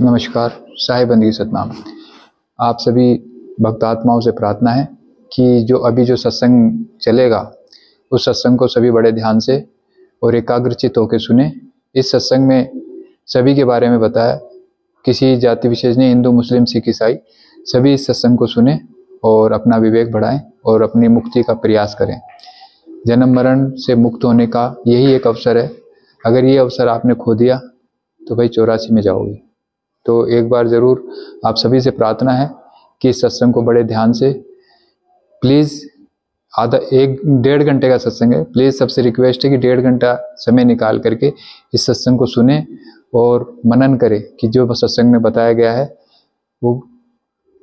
नमस्कार। साहिब बंदगी सतनाम। आप सभी भक्तात्माओं से प्रार्थना है कि जो सत्संग चलेगा उस सत्संग को सभी बड़े ध्यान से और एकाग्रचित होकर सुने। इस सत्संग में सभी के बारे में बताया, किसी जाति विशेष नहीं, हिंदू मुस्लिम सिख ईसाई सभी इस सत्संग को सुने और अपना विवेक बढ़ाएं और अपनी मुक्ति का प्रयास करें। जन्म मरण से मुक्त होने का यही एक अवसर है। अगर ये अवसर आपने खो दिया तो भाई 84 में जाओगे। तो एक बार ज़रूर आप सभी से प्रार्थना है कि इस सत्संग को बड़े ध्यान से प्लीज़, आधा 1-1.5 घंटे का सत्संग है, प्लीज़ सबसे रिक्वेस्ट है कि 1.5 घंटा समय निकाल करके इस सत्संग को सुने और मनन करें कि जो सत्संग में बताया गया है वो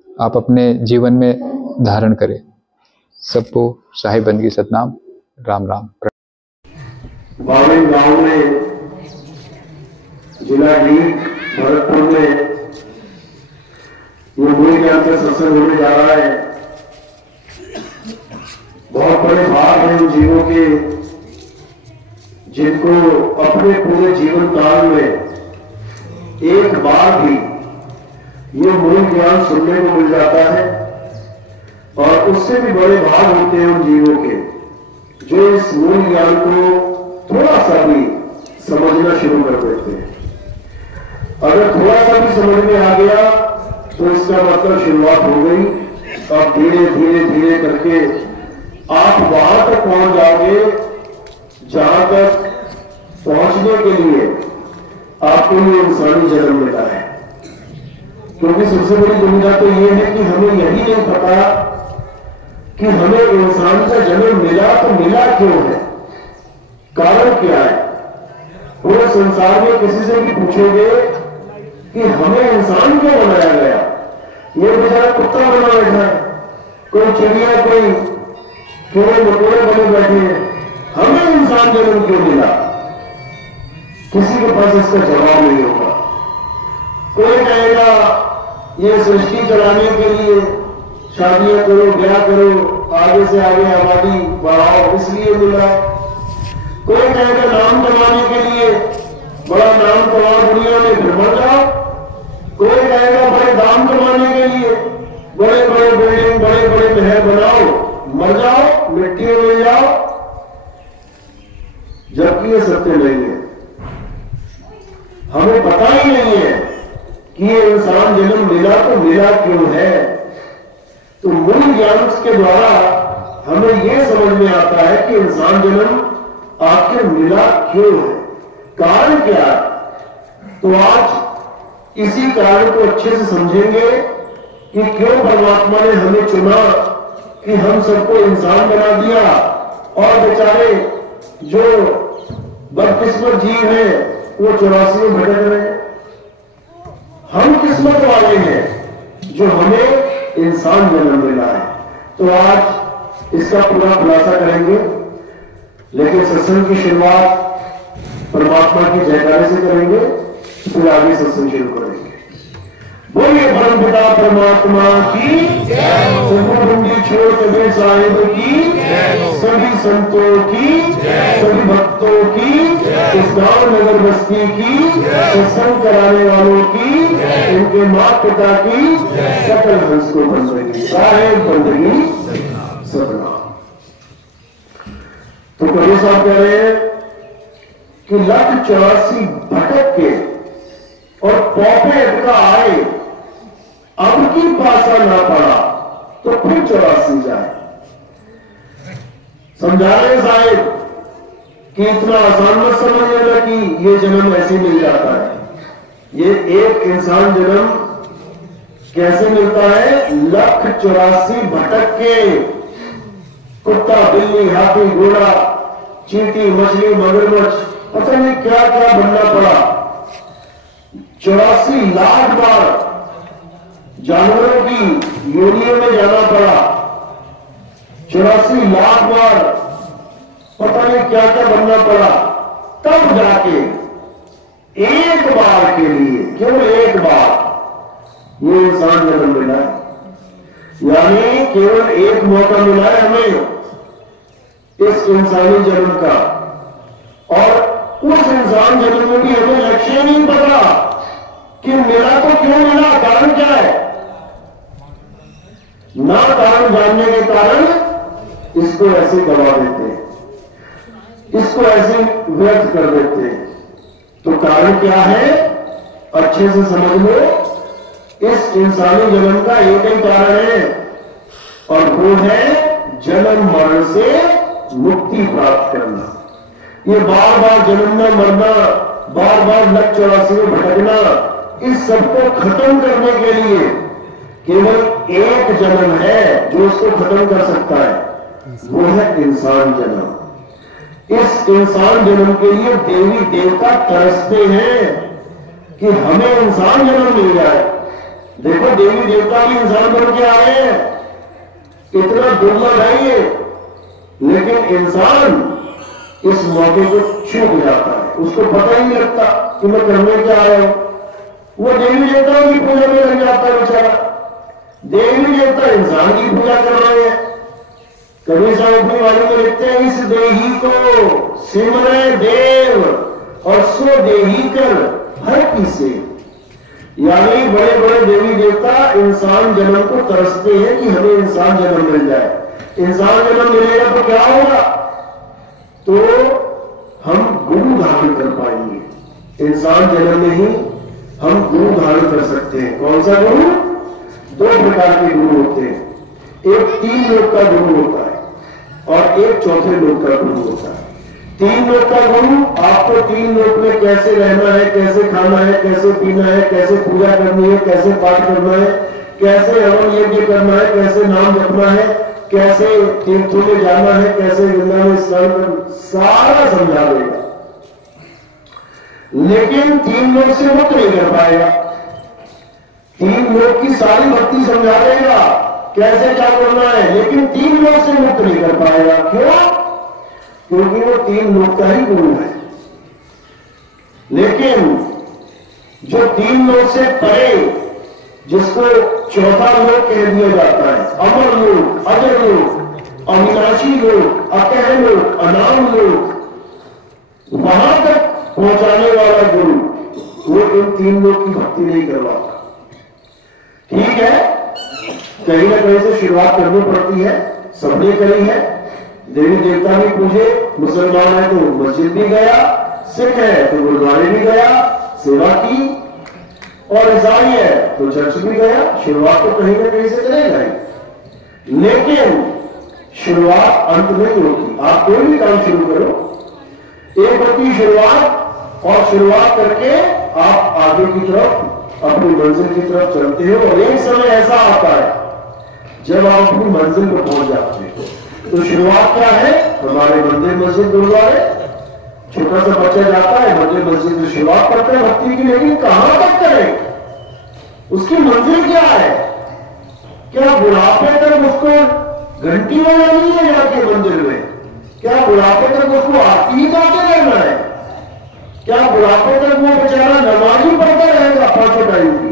आप अपने जीवन में धारण करें। सबको साहिब बंदगी सतनाम। राम राम। बावन गांव में जिला ढीक भरतपुर में ये मूल ज्ञान का सत्संग होने जा रहा है। बहुत बड़े भाग हैं उन जीवों के जिनको अपने पूरे जीवन काल में एक बार भी ये मूल ज्ञान सुनने को मिल जाता है, और उससे भी बड़े भाग होते हैं उन जीवों के जो इस मूल ज्ञान को थोड़ा सा भी समझना शुरू कर देते हैं। अगर थोड़ा सा भी समझ में आ गया तो इसका मतलब शुरुआत हो गई। अब धीरे धीरे धीरे करके आप वहां तक पहुंच जाओगे जहां तक पहुंचने के लिए आपको ये इंसानी जन्म मिला है। क्योंकि सबसे बड़ी दुविधा तो ये है कि हमें यही नहीं पता कि हमें इंसान का जन्म मिला तो मिला क्यों है, कारण क्या है। पूरे संसार में किसी से भी पूछोगे कि हमें इंसान क्यों बनाया गया, ये बेचारा कुत्ता बना बैठा है, कोई चिड़िया, कोई कीड़े मकोड़े बने बैठे हैं, हमें इंसान जन्म क्यों मिला, किसी के पास इसका जवाब नहीं होगा। कोई कहेगा ये सृष्टि चलाने के लिए शादियां करो, ब्याह करो, आगे से आगे आबादी बढ़ाओ, इसलिए मिला। कोई कहेगा नाम कमाने के लिए, बड़ा नाम कमाओ दुनिया में फिर मर जाओ। कोई कहेगा बड़े दाम कमाने के लिए बड़े बड़े बिल्डिंग, बड़े बड़े महल बनाओ, मर जाओ, मिट्टी में मिल जाओ। जबकि ये सत्य नहीं है। हमें पता ही नहीं है कि ये इंसान जन्म मिला तो मिला क्यों है। तो मूल ज्ञान के द्वारा हमें यह समझ में आता है कि इंसान जन्म आखिर मिला क्यों है, कारण क्या है। तो आज इसी कारण को अच्छे से समझेंगे कि क्यों परमात्मा ने हमें चुना कि हम सबको इंसान बना दिया, और बेचारे जो बदकिस्मत जीव हैं वो 84 में भटक रहे हैं। हम किस्मत वाले हैं जो हमें इंसान जन्म मिला है। तो आज इसका पूरा खुलासा करेंगे, लेकिन सत्संग की शुरुआत परमात्मा की जयकारे से करेंगे, फिर आगे सत्संग शुरू करेंगे। बोलिए परम पिता परमात्मा की सभी छोड़ कबीर साहिब की, सभी संतों की, सभी भक्तों की, इस गांव नगर बस्ती की, सत्संग कराने वालों की, इनके माता पिता की, सकल हंस को बंदगी साहिब बंदगी सपना। तो कबीर साहब कह रहे हैं कि 184 भटक के और पौपे का आए, अब की पासा ना पड़ा तो फिर 84 जाए। समझा रहे साहिब कि इतना आसान मत समझ लेना कि ये जन्म ऐसे मिल जाता है। ये एक इंसान जन्म कैसे मिलता है, 184 भटक के, कुत्ता, बिल्ली, हाथी, घोड़ा, चींटी, मछली, मगरमच्छ, पता नहीं क्या क्या बनना पड़ा। 84 लाख बार जानवरों की योनियों में जाना पड़ा। 84 लाख बार पता नहीं क्या क्या बनना पड़ा, तब जाके एक बार के लिए, केवल एक बार ये इंसान जन्म मिला है। यानी केवल एक मौका मिला है हमें इस इंसानी जन्म का, और उस इंसान जन्म में भी हमें लक्ष्य नहीं पता कि मेरा तो क्यों मिला, कारण क्या है? ना कारण जानने के कारण इसको ऐसे गवा देते हैं, इसको ऐसे व्यर्थ कर देते हैं। तो कारण क्या है? अच्छे से समझ लो, इस इंसानी जन्म का एक ही कारण है, और वो है जन्म मरण से मुक्ति प्राप्त करना। ये बार बार जन्मना मरना, बार बार लक 84 में भटकना, इस सबको खत्म करने के लिए केवल एक जन्म है जो इसको खत्म कर सकता है, वो है इंसान जन्म। इस इंसान जन्म के लिए देवी देवता तरसते हैं कि हमें इंसान जन्म मिल जाए। देखो, देवी देवता भी इंसान बन के आए हैं, इतना दुर्लभ है ये, लेकिन इंसान इस मौके को चूक जाता है, उसको पता ही नहीं लगता कि मैं करने क्या आया हूं। वो देवी देवताओं की पूजा में लग जाता है बेचारा। देवी देवता इंसान की पूजा कर रहे हैं। कबीर साहब अपनी वाणी में लिखते हैं, इस देही को सिमरे देव और सो देही कर हर किसे। यानी बड़े बड़े देवी देवता इंसान जन्म को तरसते हैं कि हमें इंसान जन्म मिल जाए। इंसान जन्म मिलेगा तो क्या होगा? तो हम गुरु धारण कर पाएंगे। इंसान जन्म में ही हम गुरु धारण कर सकते हैं। कौन सा गुरु? दो प्रकार के गुरु होते हैं, एक 3 लोक का गुरु होता है और एक चौथे लोक का गुरु होता है। 3 लोक का गुरु आपको 3 लोक में कैसे रहना है, कैसे खाना है, कैसे पीना है, कैसे पूजा करनी है, कैसे पाठ करना है, कैसे हवन यज्ञ करना है, कैसे नाम जपना है, कैसे तीर्थों में जाना है, कैसे गंगा में स्नान करना, सारा समझा देगा। लेकिन 3 लोक से मुक्त नहीं कर पाएगा। 3 लोक की सारी भक्ति समझा देगा, कैसे क्या करना है, लेकिन 3 लोक से मुक्त नहीं कर पाएगा। क्यों? क्योंकि वो 3 लोक का ही गुरु है। लेकिन जो 3 लोक से परे, जिसको चौथा लोक कह दिया जाता है, अमर लोक, अजर लोक, अविनाशी लोक, अकह लोक, अनाम लोक, वहां तक पहुंचाने वाला गुरु, वो इन 3 लोक की भक्ति नहीं करवाता। ठीक है, कहीं ना कहीं से शुरुआत करनी पड़ती है, सबने करी है। देवी देवता भी पूजे, मुसलमान है तो मस्जिद भी गया, सिख है तो गुरुद्वारे भी गया, सेवा की, और ईसाई है तो चर्च भी गया। शुरुआत तो कहीं ना कहीं से करेगा ही, लेकिन शुरुआत अंत नहीं होती। आप कोई भी काम शुरू करो, एक होती शुरुआत, और शुरुआत करके आप आगे की तरफ अपनी मंजिल की तरफ चलते हो, और एक समय ऐसा आता है जब आप अपनी मंजिल पर पहुंच जाते हो। तो शुरुआत क्या है? हमारे मंदिर, मस्जिद, गुरुद्वारे। छोटा सा बच्चा जाता है मंदिर मस्जिद से शुरुआत करते हैं भक्ति की, लेकिन कहां तक करें? उसकी मंजिल क्या है? क्या बुढ़ापे तक उसको घंटी बजानी है जाके मंदिर में? क्या बुढ़ापे तक उसको आरती ही गाते रहना है? क्या बुढ़ापे तक वो बेचारा नमाज ही पढ़ता रहेगा 5 टाइम की?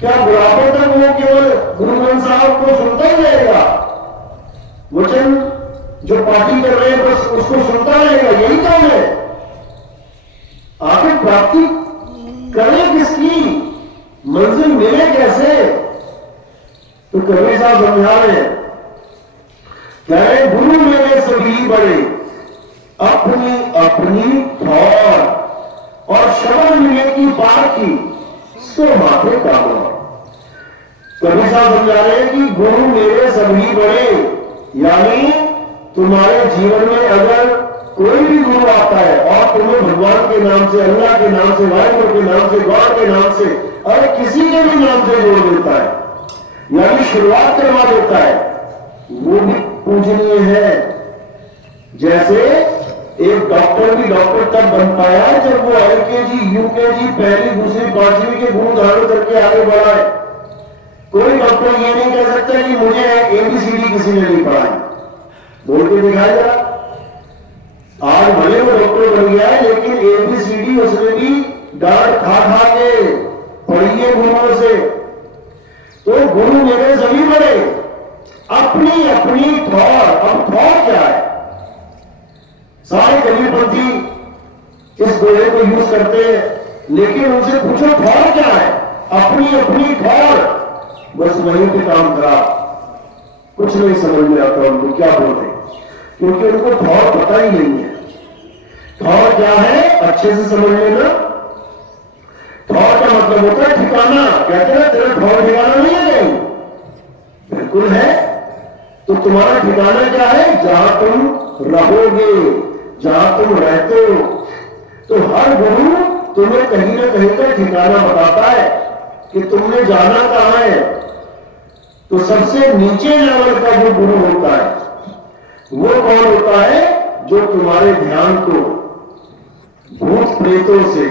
क्या बुढ़ापे तक वो केवल गुरु ग्रंथ साहब को सुनता ही रहेगा? वचन जो पार्टी कर रहे हैं बस उसको सुनता रहेगा, यही काम है? आखिर प्राप्ति करें किसकी? मंजिल मिले कैसे? तो कबीर साहब समझा रहे हैं, कह रहे गुरु मेरे सभी बड़े, अपनी अपनी थौर, और शरण मिले की बात की सो माथे काबा। कबीर साहब समझा रहे हैं कि गुरु मेरे सभी बड़े, यानी तुम्हारे जीवन में अगर कोई भी गुरु आता है और तुम्हें भगवान के नाम से, अल्लाह के नाम से, वाहिगुरु के नाम से, गॉड के नाम से, और किसी के भी नाम से जोड़ देता है, यानी शुरुआत करवा देता है, वो भी पूजनीय है। जैसे एक डॉक्टर भी डॉक्टर तब बन पाया है जब वो LKG, UKG, पहली, दूसरी, 5वीं के गुरु धारण करके आगे बढ़ा है। कोई डॉक्टर ये नहीं कह सकता कि मुझे ABCD किसी ने नहीं पढ़ाई। बोल के दिखाया जरा। आज भले वो डॉक्टर बन गया है, लेकिन ABCD उसने भी डांट खा खा के पढ़ी है गुरुओं से। तो गुरु मेरे सभी बड़े, अपनी अपनी थौर। अब थौर क्या है? सारे कबीरपंथी इस गोले को यूज करते हैं, लेकिन उनसे पूछो थौर क्या है? अपनी अपनी ठौर, बस वहीं पे काम करा, कुछ नहीं समझ में आता उनको क्या बोल रहे, क्योंकि उनको ठौर पता ही नहीं है। ठौर क्या है अच्छे से समझ लेना। ठौर का मतलब होता है ठिकाना। कहते हैं तेरा ठौर ठिकाना नहीं है कहीं, बिल्कुल है। तो तुम्हारा ठिकाना क्या है? जहां तुम रहोगे, जहां तुम रहते हो। तो हर गुरु तुम्हें कहीं ना कहीं का ठिकाना बताता है कि तुमने जाना कहां है। तो सबसे नीचे लेवल का जो गुरु होता है वो कौन होता है? जो तुम्हारे ध्यान को भूत प्रेतों से,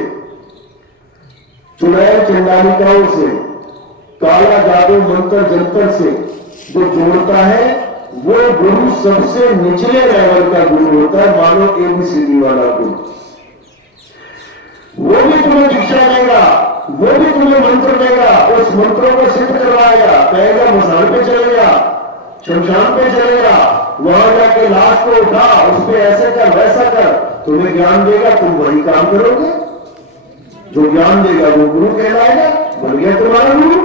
चुड़ैल चंडालिकाओं से, काला जादू मंत्र जंतर से जो जोड़ता है, वो गुरु सबसे निचले लेवल का गुरु होता है। मानो ABCD वाला गुरु। वो भी तुम्हें दीक्षा देगा, वो भी तुम्हें मंत्र देगा, उस मंत्रों को सिद्ध करवाएगा, कहेगा मसान पे चलेगा, शमशान पे चलेगा, वहां जाके लाश को उठा, उस पर ऐसे कर वैसा कर, तुम्हें ज्ञान देगा, तुम वही काम करोगे। जो ज्ञान देगा वो गुरु कहलाएगा, बन गया तुम्हारा गुरु।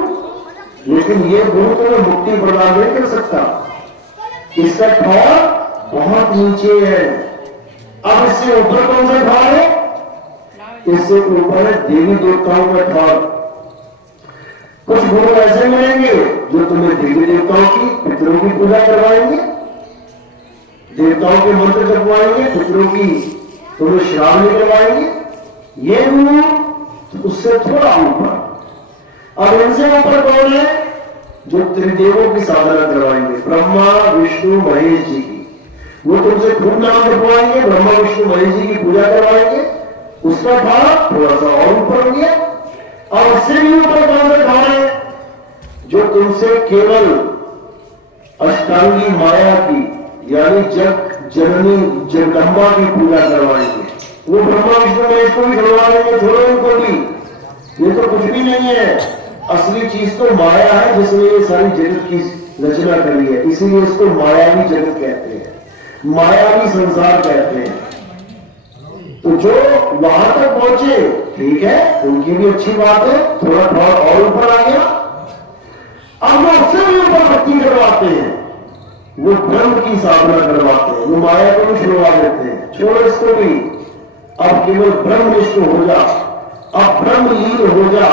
लेकिन ये गुरु तुम्हें मुक्ति प्रदान नहीं कर सकता, इसका ठौर बहुत नीचे है। अब इससे ऊपर कौन सा ठौर है? इससे ऊपर है देवी देवताओं का ठौर। कुछ गुरु ऐसे मिलेंगे जो तुम्हें देवी देवताओं की, पितरों की पूजा करवाएंगे, देवताओं के मंत्र जपवाएंगे, पितरों की तुम्हें श्राप निकलवाएंगे। ये गुरु उससे थोड़ा ऊपर। अब इनसे ऊपर कौन है? जो त्रिदेवों की साधना करवाएंगे, ब्रह्मा विष्णु महेश जी की। वो तुमसे खूब नाम जपवाएंगे, ब्रह्मा विष्णु महेश जी की पूजा करवाएंगे, उसका भाव थोड़ा सा और ऊपर हो गया। और उससे भी ऊपर कौन सा भाव है? जो तुमसे केवल अष्टांगी माया की, यानी जग जननी जगदम्बा की पूजा करवाएंगे। वो ब्रह्मा विष्णु महेश को भी करवा देंगे, छोड़ो इनको भी, ये तो कुछ भी नहीं है। असली चीज तो माया है, जिसने ये सारी जगत की रचना करी है, इसीलिए इसको मायावी जगत कहते हैं, मायावी संसार कहते हैं। तो जो वहां तक पहुंचे ठीक है, उनकी भी अच्छी बात है, थोड़ा थोड़ा और ऊपर आ गया। अब वो उससे भी ऊपर भक्ति करवाते हैं, वो ब्रह्म की साधना करवाते हैं, वो माया को भी छुड़वा देते हैं, छोड़ो इसको भी, अब केवल ब्रह्मनिष्ठ हो जा, अब ब्रह्म लीन हो जा,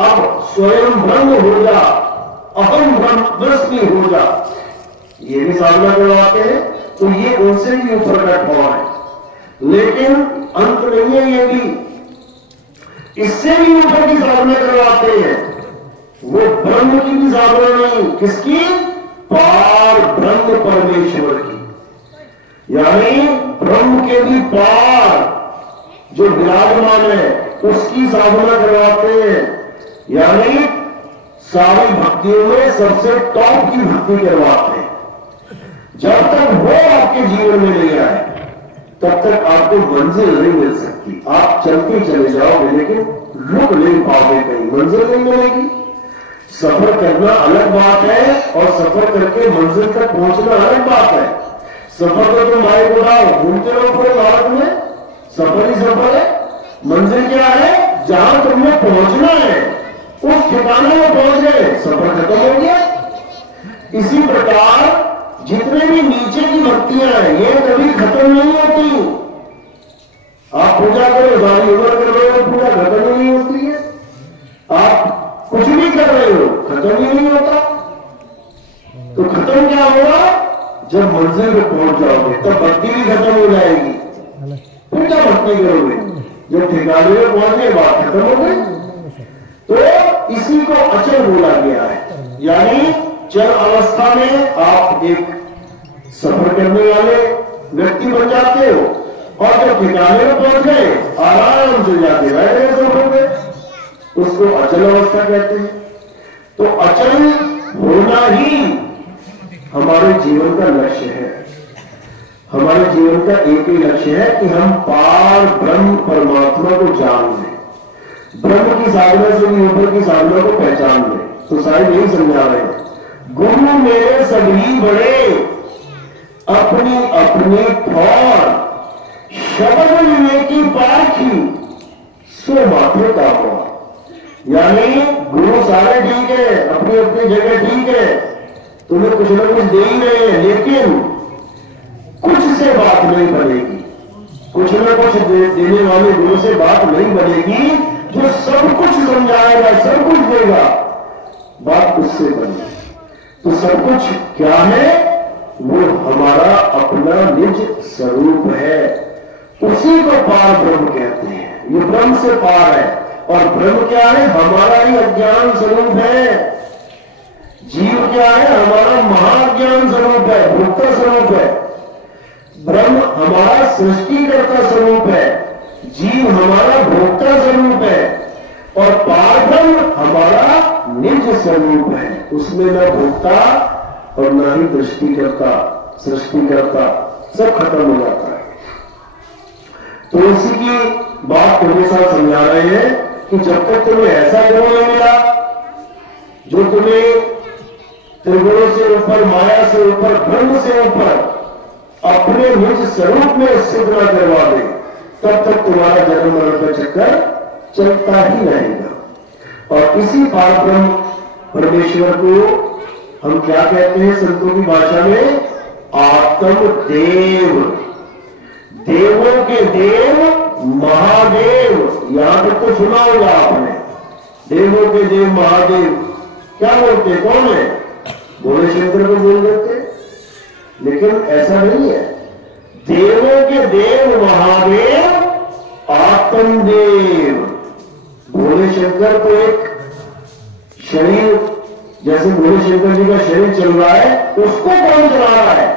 अब स्वयं ब्रह्म हो जा, अहम ब्रह्मस्मि हो जा, ये भी साधना करवाते हैं। तो ये उनसे भी ऊपर का ठौर है। लेकिन अंत नहीं है ये भी, इससे भी ऊपर की साधना करवाते हैं। वो ब्रह्म की भी साधना नहीं, किसकी? पार ब्रह्म परमेश्वर की, यानी ब्रह्म के भी पार जो विराजमान है उसकी साधना करवाते हैं। यानी सारी भक्तियों में सबसे टॉप की भक्ति करवाते हैं। जब तक वो आपके जीवन में नहीं आए तब तक आपको मंजिल नहीं मिल सकती। आप चलते चले जाओगे लेकिन रुक नहीं पाओगे, कहीं मंजिल नहीं मिलेगी। सफर करना अलग बात है और सफर करके मंजिल तक पहुंचना अलग बात है। सफर तो तुम भाई उड़ाओ, घूमते रहो पूरे भारत में, सफर ही सफर है। मंजिल क्या है? जहां तुमने पहुंचना है उस ठिकाने में पहुंच गए, सफर खत्म हो गया। इसी प्रकार जितने भी नीचे की भक्तियां हैं ये कभी खत्म नहीं होती। आप पूजा करो, सारी उम्र कर रहे हो, पूजा खत्म ही नहीं होती है। आप कुछ भी कर रहे हो, खत्म ही नहीं होता। तो खत्म क्या होगा? जब मंजिल पे पहुंच जाओगे तब भक्ति भी खत्म हो जाएगी, फिर क्या भक्ति करोगे? जब ठिकाने में पहुंचने बात खत्म हो गई। तो इसी को अचल बोला गया है, यानी चल अवस्था में आप एक सफर करने वाले व्यक्ति बन जाते हो और जब ठिकाने में पहुंच गए आराम से जाते रहे सफर में, उसको अचल अवस्था कहते हैं। तो अचल होना ही हमारे जीवन का लक्ष्य है। हमारे जीवन का एक ही लक्ष्य है कि हम पार ब्रह्म परमात्मा को जान लें, ब्रह्म की साधना से भी ऊपर की साधना को पहचान लें। तो सारे यही समझा रहे हैं, गुरु मेरे सभी बड़े, अपनी अपनी ठौर, शब्द विवेकी पारखी, सो माथे का हुआ। यानी गुरु सारे ठीक है, अपनी अपनी जगह ठीक है, तुम्हें कुछ ना कुछ दे ही रहे हैं, लेकिन कुछ से बात नहीं बनेगी, कुछ ना कुछ देने वाले गुरु से बात नहीं बनेगी। जो सब कुछ समझाएगा, सब कुछ देगा, बात उससे बनेगी। तो सब कुछ क्या है? वो हमारा अपना निज स्वरूप है, उसी को पार ब्रह्म कहते हैं। ये ब्रह्म से पार है, और ब्रह्म क्या है? हमारा ही अज्ञान स्वरूप है। जीव क्या है? हमारा महाज्ञान स्वरूप है, भोक्ता स्वरूप है। ब्रह्म हमारा सृष्टिकर्ता स्वरूप है, जीव हमारा भोक्ता स्वरूप है, और पार ब्रह्म हमारा निज स्वरूप है। उसमें न भोक्ता और न ही दृष्टिकर्ता, सृष्टिकर्ता, सब खत्म हो जाता है। तो इसी की बात हमेशा समझा रहे हैं कि जब तक तुम्हें ऐसा गुरु नहीं मिला जो तुम्हें त्रिगुणों से ऊपर, माया से ऊपर, ब्रह्म से ऊपर अपने निज स्वरूप में सिद्ध न करवा दे, तब तक तुम्हारा जन्म मरण का चक्कर चलता ही रहेगा। और इसी पार ब्रह्म परमेश्वर को हम क्या कहते हैं संतों की भाषा में? आत्मदेव, देवों के देव महादेव। यहां तक तो सुना होगा आपने, देवों के देव महादेव। क्या बोलते? कौन है? भोले शंकर को बोल देते, लेकिन ऐसा नहीं है। देवों के देव महादेव, आत्मदेव। भोले शंकर तो एक शरीर, जैसे भोले शंकर जी का शरीर चल रहा है, उसको कौन चला रहा है?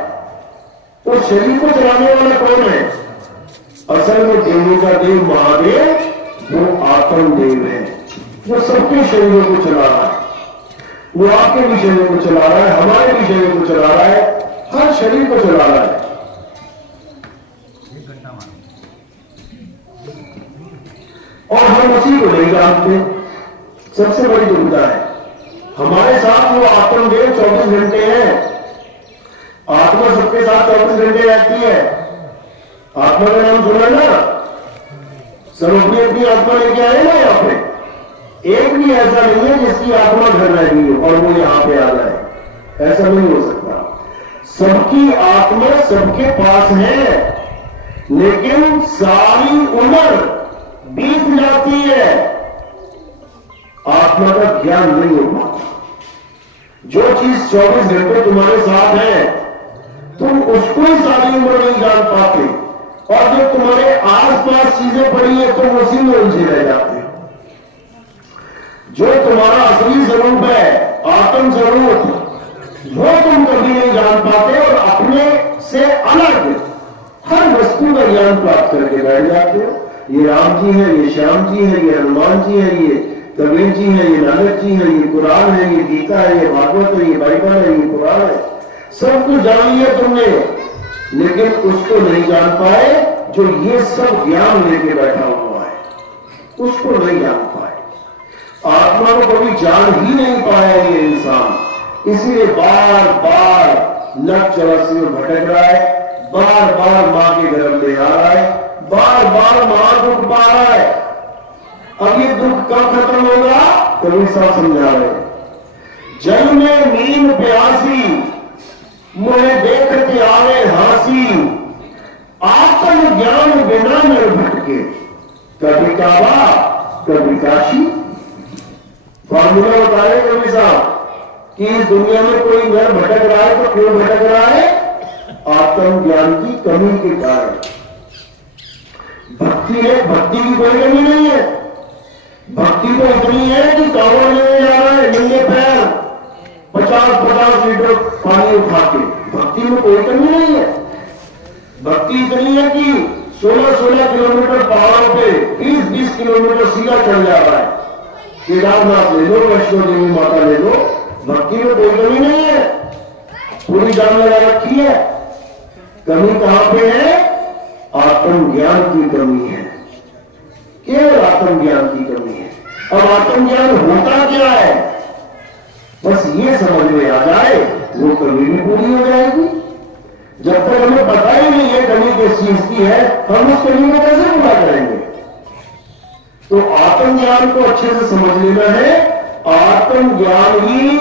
उस शरीर को चलाने वाला कौन है? असल में देवों का देव महादेव वो आत्मदेव है, जो सबके शरीरों को चला रहा है। वो आपके भी शरीर को चला रहा है, हमारे भी शरीर को चला रहा है, हर शरीर को चला रहा है। और हम उसी को नहीं जानते। सबसे बड़ी दुविधा है, हमारे साथ वो आत्मदेव 24 घंटे है। आत्मा सबके साथ 24 घंटे रहती है। आत्मा का नाम सुना ना? सब अपनी अपनी आत्मा लेके आए ना यहाँ पे। एक भी ऐसा नहीं है जिसकी आत्मा घर रह गई हो और वो यहां पे आ जाए, ऐसा नहीं हो सकता। सबकी आत्मा सबके पास है, लेकिन सारी उम्र बीत जाती है, आत्मा का ज्ञान नहीं हो पाता। जो चीज 24 घंटे तुम्हारे साथ है, तुम उसको ही सारी उम्र नहीं जान पाते, और जो तुम्हारे आसपास चीजें पड़ी है तुम उसी में उलझे रह जाते हो। जो तुम्हारा असली स्वरूप है, आत्म स्वरूप, वो तुम कभी नहीं जान पाते, और अपने से अलग हर वस्तु का ज्ञान प्राप्त करके बैठ जाते हो। ये राम जी है, ये श्याम जी है, ये हनुमान जी है, ये कबीर जी है, ये नानक जी है, ये कुरान है, ये गीता है, ये भागवत है, ये बाइबल है, ये कुरान है। सब कुछ जान लिया तुमने, लेकिन उसको नहीं जान पाए जो ये सब ज्ञान लेके बैठा हुआ है, उसको नहीं जान पाए। आत्मा को कभी जान ही नहीं पाया ये इंसान, इसलिए बार बार लग चौरासी में भटक रहा है, बार बार मां के गर्भ में आ रहा है, बार बार मां दुख पा रहा है। अब ये दुख कब खत्म होगा? कबीर साहब समझा रहे हैं, जल में नींद प्यासी, मुझे देख के आवे हासी, आत्म ज्ञान बिना में भटके, कभी काबा कभी काशी। फॉर्मूला बता रहे कबीर साहब कि इस दुनिया में कोई नर भटक रहा है तो क्यों भटक रहा है? आत्म ज्ञान की कमी के कारण। भक्ति है, भक्ति की कोई कमी नहीं है। भक्ति तो इतनी है कि कांवड़ लेने जा रहा है नंगे पैर 50-50 लीटर पानी उठा के, भक्ति में कोई कमी नहीं है। भक्ति इतनी है कि 16-16 किलोमीटर पहाड़ों पे 20-20 किलोमीटर सीधा चल जा रहा है। केदारनाथ ले लो, वैष्णो देवी माता ले लो, भक्ति में कोई कमी नहीं है, पूरी जान लगा रखी है। कमी कहां पे है? आत्मज्ञान की कमी है, केवल आत्मज्ञान की कमी है। अब आत्मज्ञान होता क्या है? बस ये समझ में आ जाए, वो कमी भी पूरी हो जाएगी। जब तक हमें पता ही नहीं है कमी किस चीज की है, हम उस कमी को कैसे पूरा करेंगे? तो आत्मज्ञान को अच्छे से समझ लेना है। आत्मज्ञान ही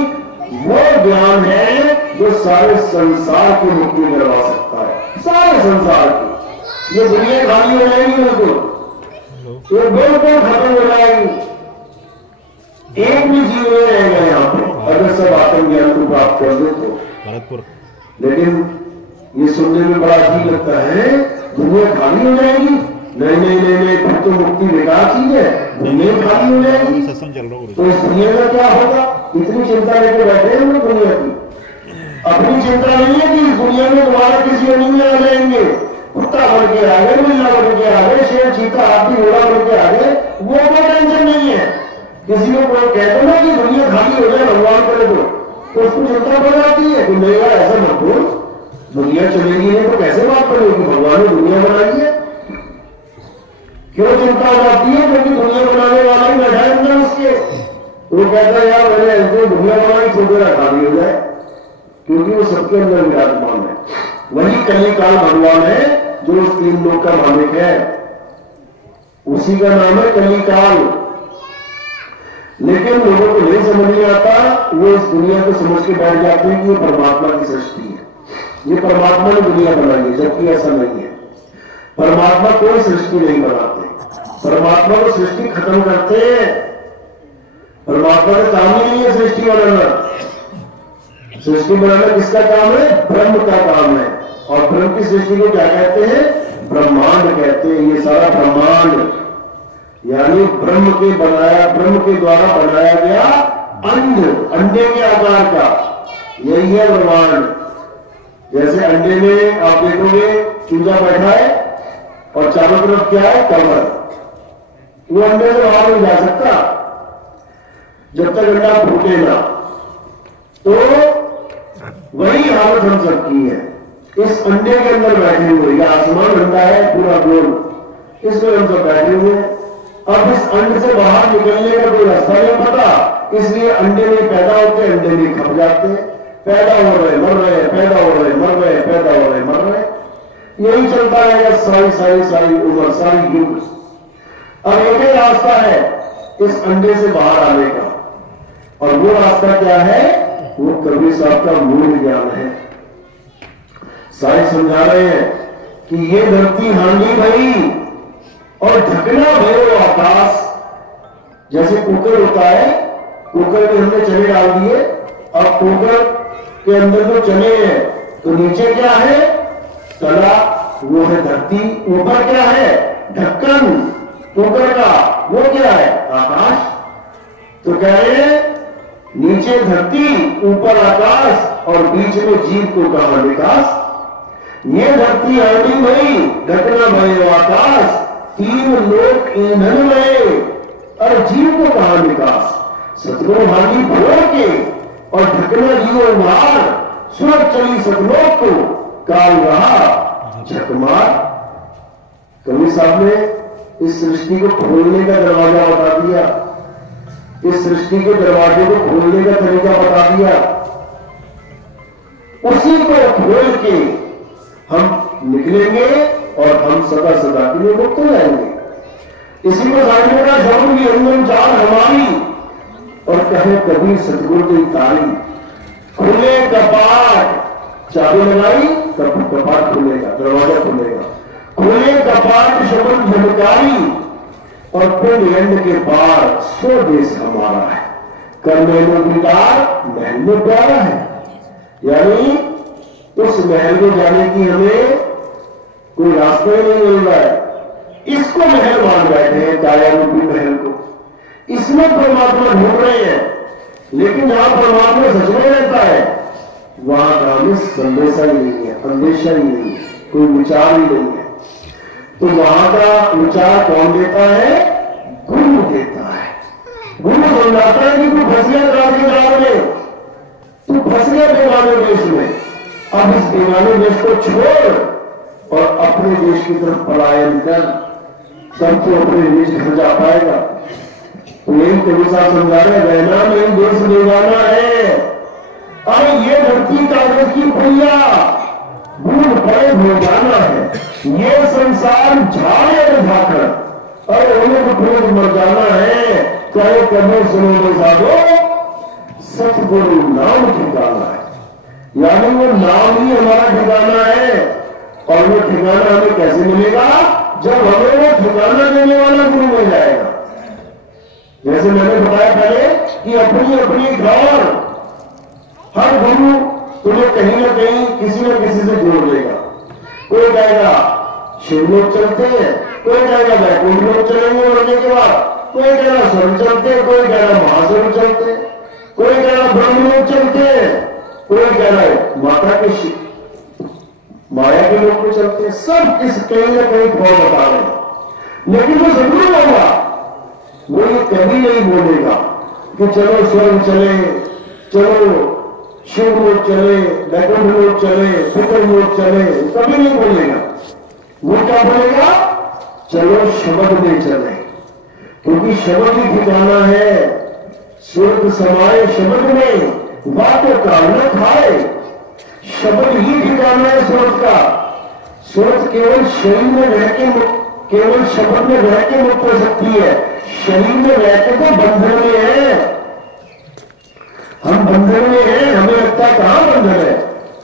वो ज्ञान है जो सारे संसार को मुक्ति करवा सकता है, सारे संसार की। ये दुनिया खाली हो जाएगी, बिल्कुल ये बिल्कुल खत्म हो जाएगी, एक भी जीव नहीं रहेगा यहाँ पे अगर सब आत्मज्ञान को प्राप्त कर दे तो। भरतपुर लेकिन ये सुनने में बड़ा अजीब लगता है, दुनिया खाली हो जाएगी। नहीं नहीं नहीं नहीं, फिर तो मुक्ति बेकार चीज है, दुनिया खाली हो जाएगी तो इस दुनिया का क्या होगा? इतनी चिंता लेके बैठे हैं हम लोग दुनिया की। अपनी चिंता नहीं है कि इस दुनिया में दोबारा किसी और नहीं आ जाएंगे, कुत्ता बन के आ गए, बिल्ला बन के आ गए, शेर चीता हाथी घोड़ा बन के आ गए, वो कोई टेंशन नहीं है। किसी को कोई कह दो ना कि दुनिया खाली हो जाए भगवान करे तो उसको चिंता बढ़ जाती है कि नहीं यार ऐसा मत बोल, दुनिया चलेगी नहीं तो कैसे बात करेगी, भगवान ने दुनिया बनाई है। क्यों चिंता हो जाती है? क्योंकि दुनिया बनाने वाला ही बैठा है अंदर उसके, वो कहता है यार मैंने ऐसे दुनिया बनाई तो मेरा खाली हो जाए, क्योंकि वो सबके अंदर विराजमान है। वही कलिकाल भगवान है जो उस तीन लोक का मालिक है, उसी का नाम है कलिकाल। लेकिन लोगों को नहीं समझ नहीं आता, वो इस दुनिया को समझ के बैठ जाते हैं कि ये परमात्मा की सृष्टि है, ये परमात्मा ने दुनिया बनाई है, जबकि ऐसा नहीं है। परमात्मा कोई सृष्टि नहीं बनाते, परमात्मा को सृष्टि खत्म करते हैं। परमात्मा का काम ही नहीं है सृष्टि बनाना, सृष्टि बनाना किसका काम है? ब्रह्म का काम है। और ब्रह्म की सृष्टि को क्या कहते हैं? ब्रह्मांड कहते हैं। ये सारा ब्रह्मांड यानी ब्रह्म के द्वारा बनाया गया अंडे के आकार का, यही है ब्रह्मांड। जैसे अंडे में आप देखोगे चूजा बैठा है और चारों तरफ क्या है? कवर। वो अंडे से बाहर नहीं जा सकता जब तक अंडा फूटे ना। तो वही हालत हम सबकी है, इस अंडे के अंदर बैठे हुए। यह आसमान अंडा है पूरा गोल, इसमें हम सब बैठे हुए हैं। अब इस अंडे से बाहर निकलने का कोई रास्ता नहीं पता, इसलिए अंडे में पैदा होते, अंडे में खप जाते हैं, पैदा हो रहे मर रहे, पैदा हो रहे मर रहे, पैदा हो रहे मर रहे। यही चलता रहेगा सारी उम्र, सारी युग। अब एक ही रास्ता है इस अंडे से बाहर आने का, और वो रास्ता क्या है? वो कबीर साहब का मूल ज्ञान है। साईं समझा रहे हैं कि ये धरती हांडी भई और ढकना भयो आकाश। जैसे कुकर होता है, कुकर में हमने चने डाल दिए, अब कुकर के अंदर जो चने हैं तो नीचे क्या है? तला, वो है धरती। ऊपर क्या है? ढक्कन कुकर का, वो क्या है? आकाश। तो कह रहे हैं नीचे धरती, ऊपर आकाश और बीच में जीव को कहा विकास। ये धरती हांडी भई ढकना भयो आकाश, तीन लोक ईंधन में और जीव को कहा विकास। सतलोक हांडी भोर के और ढकना जीव मार, सुरत चली सतलोक को काल रहा झकमार। कबीर साहब ने इस सृष्टि को खोलने का दरवाजा बता दिया, इस सृष्टि के दरवाजे को खोलने का तरीका बता दिया। उसी को खोल के हम निकलेंगे और हम सदा सदा के लिए मुक्त हो जाएंगे। इसी को सामने का जरूर भी अंदर चार हमारी, और कहे कबीर सतगुरु की तारी। खुले कपाट, चाबी लगाई कपाट खुलेगा, दरवाजा खुलेगा। खुले कपाट शब्द झमकारी और पिंड एंड के पार सो देश हमारा है। करने में विकार महल में प्यारा है, यानी उस महल में जाने की हमें कोई रास्ता ही नहीं मिल रहा है। इसको महल मान बैठे हैं, काया रूपी महल को। इसमें परमात्मा ढूंढ रहे हैं, लेकिन जहां परमात्मा सच में रहता है वहां का हमें संदेशा ही नहीं है, अंदेशा ही नहीं है, कोई विचार ही नहीं है। तो वहां का विचार कौन देता है? गुरु देता है। गुरु समझाता है कि तू फंस गया क्रांतिकार में, तू फंस गया बेगाने देश में, अब इस बेगाने देश को छोड़ और अपने देश की तरफ पलायन कर, तब तो अपने देश घर जा पाएगा। तो यही कबीर साहब समझा रहे, रहना नहीं देश ले जाना है। अरे ये धरती कागज की पुलिया बूढ़ पड़े हो जाना है, ये संसार झाड़े झाकर अरे उन्हें तो रोज मर जाना है, चाहे कभी सुनो साधो सतगुरु नाम ठिकाना है। यानी वो नाम ही हमारा ठिकाना है। और वो ठिकाना हमें कैसे मिलेगा? जब हमें वो ठिकाना देने वाला गुरु मिल जाएगा। जैसे मैंने बताया पहले कि अपनी अपनी घर, हर गुरु तुम्हें कहीं ना कहीं किसी न किसी से जोड़ देगा। कोई कहेगा शिवलोक चलते हैं, कोई कहेगा वैकुंठ लोक चलेंगे मरने के बाद, कोई कहेगा स्वर्ग चलते, कोई कहेगा महास्वर्ग चलते, कोई कहेगा ब्रह्मलोक चलते, कोई कह रहा है माता के माया के लोग को चलते। सब इस कहीं ना कहीं फॉर्म बता रहे हैं। लेकिन वो जरूर होगा, वो ये कभी नहीं बोलेगा कि चलो स्वर्ग चले, चलो शिव लोग चले, वैकुंठ लोग चले, पितर लोग चले, कभी नहीं बोलेगा। वो क्या बोलेगा? चलो शब्द में चले, क्योंकि शब्द ही ठिकाना है। स्वर्ग समाये शब्द में, वाक्य काल न खाए। शब्द ही ठिकाना है स्वर्ग का। स्वर्ग केवल शरीर में रह के, केवल शब्द में रह के मुक्त हो सकती है। शरीर में रह के तो बंधन में है, हम बंधन में हैं। हमें लगता है कहां बंधन है,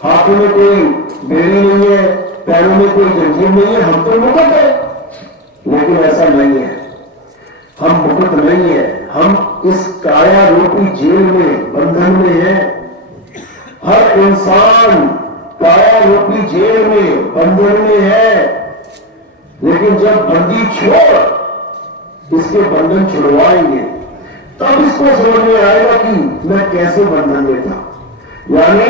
हाथों में कोई बेड़ी नहीं है, पैरों में कोई जंजीर नहीं है, हम तो मुक्त है। लेकिन ऐसा नहीं है, हम मुक्त नहीं है। हम इस काया रूपी जेल में, बंधन में है। हर इंसान काया रूपी जेल में, बंधन में है। लेकिन जब बंदी छोड़, इसके बंधन छुड़वाएंगे, तब इसको समझ में आएगा कि मैं कैसे बंधन में था। यानी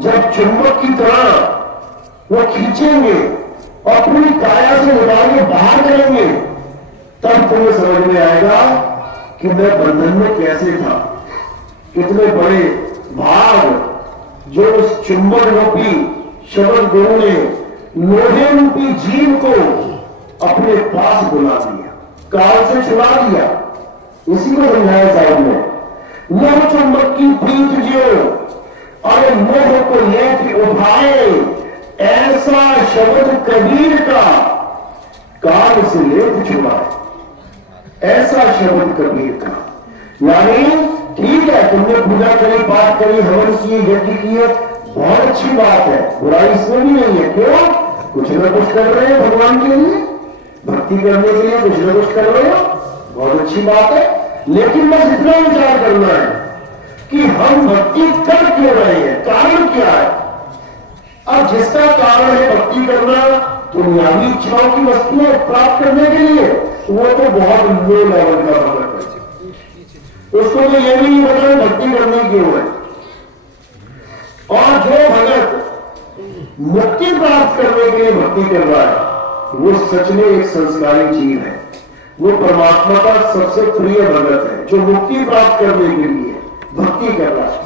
जब चुंबक की तरह वो खींचेंगे और पूरी काया से निकाल के बाहर करेंगे, तब तुम्हें समझ में आएगा कि मैं बंधन में कैसे था। कितने बड़े भाग जो उस चुंबक रूपी शब्द गुरु ने लोहे रूपी जीव को अपने पास बुला दिया, काल से छुड़ा दिया। इसी को समझाया साहब ने, मोह चुंबक की प्रीत जो, अरे मोह को लेके उठाए, ऐसा शब्द कबीर का काल से लेके छुड़ाए। ऐसा शब्द कबीर का। यानी ठीक है, तुमने पूजा करी, पाठ करी, हवन किए, यज्ञ किए, बहुत अच्छी बात है, बुराई इसमें भी नहीं है। क्यों? कुछ ना कुछ कर रहे हैं भगवान के लिए, भक्ति करने के लिए कुछ ना कुछ कर रहे हो, बहुत अच्छी बात है। लेकिन बस इतना विचार करना है कि हम भक्ति कर क्यों रहे हैं, कारण क्या है। अब जिसका कारण है भक्ति करना दुनियावी इच्छाओं की वस्तुएं प्राप्त करने के लिए, वो तो बहुत लो लेवल का भगत है। उसको तो ये भी नहीं पता भक्ति करनी क्यों है। और जो भगत मुक्ति प्राप्त करने के लिए भक्ति कर रहा है, वो सच में एक संस्कारी जीव है। वो परमात्मा का सबसे प्रिय भगत है, जो मुक्ति प्राप्त करने के लिए भक्ति कर रहा है।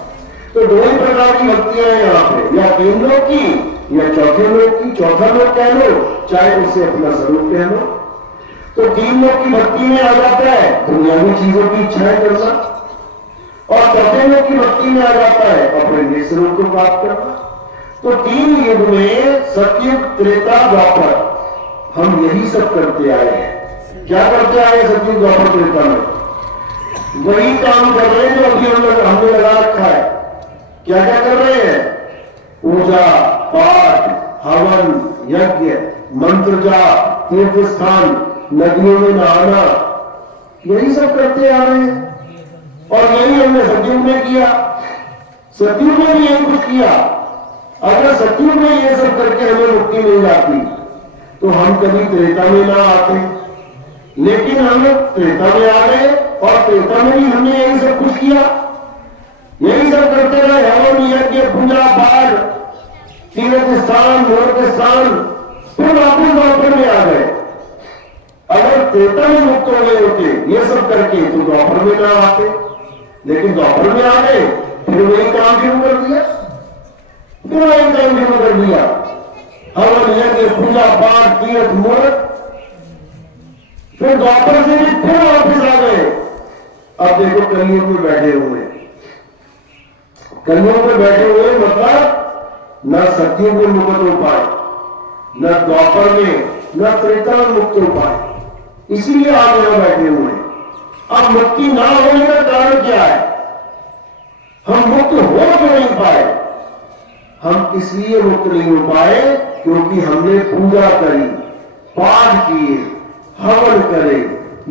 तो दो ही प्रकार की भक्तियां हैं यहाँ पे, या 3 लोक की या चौथे लोक की। चौथा लोक कह लो, चाहे उससे अपना स्वरूप कह लो। तो 3 लोक की भक्ति में आ जाता है दुनियावी चीजों की इच्छाएं करना, और चौथे लोक की भक्ति में आ जाता है अपने निज स्वरूप को प्राप्त करना। तो 3 युग में, सतयुग, त्रेता, द्वापर, हम यही सब करते आए हैं। क्या करते आए सतयुग, द्वापर, त्रेता में? वही काम कर रहे हैं जो अभी हमने लगा रखा है। क्या क्या कर रहे हैं? पूजा, पाठ, हवन, यज्ञ, मंत्र जाप, तीर्थ स्थान, नदियों में नहाना, यही सब करते आ रहे हैं। और यही हमने सतयुग में किया, सतयुग में भी यही कुछ किया। अगर सतयुग में ये सब करके हमें मुक्ति मिल जाती तो हम कभी त्रेता में ना आते। लेकिन हम त्रेता में आ गए, और त्रेता में भी हमने यही सब कुछ किया, यही सब करते रहे। हवन, यज्ञ, पूजा, पाठ, तीर्थ स्थान, मूर्त स्थान, फिर वापस द्वापर में आ गए। अगर त्रेता में मुक्त हो गए होते ये सब करके, तो द्वापर में ना आते। लेकिन द्वापर में आ गए, फिर वही काम शुरू कर दिया, फिर वही काम शुरू कर दिया। हवन, यज्ञ, पूजा, पाठ, तीर्थ, मूर्त, फिर द्वापर से भी फिर वापस आ गए। अब देखो कलयुग में बैठे हुए, कलयुग में बैठे हुए मतलब न सतयुग में मुक्त हो पाए, न द्वापर में, न त्रेता में मुक्त हो पाए। इसीलिए आप यहां बैठे हुए हैं। अब मुक्ति ना होने का कारण क्या है? हम मुक्त हो क्यों नहीं पाए? हम इसलिए मुक्त नहीं हो पाए क्योंकि हमने पूजा करी, पाठ किए, हवन करे,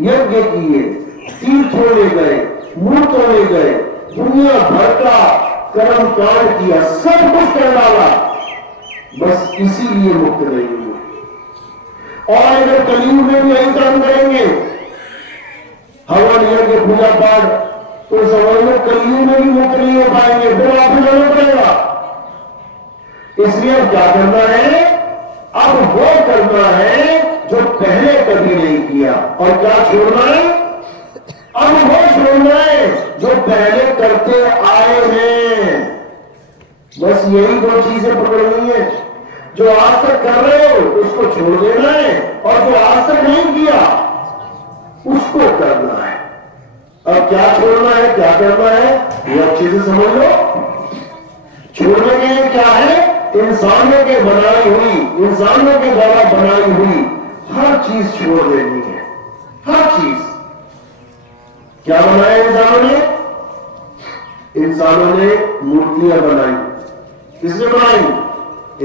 यज्ञ किए, तीर्थों में गए, मूर्तों में गए, दुनिया भर का कर्म कांड किया, सब कुछ कर डाला, बस इसीलिए मुक्त नहीं हुए। और अगर कलयुग में भी यही काम करेंगे, हवन यज्ञ पूजा पाठ, तो समझ लो कलयुग में भी मुक्त नहीं हो पाएंगे, फिर वापस जाना पड़ेगा। इसलिए अब क्या करना है? अब वो करना है जो पहले कभी नहीं किया। और क्या छोड़ना है? अब वो छोड़ना है जो पहले करते आए हैं। बस यही दो चीजें पकड़नी है। जो आज तक कर रहे हो उसको छोड़ देना है, और जो आज तक नहीं किया उसको करना है। अब क्या छोड़ना है, क्या करना है, ये अच्छे से समझ लो। छोड़ने के लिए क्या है? इंसानों के बनाई हुई, इंसानों के द्वारा बनाई हुई हर चीज छोड़ देनी है। हर चीज। क्या बनाया इंसानों ने? इंसानों ने मूर्तियां बनाई। किसने बनाई?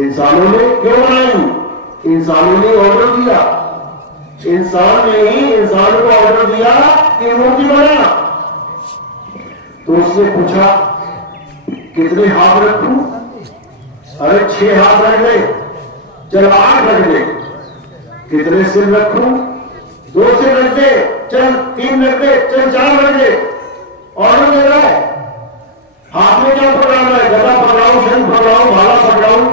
इंसानों ने। क्यों बनाई? इंसानों ने ऑर्डर दिया। इंसान ने ही इंसान को ऑर्डर दिया कि मूर्ति बना। तो उसने पूछा कितने हाथ रखूं? अरे 6 हाथ रख दे, चल 8 रख दे। कितने सिर रखूं? 2 सिर रख दे, चल 3 रख दे, चल 4 रख दे। ऑर्डर दे रहा है। हाथ में क्या पकड़ाना है? गदा पकड़ाऊं, शंख पकड़ाऊं, भाला पकड़ाऊं?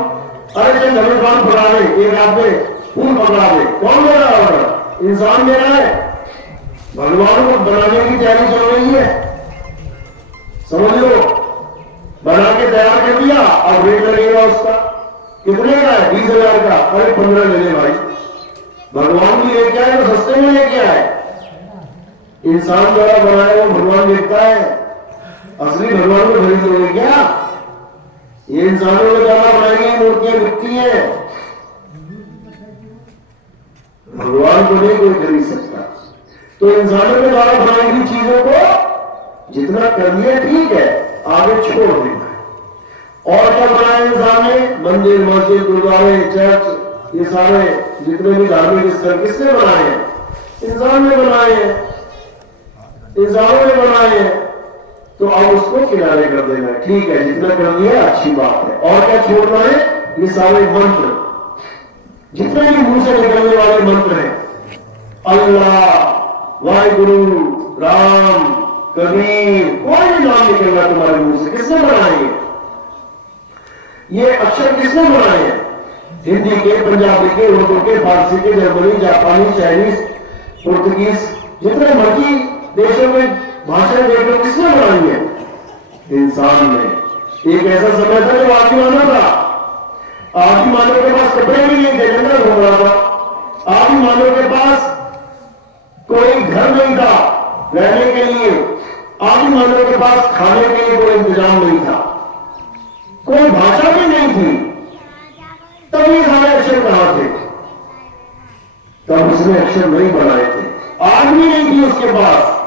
अरे चल धनुष्बाण पकड़ा दे, एक हाथ में फूल पकड़ा दे। कौन दे रहा है ऑर्डर? इंसान दे रहा है। भगवान को बनाने की तैयारी चल रही है, समझ लो। बना के तैयार कर दिया, अब रेट लगेगा उसका। कितने का है? 20,000 का। अरे 15 ले ले भाई। भगवान भी लेके आए तो सस्ते में लेके आए। इंसान द्वारा बनाया वो भगवान देखता है, असली भगवान को खरीद लोगे क्या? ये इंसानों के द्वारा बनाई गई मूर्तियां बिकती हैं, भगवान को नहीं कोई खरीद सकता। तो इंसानों के द्वारा बनाई गई चीजों को जितना कर लिया ठीक है, आगे छोड़ देना है। और क्या बनाया इंसान ने? मंदिर, मस्जिद, गुरुद्वारे, चर्च, ये सारे जितने भी धार्मिक स्थल किसने बनाए हैं? इंसान ने बनाए हैं, इंसानों ने बनाए हैं। तो अब उसको किनारे कर देना है। ठीक है, जितना कर दिया अच्छी बात है। और क्या छोड़ना है? ये सारे मंत्र, जितने भी मुंह से निकलने वाले मंत्र हैं, अल्लाह, वाहिगुरु, राम, कबीर, कोई भी नाम निकल रहा तुम्हारे मुंह से, किसने बनाए हैं? ये अक्षर किसने बनाए हैं? हिंदी के, पंजाबी के, उर्दू के, फारसी के, जर्मनी, जापानी, चाइनीज, पुर्तगीज, जितने मर्जी देशों में भाषाएं देख लो, किसने बनाई है? इंसान ने। एक ऐसा समय था जब आदमी मानव था। आदमी मानव के पास कपड़े भी नहीं थे, जंगल घूम रहा था। आदमी मानव के पास कोई घर नहीं था रहने के लिए। आदमी मानव के पास खाने के लिए कोई इंतजाम नहीं था, कोई भाषा भी नहीं थी। तब ये सारे अक्षर कहां थे? तब उसने अक्षर नहीं बनाए थे, आग भी नहीं थी उसके पास।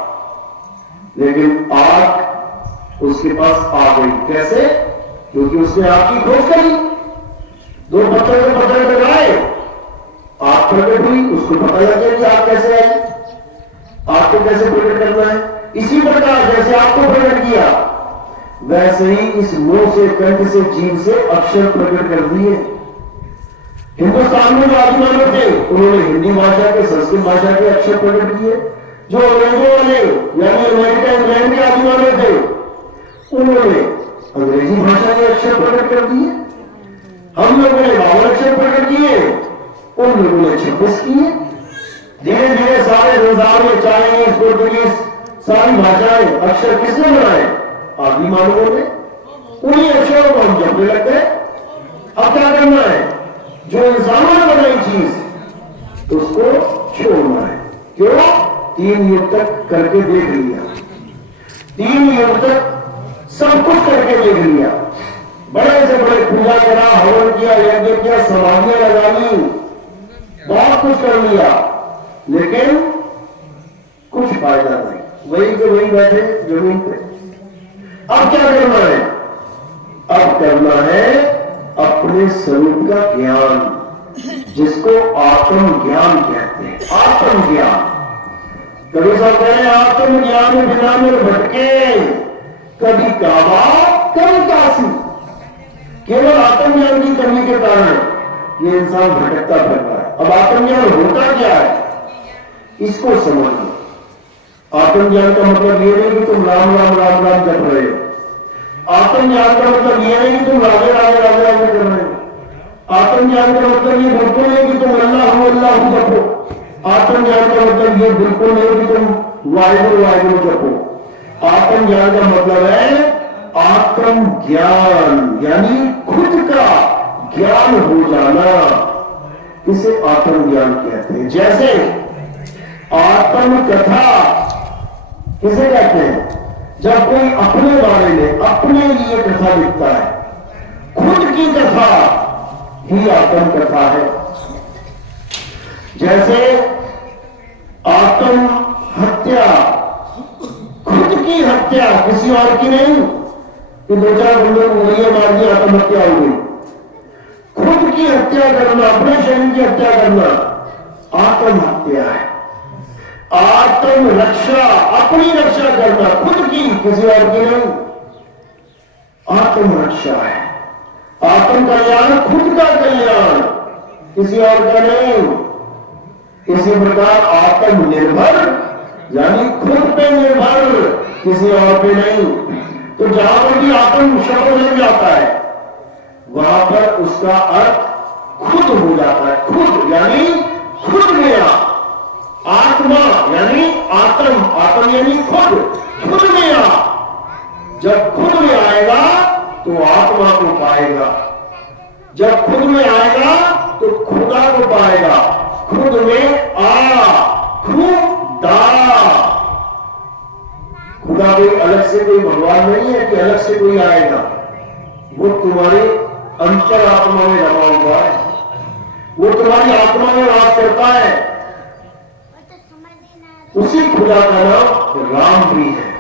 लेकिन आग उसके पास आ गई। कैसे? क्योंकि उसने आग की खोज करी। 2 पत्थर से पत्थर टकराए, आग प्रकट हुई। उसको पता लग गया कि आग कैसे आई, आग को कैसे प्रकट करना है। इसी प्रकार जैसे आपको प्रकट किया, वैसे ही इस मुंह से, कंठ से, जीव से अक्षर प्रकट कर दिए। हिंदुस्तान में जो आदि मानव थे, उन्होंने हिंदी भाषा के, संस्कृत भाषा के अक्षर प्रकट किए। जो अंग्रेजों वाले यानी अमेरिका, इंग्लैंड के आदि मानव थे, उन्होंने अंग्रेजी भाषा के अक्षर प्रकट कर दिए। हम लोगों ने 52 अक्षर प्रकट किए, उन लोगों ने 26 किए। धीरे धीरे सारे संसार में चाइनीज, पुर्तगीज, सारी भाषाएं, अक्षर किसने बनाए? आदि मानवों ने। उन्हीं अक्षरों को हम जपने लग गए। अब क्या करना है? जो इंसानों ने बनाई चीज उसको छोड़ना है। क्यों? 3 युग तक करके देख लिया, 3 युग तक सब कुछ करके देख लिया। बड़े से बड़े पूजा करा, हवन किया, यज्ञ किया, समाधियां लगा ली, बहुत कुछ कर लिया, लेकिन कुछ फायदा नहीं, वहीं के वहीं बैठे जमीन पे। अब क्या करना है? अब करना है अपने स्वरूप का ज्ञान, जिसको आत्म ज्ञान कहते हैं। आत्म ज्ञान, कभी सब कह रहे आत्म ज्ञान बिना में भटके, कभी काबा कभी काशी। केवल आत्मज्ञान की कमी के कारण ये इंसान भटकता फिरता है। अब आत्मज्ञान होता क्या है, इसको समझिए। आत्मज्ञान का मतलब ये नहीं कि तुम राम राम राम राम जप रहे हो। आत्मज्ञान का मतलब ये नहीं कि तुम राधे राधे राधे राधे कर रहे हो। आत्मज्ञान का मतलब ये बिल्कुल नहीं कि तुम अल्लाह जपो। आत्मज्ञान का मतलब ये बिल्कुल नहीं कि तुम वाहिगुरु जपो। आत्मज्ञान का मतलब है आत्म ज्ञान, यानी खुद का ज्ञान हो जाना, इसे आत्म ज्ञान कहते हैं। जैसे आत्म कथा किसे कहते हैं? जब कोई अपने बारे में अपने लिए कथा लिखता है, खुद की कथा ही आत्म कथा है। जैसे आत्म हत्या, खुद की हत्या, किसी और की नहीं कि दो चार बंदों को गोलियां मार दी आत्महत्या हो गई। खुद की हत्या करना, अपने शरीर की हत्या करना आत्महत्या है। आत्म रक्षा, अपनी रक्षा करना, खुद की, किसी और की नहीं, आत्म रक्षा है। आत्म कल्याण, खुद का कल्याण, किसी और का नहीं। इसी प्रकार आत्मनिर्भर, यानी खुद पे निर्भर, किसी और पे नहीं। तो जहां पर भी आत्म शब्द लग जाता है, वहां पर उसका अर्थ खुद हो जाता है। खुद यानी खुद गया, आत्मा यानी आत्म, आत्म यानी खुद, खुद गया। जब खुद में आएगा तो आत्मा को पाएगा, जब खुद में आएगा तो खुदा को पाएगा। खुद में आ, खुदा, खुदा कोई अलग से कोई भगवान नहीं है कि अलग से कोई आएगा, वो तुम्हारे अंतर आत्मा में रमा हुआ है, वो तुम्हारी आत्मा में वास करता है। उसी खुदा का नाम राम भी है।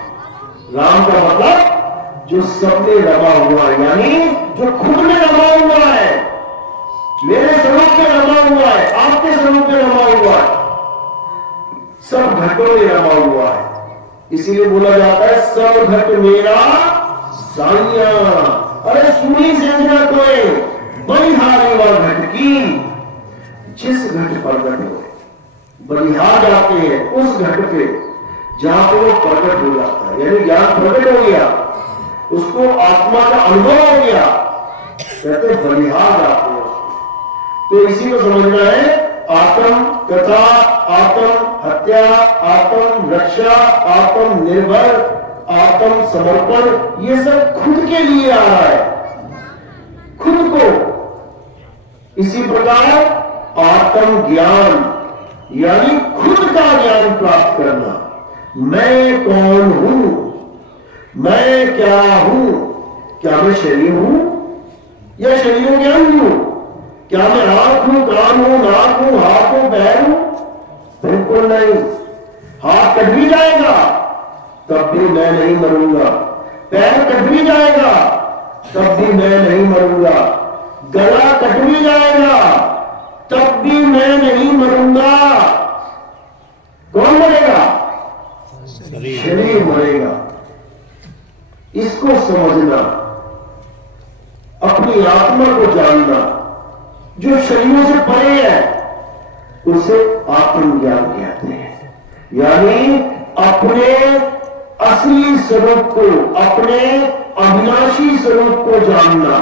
राम का मतलब जो सब में रमा हुआ है, यानी जो खुद में रमा हुआ है, मेरे स्वरूप में रमा हुआ है, आपके स्वरूप में रमा हुआ है, सब घटों में रमा हुआ है। इसीलिए बोला जाता है सब घट मेरा साइया। अरे सुनी सेजना कोई बलिहारी व घट की, जिस घट प्रकट हो, बलिहार जाते हैं उस घट पे जहां पे वो प्रकट हो जाता है, यानी ज्ञान प्रकट हो गया, उसको आत्मा का अनुभव हो गया, कहते बलिहार जाते हैं। तो इसी को समझना है, आत्म कथा, आत्म हत्या, आत्म रक्षा, आत्म निर्भर, आत्म समर्पण, ये सब खुद के लिए आ रहा है, खुद को। इसी प्रकार आत्म ज्ञान यानी खुद का ज्ञान प्राप्त करना। मैं कौन हूं, मैं क्या हूं, क्या मैं शरीर हूं या शरीरों ज्ञान हूं? क्या मैं आंख हूं, कान हूं, नाक हूं, हाथ हूं, पैर हूं? बिल्कुल नहीं। हाथ कट भी जाएगा तब भी मैं नहीं मरूंगा, पैर कट भी जाएगा तब भी मैं नहीं मरूंगा, गला कट भी जाएगा तब भी मैं नहीं मरूंगा। कौन मरेगा? शरीर मरेगा। इसको समझना, अपनी आत्मा को जानना, जो शरीरों से परे है, उसे आत्मज्ञान कहते हैं। यानी अपने असली स्वरूप को, अपने अविनाशी स्वरूप को जानना,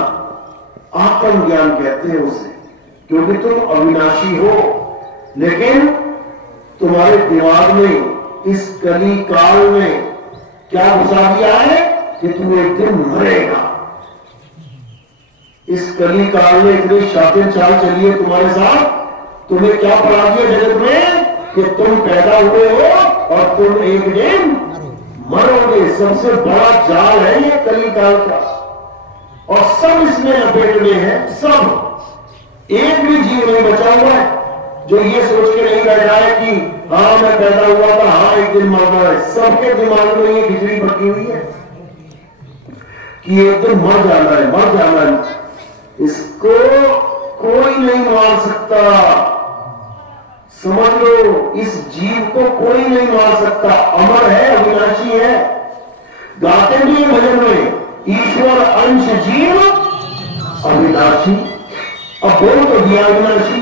आत्मज्ञान कहते हैं उसे। क्योंकि तुम अविनाशी हो, लेकिन तुम्हारे दिमाग में इस कली काल में क्या घुसा दिया है कि तुम एक दिन मरेगा। इस कली काल में इतनी शातिर चाल चली है तुम्हारे साथ, तुम्हें क्या पढ़ा दिया जगत में कि तुम पैदा हुए हो और तुम एक दिन मरोगे। सबसे बड़ा जाल है ये कली काल का, और सब इसमें लपेट में है। सब, एक भी जीव नहीं बचा हुआ है। जो ये सोच के नहीं बैठ रहा है कि हाँ मैं पैदा हुआ था, हाँ एक दिन मरना है। सबके दिमाग में ये खिचड़ी पकी हुई है कि एक दिन मर जाना है, मर जाना है। इसको कोई नहीं मार सकता, समझ लो। इस जीव को कोई नहीं मार सकता, अमर है, अविनाशी है। गाते भी भजन में, ईश्वर अंश जीव अविनाशी। अब बोल तो दिया अविनाशी,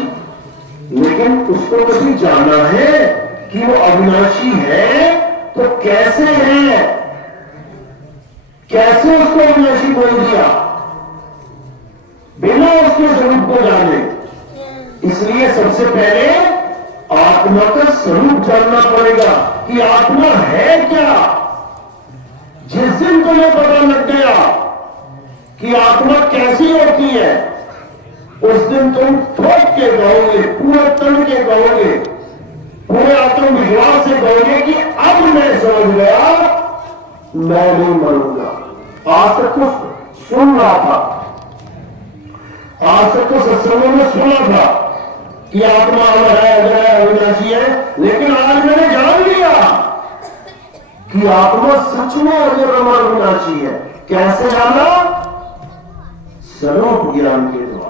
लेकिन उसको कभी जाना है कि वो अविनाशी है तो कैसे है, कैसे उसको अविनाशी बोल दिया बिना उसके स्वरूप को जाने। इसलिए सबसे पहले आत्मा का स्वरूप जानना पड़ेगा कि आत्मा है क्या। जिस दिन तुम्हें पता लग गया कि आत्मा कैसी होती है, उस दिन तुम ठोक के कहोगे, पूरे तन के कहोगे, पूरे आत्मविश्वास से कहोगे कि अब मैं समझ गया, मैं नहीं मरूंगा। आज तक तो सुन रहा था, आज तक तो सत्संगों में सुना था कि आत्मा अमर है, अजर है, अविनाशी है, लेकिन आज मैंने जान लिया कि आत्मा सच में अजर अमर अविनाशी है। कैसे जाना? स्वरूप ज्ञान के द्वारा।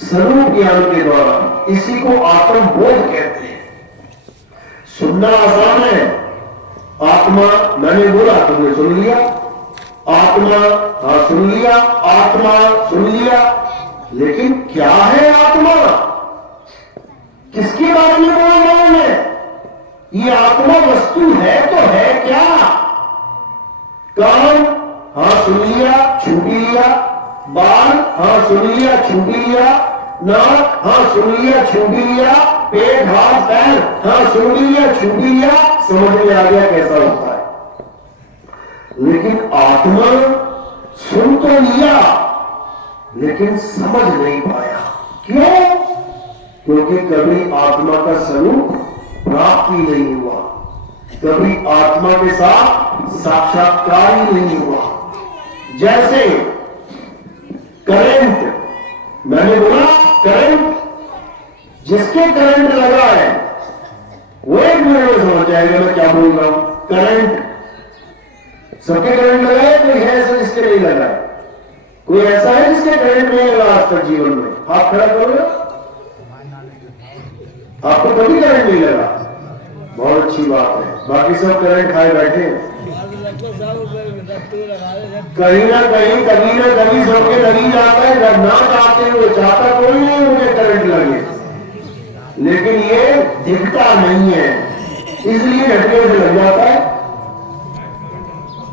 स्वरूप ज्ञान के द्वारा, इसी को आत्मबोध कहते हैं। सुनना आसान है, आत्मा मैंने बोला तुमने सुन लिया, आत्मा हाँ सुन लिया, आत्मा सुन लिया, लेकिन क्या है आत्मा? किसके बारे में बोल रहा हूं मैं? ये आत्मा वस्तु है तो है क्या? कान हाँ सुन लिया, छू भी लिया, बाल हाँ सुन लिया, छू भी लिया, नाक हाँ सुन लिया, छू भी लिया, पेट हाथ पैर हाँ सुन लिया, छू भी लिया, समझ में आ गया कैसा होता है। लेकिन आत्मा सुन तो लिया लेकिन समझ नहीं पाया। क्यों? क्योंकि कभी आत्मा का स्वरूप प्राप्त ही नहीं हुआ, कभी आत्मा के साथ साक्षात्कार ही नहीं हुआ। जैसे करंट, मैंने बोला करंट, जिसके करंट लगा है वो एक मिनट में समझ जाएगा मैं क्या बोल रहा हूं। करंट सबके करंट लगा है, कोई है ऐसा जिसके नहीं लगा है? कोई ऐसा है जिसके करंट नहीं लगा आज तक जीवन में? हाथ खड़ा करोगे? आपको कभी करंट नहीं लगा? बहुत अच्छी बात है। बाकी सब करंट खाए बैठे हैं। कहीं ना कहीं कभी ना कभी सबके लगी जाता है, जब ना चाहते हुए, चाहता कोई नहीं मुझे करंट लगे, लेकिन ये दिखता नहीं है, इसलिए झटके से लग जाता है।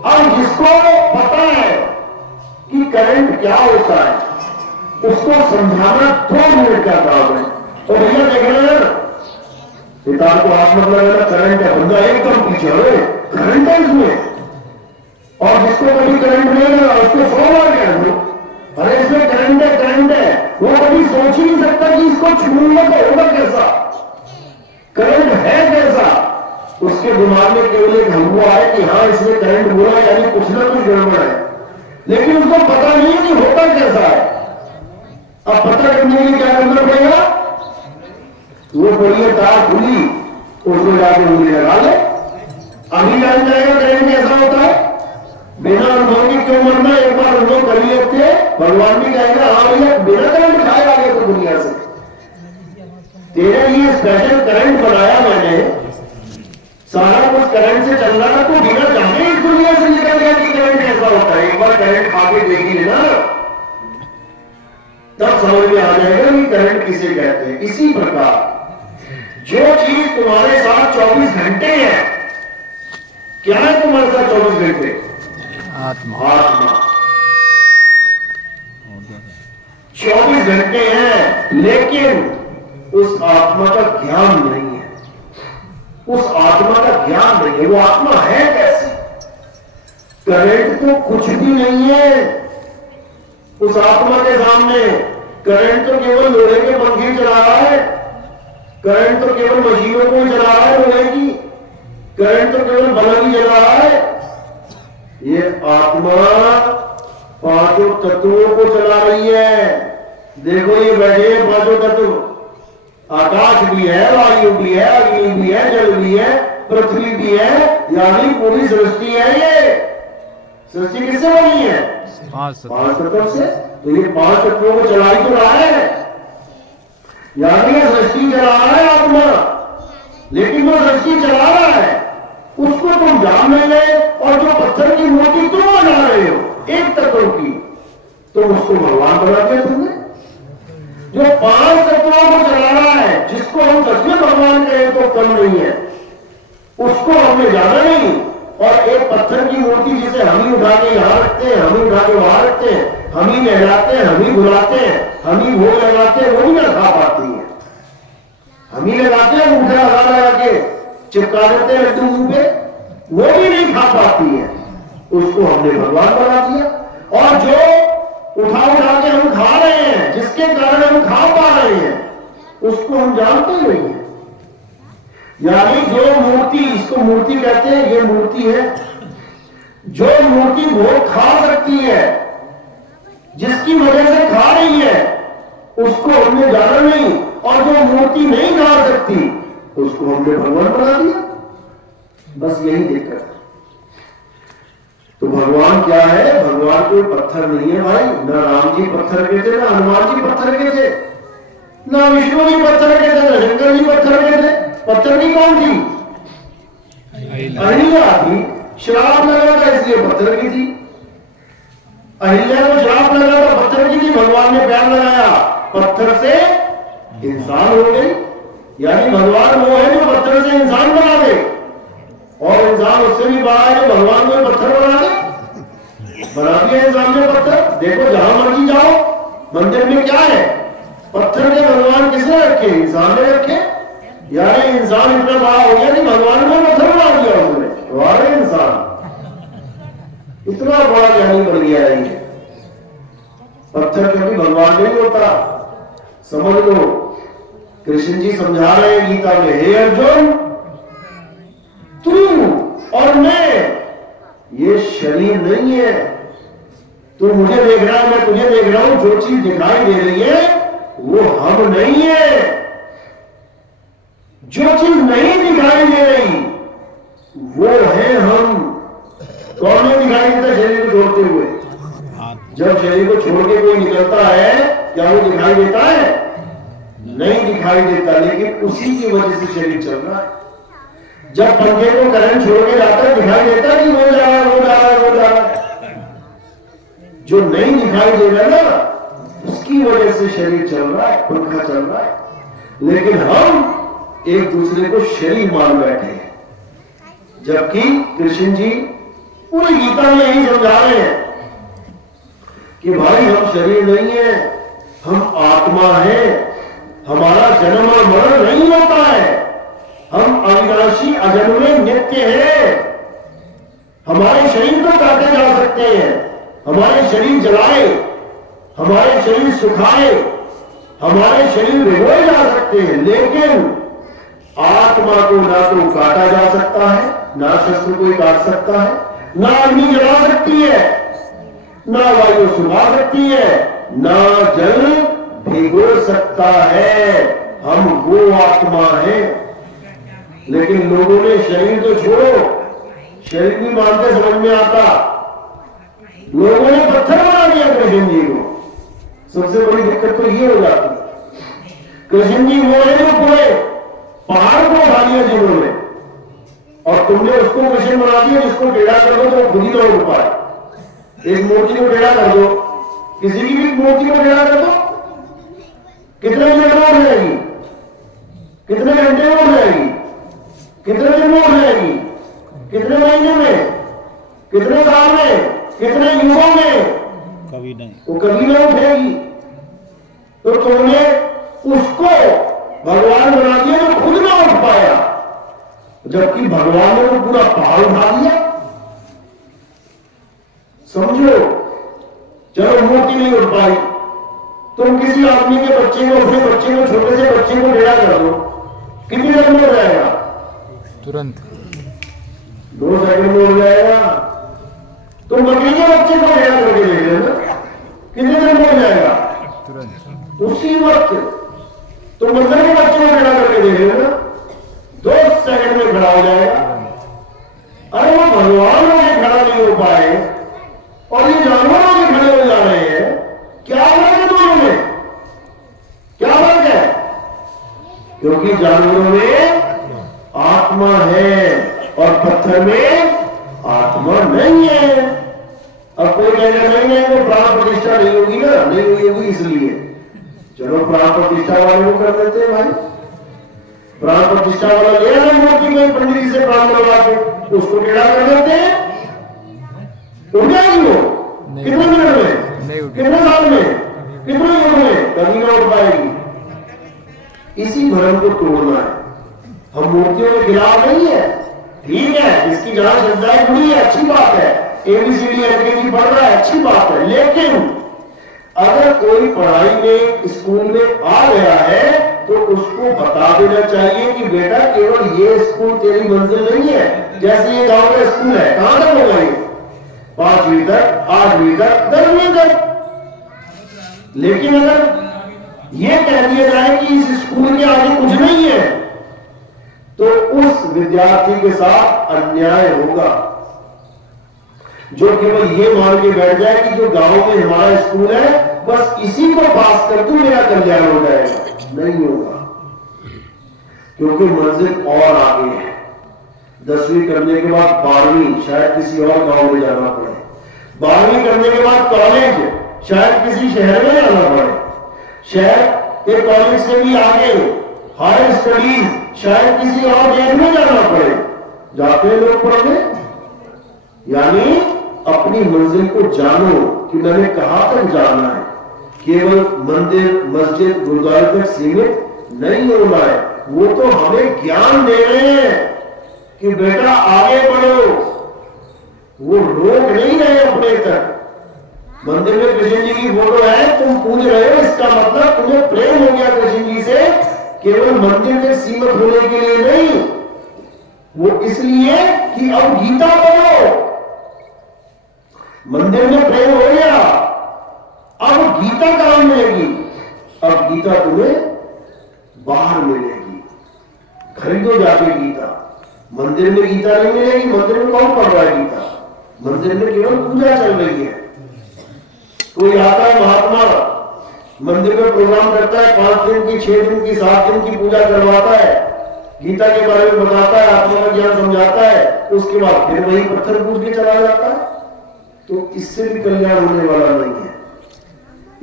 अब जिसको पता है कि करंट क्या होता है, उसको समझाना 2 मिनट का काम है। तो भैया देखना पिता को हाथ मत लगाना, करंट है, बंदा एकदम पीछे हो, करंट है इसमें। और जिसको कभी करंट नहीं लगा उसको 100 बार कह दो, अरे इसमें करंट है, करंट है, वो कभी सोच ही नहीं सकता कि इसको छूंगा तो होगा कैसा, करंट है कैसा। उसके दिमाग में केवल एक हुआ है कि हाँ इसमें करंट बोला यानी कुछ ना कुछ गड़बड़ है, लेकिन उसको पता नहीं है कि होता कैसा है। अब पता करने के लिए क्या करना पड़ेगा? वो बढ़िया तार खुली, उसको जाके उंगली लगा ले, अभी जान जाएगा करंट कैसा होता है। बिना अनुभव की क्यों मरना? एक बार अनुभव कर लेते, भगवान भी कहेगा हाँ भैया बिना करंट खाए आ गए तो दुनिया से, तेरे लिए स्पेशल करंट बनाया मैंने, सारा कुछ करंट से चल रहा है, तो बिना जाने इस दुनिया से निकल गया कि करंट कैसा होता है। एक बार करंट खा के देख लेना, तब समझ में आ जाएगा कि करंट किसे कहते हैं। इसी प्रकार जो चीज तुम्हारे साथ 24 घंटे है, क्या है तुम्हारे साथ 24 घंटे? आत्मा। 24 घंटे हैं, लेकिन उस आत्मा का ज्ञान नहीं है, उस आत्मा का ज्ञान नहीं है। वो आत्मा है कैसी? करंट तो कुछ भी नहीं है उस आत्मा के सामने। करंट तो केवल लोहे के पंखे चला रहा है, करंट तो केवल मशीनों को चला रहा है लोहे की, करंट तो केवल बल्ब ही जला रहा है। ये आत्मा पांचों तत्वों को चला रही है। देखो ये बैठे हैं पांचों तत्व, आकाश भी है, वायु भी है, अग्नि भी है, जल भी है, पृथ्वी भी है, यानी पूरी सृष्टि है। ये सृष्टि किससे बनी है? पांच तत्वों से। तो ये पांच तत्वों को चला ही तो रहा है, यानी ये सृष्टि चला रहा है आत्मा। लेकिन वो सृष्टि चला रहा है उसको तुम जान नहीं रहे, और जो पत्थर की मूर्ति तुम बना रहे हो एक तत्व की, तुम उसको भगवान बनाते हो। तुमने जो पांच तत्वों को चला रहा है, जिसको हम सच में भगवान कहें तो कम नहीं है, उसको हमने जाना नहीं। और एक पत्थर की मूर्ति जिसे हम ही उठा के यहां रखते हैं, हम ही उठा के वहां रखते हैं, हम ही नहलाते हैं, हम ही बुलाते हैं, हम ही भोग लगाते हैं, वो भी ना खा पाती है। हम ही लगाते हैं अंगूठा लगा के चिपका देते हैं लड्डू मुंह पे, वो भी नहीं खा पाती है। उसको हमने भगवान बना दिया। और जो उठा उठा के हम खा रहे हैं, जिसके कारण हम खा पा रहे हैं, उसको हम जानते ही नहीं है। यानी जो मूर्ति, इसको मूर्ति कहते हैं, ये मूर्ति है। जो मूर्ति भोग खा सकती है, जिसकी वजह से खा रही है, उसको हमने जाना नहीं। और जो मूर्ति नहीं खा सकती, उसको हमने भगवान बना दिया। बस यही दिक्कत है। तो भगवान क्या है? भगवान कोई पत्थर नहीं है भाई। ना राम जी पत्थर के थे, ना हनुमान जी पत्थर के थे, ना विष्णु जी पत्थर के थे, ना शंकर जी पत्थर के थे। पत्थर की कौन थी? अहिल्या थी। श्राप लगा था इसलिए पत्थर की थी। अहिल्या को श्राप लगा था, पत्थर की थी। भगवान ने प्यार लगाया, पत्थर से इंसान हो गई। यानी भगवान वो है जो पत्थर से इंसान बना दे, और इंसान उससे भी बड़ा है जो भगवान को पत्थर बना दे। बना दिया इंसान ने पत्थर। देखो जहां मर्जी जाओ, मंदिर में क्या है? पत्थर के भगवान किसने रखे? इंसान ने रखे। यानी इंसान इतना बड़ा हो गया कि भगवान को पत्थर बना दिया उसने। वाह इंसान इतना बड़ा ज्ञानी बन गया है। पत्थर कभी भगवान नहीं होता, समझ लो। कृष्ण जी समझा रहे हैं गीता में, हे अर्जुन, तू और मैं ये शरीर नहीं है। तू मुझे देख रहा है, मैं तुझे देख रहा हूं। जो चीज दिखाई दे रही है वो हम नहीं है। जो चीज नहीं दिखाई दे रही वो है हम। कौन नहीं दिखाई देता शरीर को छोड़ते हुए? जब शरीर को छोड़ के कोई निकलता है, क्या वो दिखाई देता है? नहीं दिखाई देता। लेकिन उसी की वजह से शरीर चल रहा है। जब पंखे को करंट छोड़ के जाता है, दिखाई देता है कि वो जा रहा है, वो जा रहा है, वो जा रहा है। जो नहीं दिखाई दे रहा ना, उसकी वजह से शरीर चल रहा है, पंखा चल रहा है। लेकिन हम एक दूसरे को शरीर मान बैठे हैं। जबकि कृष्ण जी पूरी गीता में यही समझा रहे हैं कि भाई हम शरीर नहीं है, हम आत्मा है। हमारा जन्म और मरण नहीं होता है। हम अविनाशी अजन्मे नित्य है। हमारे शरीर को काटे जा सकते हैं, हमारे शरीर जलाए, हमारे शरीर सुखाए, हमारे शरीर भिगोए जा सकते हैं। लेकिन आत्मा को ना तो काटा जा सकता है, ना शस्त्र कोई काट सकता है, ना अग्नि जला सकती है, ना वायु सुखा सकती है, ना जल भिगो सकता है। हम वो आत्मा है। लेकिन लोगों ने शरीर तो छोड़ो, शरीर भी मानते समझ में आता। लोगों ने पत्थर बना दिया कृष्ण जी को। सबसे बड़ी दिक्कत तो ये हो जाती। कृष्ण जी वो है जो पूरे पहाड़ को उठा दिया जिन्होंने, और तुमने उसको कृष्ण बना दिया जिसको टेढ़ा कर दो तो खुद ही तो उठ पाए। एक मूर्ति को टेढ़ा कर दो, किसी की भी मूर्ति को टेढ़ा कर दो, कितने मिनट में उठ जाएगी? कितने घंटे में उठ जाएगी? कितने दिन में उठ जाएगी? कितने महीने में? कितने साल में? कितने युगों में? कभी नहीं, वो कभी नहीं उठेगी। तो तुमने उसको भगवान बना दिया तो खुद ना उठ पाया, जबकि भगवान ने तो पूरा पहाड़ उठा दिया। समझो, चलो मूर्ति नहीं उठ पाई, तुम किसी आदमी के बच्चे को, अपने बच्चे को, छोटे से बच्चे को टेढ़ा कर दो, कितनी देर में हो जाएगा? तुरंत 2 सेकंड में हो जाएगा। तुम बकरी के बच्चे को टेढ़ा करके देख लेना, उसी वक्त तो मंदिर के बच्चों को खड़ा करके दे रहे हो ना, 2 सेकंड में खड़ा हो जाएगा। अरे वो भगवान लोग खड़ा नहीं हो पाए और ये जानवर लोग खड़े हो जा रहे हैं, क्या फर्क है दोनों में? क्या फर्क है? क्योंकि जानवरों में आत्मा है और पत्थर में आत्मा नहीं है। अब कोई कहेगा नहीं वो प्राण प्रतिष्ठा नहीं होगी ना, नहीं हुई होगी इसलिए चलो प्राण प्रतिष्ठा वाले को कर देते हैं भाई। प्राण प्रतिष्ठा वाला ले आना मूर्ति में पंडित जी से प्राण बनवा के उसको टेढ़ा कर देते हैं, उठ जाएगी वो कितने मिनट में, कितने साल में, कितने युग में, कभी ना उठ पाएगी। इसी भ्रम को तोड़ना है। हम मूर्तियों के खिलाफ नहीं है, ठीक है, इसकी जहां श्रद्धाएं जुड़ी है अच्छी बात है, ABCD LKG पढ़ रहा है अच्छी बात है, लेकिन अगर कोई पढ़ाई में स्कूल में आ गया है तो उसको बता देना चाहिए कि बेटा केवल ये स्कूल तेरी मंजिल नहीं है। जैसे ये गांव का स्कूल है, कहां तक होगा ये? 5वीं तक, 8वीं तक, 10वीं तक। लेकिन अगर ये कह दिया जाए कि इस स्कूल के आगे कुछ नहीं है तो उस विद्यार्थी के साथ अन्याय होगा जो केवल ये मान के बैठ जाए कि जो गांव में हमारा स्कूल है बस इसी को पास कर दूं मेरा कल्याण हो जाएगा। नहीं होगा, क्योंकि मंजिल और आगे है। 10वीं करने के बाद 12वीं शायद किसी और गांव में जाना पड़े, 12वीं करने के बाद कॉलेज शायद किसी शहर में जाना पड़े, शहर के कॉलेज से भी आगे हायर स्टडीज शायद किसी और देश में जाना पड़े, जाते हैं लोग पढ़ने। यानी अपनी मंजिल को जानो कि मैंने कहां तक जाना है। केवल मंदिर मस्जिद गुरुद्वारे तक सीमित नहीं होना है। वो तो हमें ज्ञान दे रहे हैं कि बेटा आगे बढ़ो, वो रोक नहीं रहे अपने तक। मंदिर में कृष्ण जी की फोटो है, तुम पूज रहे हो, इसका मतलब तुम्हें प्रेम हो गया कृष्ण जी से, केवल मंदिर में सीमित होने के लिए नहीं, वो इसलिए कि अब गीता पढ़ो। मंदिर में प्रेम हो गया, अब गीता कहां मिलेगी? अब गीता तुम्हें बाहर मिलेगी, खरीदो जाके गीता। मंदिर में गीता नहीं मिलेगी। मंदिर में कौन पढ़ रहा है गीता? मंदिर में केवल पूजा चल रही है। कोई आता है महात्मा, मंदिर में प्रोग्राम करता है, 5 दिन की, 6 दिन की, 7 दिन की पूजा करवाता है, गीता के बारे में बताता है, आत्मा का ज्ञान समझाता है, उसके बाद फिर वही पत्थर पूज के चला जाता है। तो इससे भी कल्याण होने वाला नहीं है।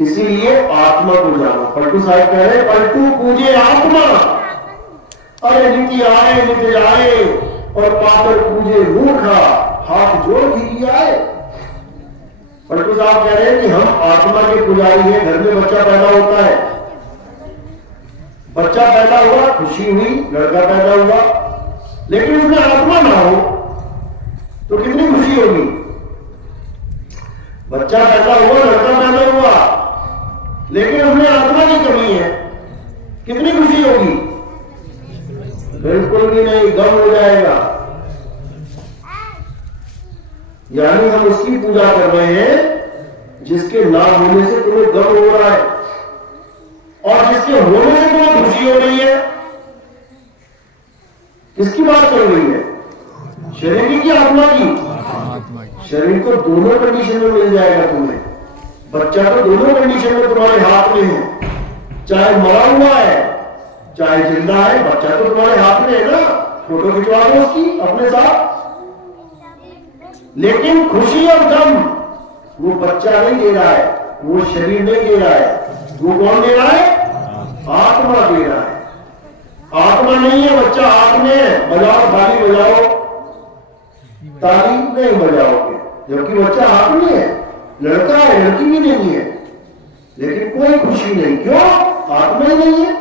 इसीलिए आत्मा को जानो। पलटू साहब कह रहे पलटू पूजे आत्मा, अरे नित्य आए नित्य जाए और पातर पूजे मूर्खा, हाथ जोड़ ही आए। पलटू साहब कह रहे हैं कि हम आत्मा के पुजारी हैं। घर में बच्चा पैदा होता है, बच्चा पैदा हुआ, खुशी हुई, लड़का पैदा हुआ, लेकिन उसमें आत्मा ना हो तो कितनी खुशी होगी? बच्चा पैदा हुआ, लड़का पैदा हुआ, लेकिन उसमें आत्मा की कमी है, कितनी खुशी होगी? बिल्कुल भी नहीं, गम हो जाएगा। यानी हम उसकी पूजा कर रहे हैं जिसके ना होने से तुम्हें गम हो रहा है और जिसके होने से तुम्हें खुशी हो रही है। किसकी बात चल रही है? शरीर की, आत्मा की? शरीर को दोनों कंडीशन में मिल जाएगा तुम्हें। बच्चा तो दोनों कंडीशन में तुम्हारे हाथ में है, चाहे मरा हुआ है चाहे जिंदा है, बच्चा तो तुम्हारे हाथ में है ना। फोटो खिंचवा दो उसकी अपने साथ। लेकिन खुशी और गम वो बच्चा नहीं दे रहा है, वो शरीर नहीं दे रहा है, वो कौन दे रहा है? आत्मा दे रहा है। आत्मा नहीं है, बच्चा हाथ में है, बजाओ ताली बजाओ, ताली नहीं बजाओगे, जबकि बच्चा हाथ में है, लड़का है लड़की भी नहीं है, लेकिन कोई खुशी नहीं। क्यों? आत्मा ही नहीं है।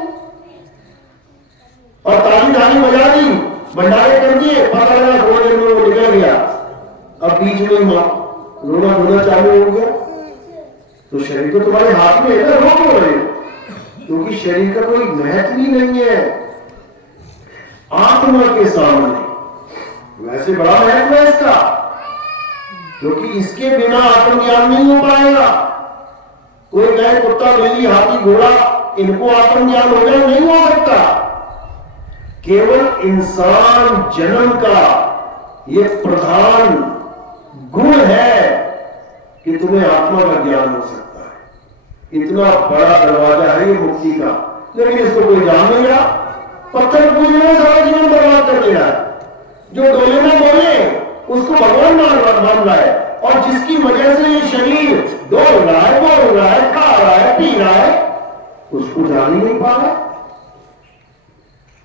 और ताली ताली बजा दी, भंडारे कर दिए, पता लगा थोड़ी देर में वो निकल गया, अब बीच में रोना धोना चालू हो गया। तो शरीर तो तुम्हारे हाथ में है ना, रो क्यों रहे? क्योंकि शरीर का कोई महत्व ही नहीं है आत्मा के सामने। वैसे बड़ा महत्व है इसका, क्योंकि इसके बिना आत्मज्ञान नहीं हो पाएगा। कोई कहे कुत्ता बिल्ली हाथी घोड़ा इनको आत्मज्ञान हो गया, नहीं हो सकता। केवल इंसान जन्म का ये प्रधान गुण है कि तुम्हें आत्मा का ज्ञान हो सकता है। इतना बड़ा दरवाजा है ये मुक्ति का, लेकिन इसको कोई जान नहीं रहा। पत्थर पूजने में सारा जीवन बर्बाद कर दे रहा है। जो डोले में बोले उसको भगवान मान रहा है, और जिसकी वजह से ये शरीर डोल रहा है, बोल रहा है, खा रहा है, पी रहा है, उसको जान ही नहीं पा रहा।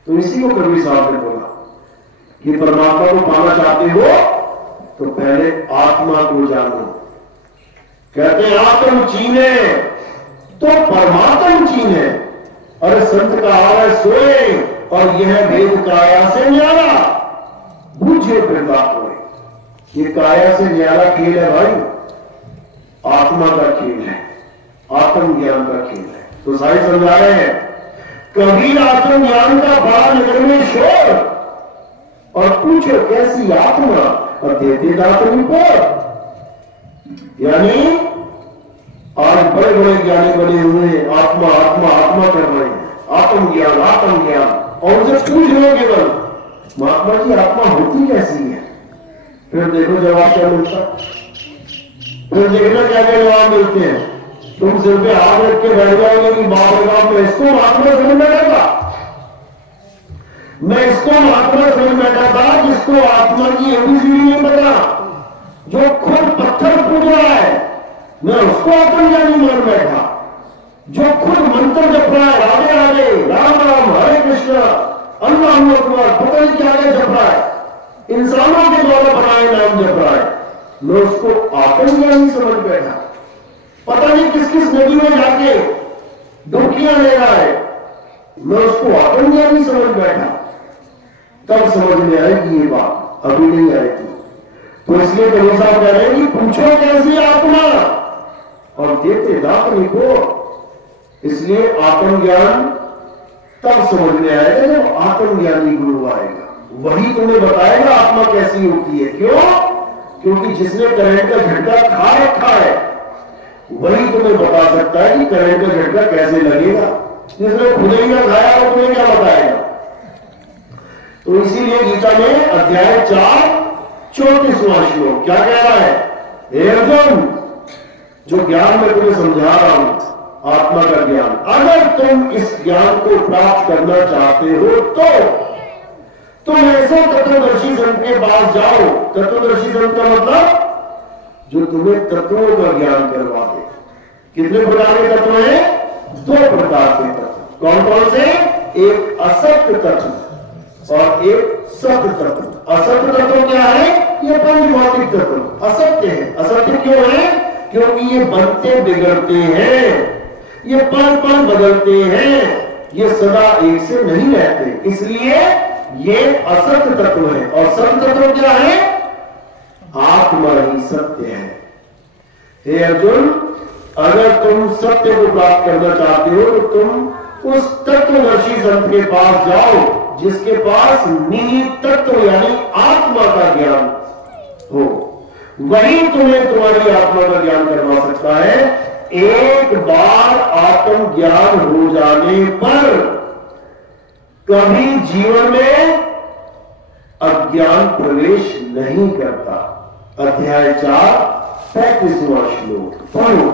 तो इसी को कबीर साहब ने बोला कि परमात्मा को पाना चाहते हो तो पहले आत्मा को जानो। कहते हैं आत्म चीने तो परमात्म चीने। अरे संत का आवाज सोए और यह भेद काया से न्यारा, बूझे फिर बात होए। ये काया से न्यारा खेल है भाई, आत्मा का खेल है, आत्मज्ञान का खेल है। तो साई समझा रहे हैं कबीर आत्मज्ञान का बड़ा नगर में शोर, और पूछो कैसी आत्मा, और देते दात रिपोर्ट। यानी आज बड़े बड़े ज्ञानी बने हुए हैं, आत्मा आत्मा आत्मा कर रहे हैं, आत्मज्ञान आत्मज्ञान, और उनसे पूछ लो केवल महात्मा जी आत्मा होती कैसी है, फिर देखो जवाब क्या मिलता, फिर देखना क्या क्या जवाब मिलते हैं। तुम सिर पे हाथ रख के बैठ जाओगे कि बाप मैं इसको महात्मा समझ बैठा था, मैं इसको महात्मा समझ बैठा था जिसको आत्मा की एबीसीडी नहीं पता, जो खुद पत्थर पूज रहा है मैं उसको आत्मज्ञानी मान बैठा, जो खुद मंत्र जप रहा है राधे राधे राम राम हरे कृष्ण अल्लाहु अकबर पता नहीं क्या क्या जप रहा है, इंसानों के द्वारा बनाए नाम जप रहा है, मैं उसको आत्मज्ञानी समझ बैठा। पता नहीं किस किस नदी में जाके डुबकियां ले रहा है, मैं उसको आत्मज्ञानी समझ बैठा। तब समझ में आएगी ये बात, अभी नहीं आएगी। तो इसलिए कबीर साहब कह रहे हैं कि पूछो कैसी आत्मा, और देते दातनी को। इसलिए आत्मज्ञान तब समझ में आएगा जब आत्मज्ञानी गुरु आएगा, वही तुम्हें बताएगा आत्मा कैसी होती है। क्यों? क्योंकि जिसने करंट का झटका खा रखा है वही तुम्हें बता सकता है कि करंट का झटका कैसे लगेगा। जिसने खुद ही ना खाया वो तुम्हें क्या बताएगा। तो इसीलिए गीता में अध्याय 4 34वां श्लोक क्या कह रहा है, हे अर्जुन जो ज्ञान मैं तुम्हें समझा रहा हूं आत्मा का ज्ञान, अगर तुम इस ज्ञान को प्राप्त करना चाहते हो तो तुम ऐसे तत्वदर्शी संत के पास जाओ। तत्वदर्शी संत का मतलब जो तुम्हें तत्वों का ज्ञान करवा दे। कितने प्रकार के तत्व हैं? 2 प्रकार के तत्व। कौन कौन से? एक असत्य तत्व और एक सत्य तत्व। असत्य तत्व क्या है? ये पंचभौतिक तत्व असत्य है। असत्य क्यों है? क्योंकि ये बनते बिगड़ते हैं, ये पल पल बदलते हैं, ये सदा एक से नहीं रहते, इसलिए ये असत्य तत्व है। और सत्य तत्व क्या है? आत्मा ही सत्य है। हे अर्जुन अगर तुम सत्य को प्राप्त करना चाहते हो तो तुम उस तत्वदर्शी संत के पास जाओ जिसके पास निहित तत्व यानी आत्मा का ज्ञान हो, वही तुम्हें तुम्हारी आत्मा का ज्ञान करवा सकता है। एक बार आत्म ज्ञान हो जाने पर कभी जीवन में अज्ञान प्रवेश नहीं करता। अध्याय 4 35वां श्लोक पढ़ो।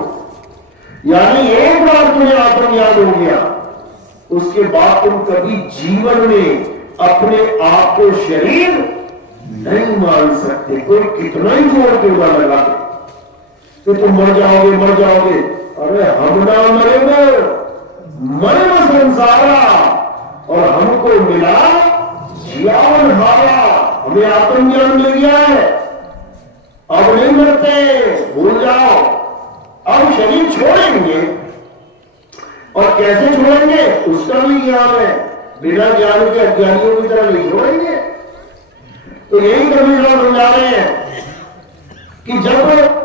यानी एक बार तुम्हें आत्मज्ञान हो गया उसके बाद तुम कभी जीवन में अपने आप को शरीर नहीं मान सकते। कोई कितना ही जोर के ना लगा तो तुम मर जाओगे मर जाओगे। अरे हम ना मरे मरे में संसारा और हमको मिला जीवन हारा। हमें आत्मज्ञान मिल गया है, अब नहीं मरते, भूल जाओ। अब शरीर छोड़ेंगे और कैसे छोड़ेंगे उसका भी ज्ञान है, बिना ज्ञान के अज्ञानियों की तरह नहीं छोड़ेंगे। तो यही कबीर साहब समझा रहे हैं कि जब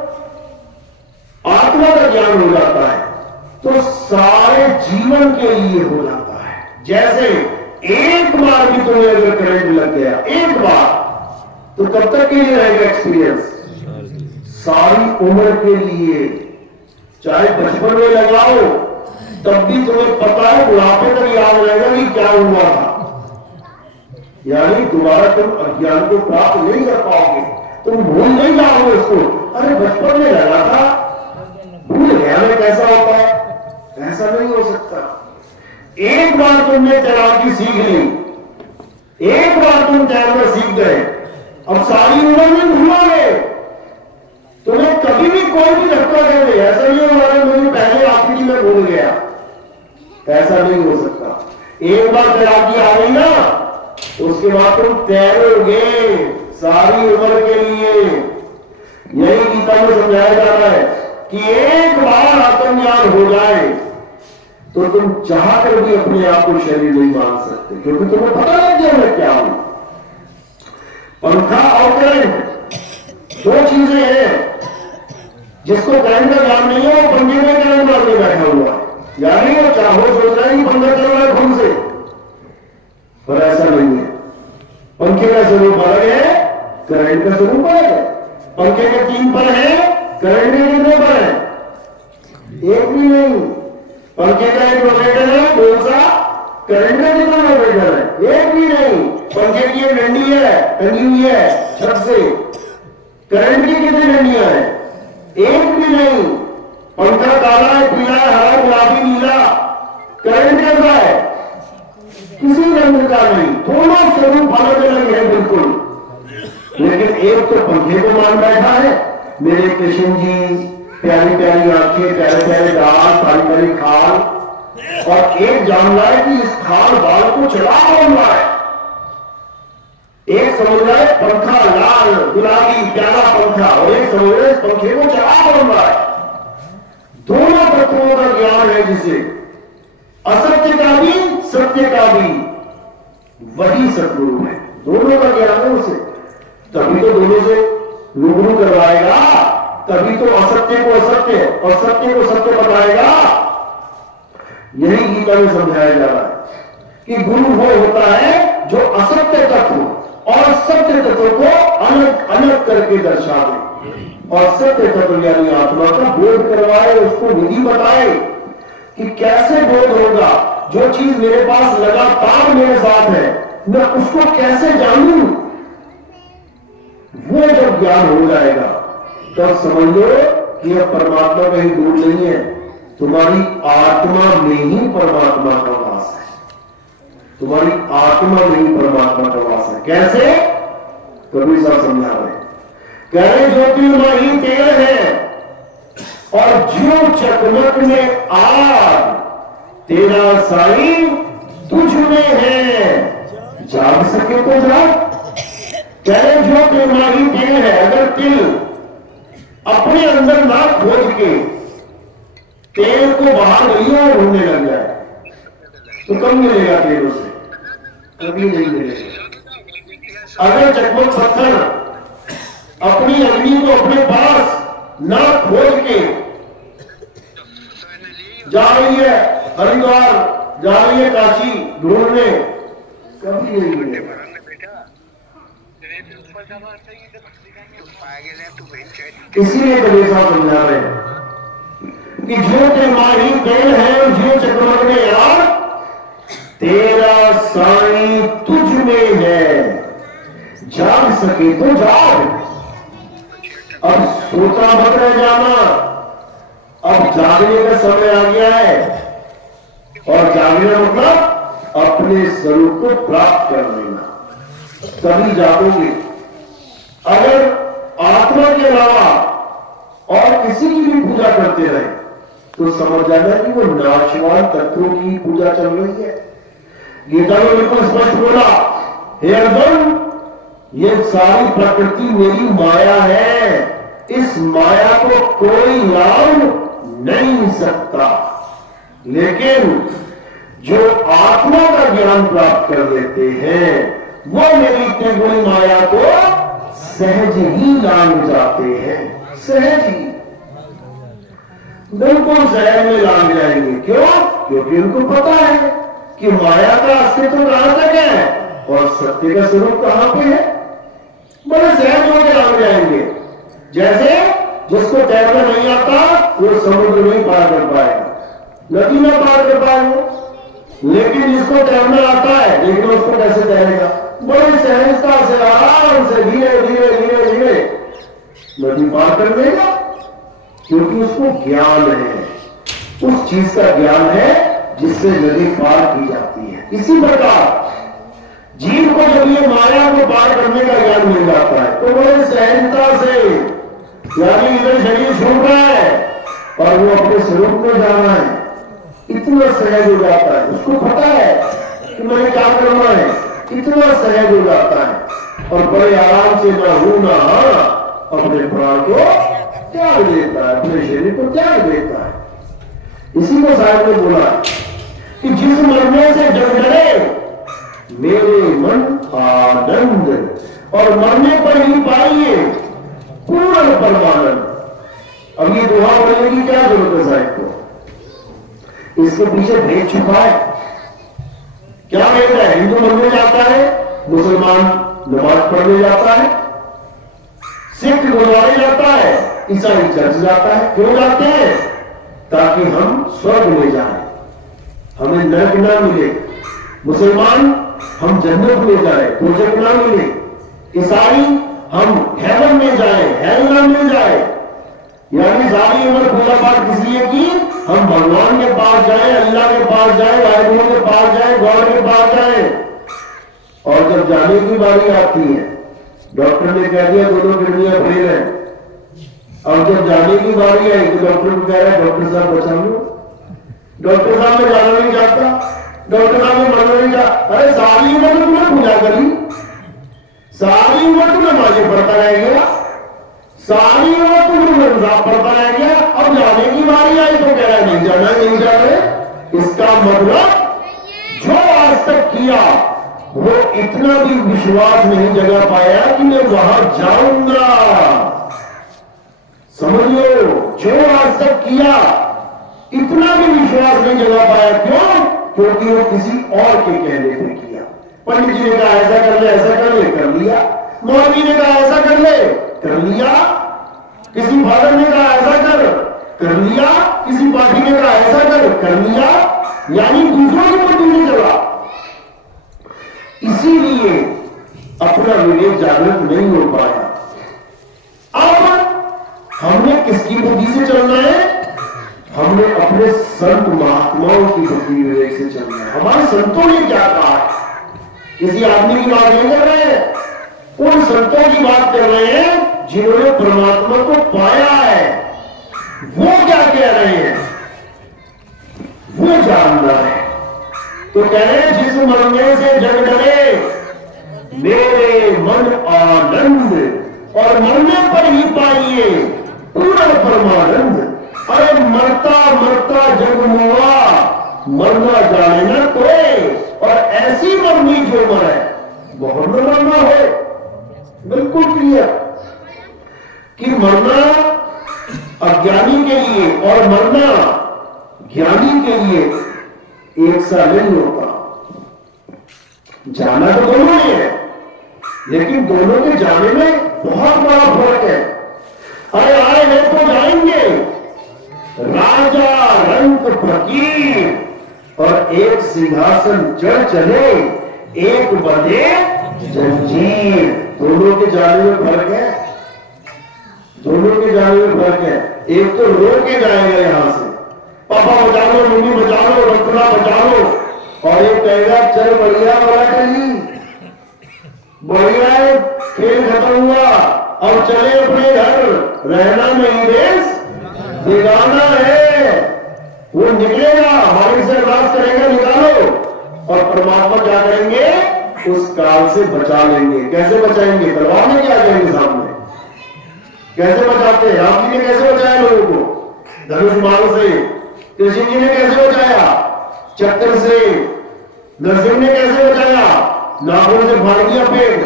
आत्मा का ज्ञान हो जाता है तो सारे जीवन के लिए हो जाता है। जैसे एक बार भी तुम्हें अगर करंट लग गया एक बार तो कब तक के लिए रहेगा एक्सपीरियंस? सारी उम्र के लिए। चाहे बचपन में लगाओ तब भी तुम्हें पता है बुढ़ापे तक याद रहेगा कि क्या हुआ था। यानी दोबारा तुम अज्ञान को प्राप्त नहीं कर पाओगे, तुम भूल नहीं जाओगे उसको। अरे बचपन में लगा था, भूल गया में कैसा होता है? ऐसा नहीं हो सकता। एक बार तुमने तैराकी सीख ली, एक बार तुम तैरना सीख गए, अब सारी उम्र में भूलोगे। तुम्हें कभी भी कोई भी धक्का दे दे, ऐसा नहीं होगा मुझे पहले आखिरी में भूल गया, ऐसा नहीं हो सकता। एक बार तैराकी आ गई ना, उसके बाद तुम तैरोगे सारी उम्र के लिए। यही गीता में समझाया जा रहा है कि एक बार आत्मज्ञान हो जाए तो तुम चाहकर भी अपने आप को शरीर नहीं मान सकते, क्योंकि तुम्हें पता है कि मैं क्या हूं। पंखा और करंट दो चीजें हैं। जिसको करंट का ज्ञान नहीं है वो पंखे में करंट मार के बैठा हुआ है, यानी वो चाहो सोच रहा है कि पंखा चल रहा है खुद से, पर ऐसा नहीं है। पंखे का स्वरूप अलग है, करंट का स्वरूप अलग है। पंखे के 3 पर है, करंट के कितने पर है? एक भी नहीं। पंखे का एक रोटेटर है गोल सा, करंट का कितना रोटेटर है? एक भी नहीं। पंखे की एक डंडी है टंगी हुई है छत से, करंट की कितनी डंडियां हैं? एक भी नहीं। पंखा काला है, पीला है, हरा, गुलाबी, नीला, करंट कैसा है? किसी रंग का नहीं। दोनों स्वरूप अलग अलग है बिल्कुल। लेकिन एक तो पंखे को मान बैठा है, मेरे कृष्ण जी, प्यारी प्यारी आंखें, प्यारे प्यारे दाल, सारी प्यारी खाल, और एक जान रहा है कि इस खाल बाल को चला कौन रहा है। एक समझ रहा है पंखा लाल गुलाबी प्यारा पंखा, और एक समझ रहा है पंखे को चला कौन रहा है। दोनों तत्वों का ज्ञान है जिसे असत्य का भी सत्य का भी वही सदगुरु है। दोनों का ज्ञान है उसे, तभी तो दोनों से रूबरू करवाएगा, तभी तो असत्य को असत्य और सत्य को सत्य बताएगा। यही गीता में समझाया जा रहा है कि गुरु वो होता है जो असत्य तत्व और सत्य तत्व को अलग अलग करके दर्शा दे, और सत्य तत्व यानी आत्मा का बोध करवाए, उसको विधि बताए कि कैसे बोध होगा। जो चीज मेरे पास लगातार मेरे साथ है, मैं उसको कैसे जानूं। वो जब ज्ञान हो जाएगा तब समझ लो कि यह परमात्मा कहीं दूर नहीं है, तुम्हारी आत्मा में ही परमात्मा का वास है। तुम्हारी आत्मा में ही परमात्मा का वास है। कैसे? कबीर साहब समझा रहे, कह रहे ज्योतिर्मयी तेल है और ज्यों चकमक में आग, तेरा साईं तुझ में है, जाग सके तो जाग। कह रहे ज्योतिर्मयी तेल है, अगर तिल अपने अंदर ना खोज के तेल को बाहर नहीं और ढूंढने लग जाए तो कब मिलेगा तेल उसे? कभी नहीं मिलेगा। अगर चकमक पत्थर अपनी अग्नि को अपने पास ना खोज के जा रही है हरिद्वार, जा रही है काशी ढूंढने, कभी नहीं मिलेगा। इसीलिए कबीर साहब समझा रहे हैं कि जो तेमाही तेल है, जो चकमक में यार, तेरा साईं तुझ में है, जाग सके तो जाग। अब सोता मत रह जाना, अब जागने का समय आ गया है, और जागना मतलब अपने स्वरूप को प्राप्त कर लेना, तभी जागोगे। अगर आत्मा के अलावा और किसी की भी पूजा करते रहे तो समझ जाना कि वो नाशवान तत्वों की पूजा चल रही है। गीता में बिल्कुल स्पष्ट बोला, हे अर्जुन, ये सारी प्रकृति मेरी माया है, इस माया को कोई लाभ नहीं सकता। लेकिन जो आत्मा का ज्ञान प्राप्त कर लेते हैं वो मेरी त्रिगुणी माया को सहज ही लांग जाते हैं। सहज ही, बिल्कुल सहज में लांग जाएंगे। क्यों? क्योंकि उनको पता है कि माया का अस्तित्व कहां तक है और सत्य का स्वरूप कहां पे है। बड़े सहज होकर लांग जाएंगे। जैसे जिसको तैरना नहीं आता वो समुद्र नहीं पार कर पाएगा, नदी में पार कर पाएगा। लेकिन जिसको तैरना आता है, लेकिन उसको कैसे तैरेगा? बड़ी सहजता से, आराम से, धीरे धीरे धीरे धीरे नदी पार कर देगा, क्योंकि उसको ज्ञान है, उस चीज का ज्ञान है जिससे नदी पार की जाती है। इसी प्रकार जीव को जब ये माया को पार करने का ज्ञान मिल जाता है तो बड़े सहजता से, यानी इधर शरीर छूट रहा है और वो अपने स्वरूप में जाना है, इतना सहज हो जाता है। उसको पता है कि मैंने क्या करना है, इतना सहज हो जाता है और बड़े आराम से ना हूं ना अपने प्राण को त्याग देता है, अपने शरीर को त्याग देता है। इसी को साहब ने बोला कि जिस मरने से जग डरे मेरे मन आनंद, और मरने पर ही पाइए पूर्ण परमानंद। अब ये दुआ बोलने की क्या जरूरत है साहब को? इसके पीछे भेद छुपा है। क्या भेद है? हिंदू मंदिर जाता है, मुसलमान नमाज पढ़ने जाता है, सिख गुरुद्वारे जाता है, ईसाई चर्च जाता है। क्यों जाते हैं? ताकि हम स्वर्ग में जाएं, हमें नरक ना मिले। मुसलमान हम जन्नत में जाए, दोजख ना मिले। ईसाई हम हेवन में जाए, हेल ना मिल जाए। यानी सारी उम्र पूजा पाठ किस लिए की? हम भगवान के पास जाए, अल्लाह के पास जाए, वाहिगुरु के पास जाए, गॉड के पास जाए। और जब जाने की बारी आती है, डॉक्टर ने कह दिया दोनों किडनियां फेल है, और जब जाने की बारी आई तो डॉक्टर को कह रहा है डॉक्टर साहब बचा लो। डॉक्टर साहब में जाना नहीं चाहता, डॉक्टर साहब में मरना नहीं चाहता। अरे सारी उम्र तो तुमने पूजा करी, सारी उम्र तुमने नमाज़ें पढ़ता रह गया, सारी उम्र तुमने रमजान पढ़ता रह गया, अब जाने की बारी आई तो कह रहा है नहीं जाना, नहीं जाना। इसका मतलब जो आज तक किया वो इतना भी विश्वास नहीं जगा पाया कि मैं वहां जाऊंगा। समझ लो, जो आज तक किया इतना भी विश्वास नहीं जगा पाया। क्यों? क्योंकि वो किसी और के कहने पे किया। पंडित जी ने कहा ऐसा कर ले, ऐसा कर ले, कर लिया। मौलवी ने कहा ऐसा कर ले, कर लिया। किसी फादर ने कहा ऐसा कर लिया। किसी पार्टी ने कहा ऐसा कर लिया। यानी दूसरों के ऊपर दूसरी चला। इसीलिए अपना विवेक जागृत नहीं हो पाया। अब हमने किसकी बुद्धि से चलना है? हमने अपने संत महात्माओं की बुद्धि विवेक से चलना है। हमारे संतों ने क्या कहा? किसी आदमी की बात नहीं कर रहे हैं, उन संतों की बात कर रहे हैं जिन्होंने परमात्मा को पाया है। वो क्या कह रहे हैं वो जानना है। तो कह रहे हैं जिस मरने से जग डरे मेरे मन आनंद, और मरने पर ही पाइए पूर्ण परमानंद। अरे मरता मरता जग मुआ, मरना जाने न कोई, और ऐसी मरनी जो मरे बहुत न मरना हो। बिल्कुल क्लियर कि मरना अज्ञानी के लिए और मरना ज्ञानी के लिए एक सा नहीं होता। जाना तो दोनों ही है, लेकिन दोनों के जाने में बहुत बड़ा फर्क है। अरे आए हैं तो जाएंगे, राजा रंग फकीर और एक सिंहासन चढ़ चले, एक बंधे जंजीर। दोनों के जाने में फर्क है, दोनों के जाने में फर्क है। एक तो रो के जाएगा यहां से, पापा बचा लो, मम्मी बचा लो, डॉक्टरा बचा लो, और एक कहेगा चल बढ़िया वाला चली, बढ़िया है, खेल खत्म हुआ, अब चले अपने घर, रहना नहीं देश बिगाना है। वो निकलेगा, हमारे से अरदास करेगा निकालो, और परमात्मा क्या करेंगे? उस काल से बचा लेंगे। कैसे बचाएंगे? तलवार में क्या करेंगे सामने? कैसे बचाते हैं? राम जी ने कैसे बचाया लोगों को? धनुष बाण से। कृष्ण जी ने कैसे बचाया? चक्र से। नरसिंह ने कैसे बचाया? नागों से फाड़ दिया पेट।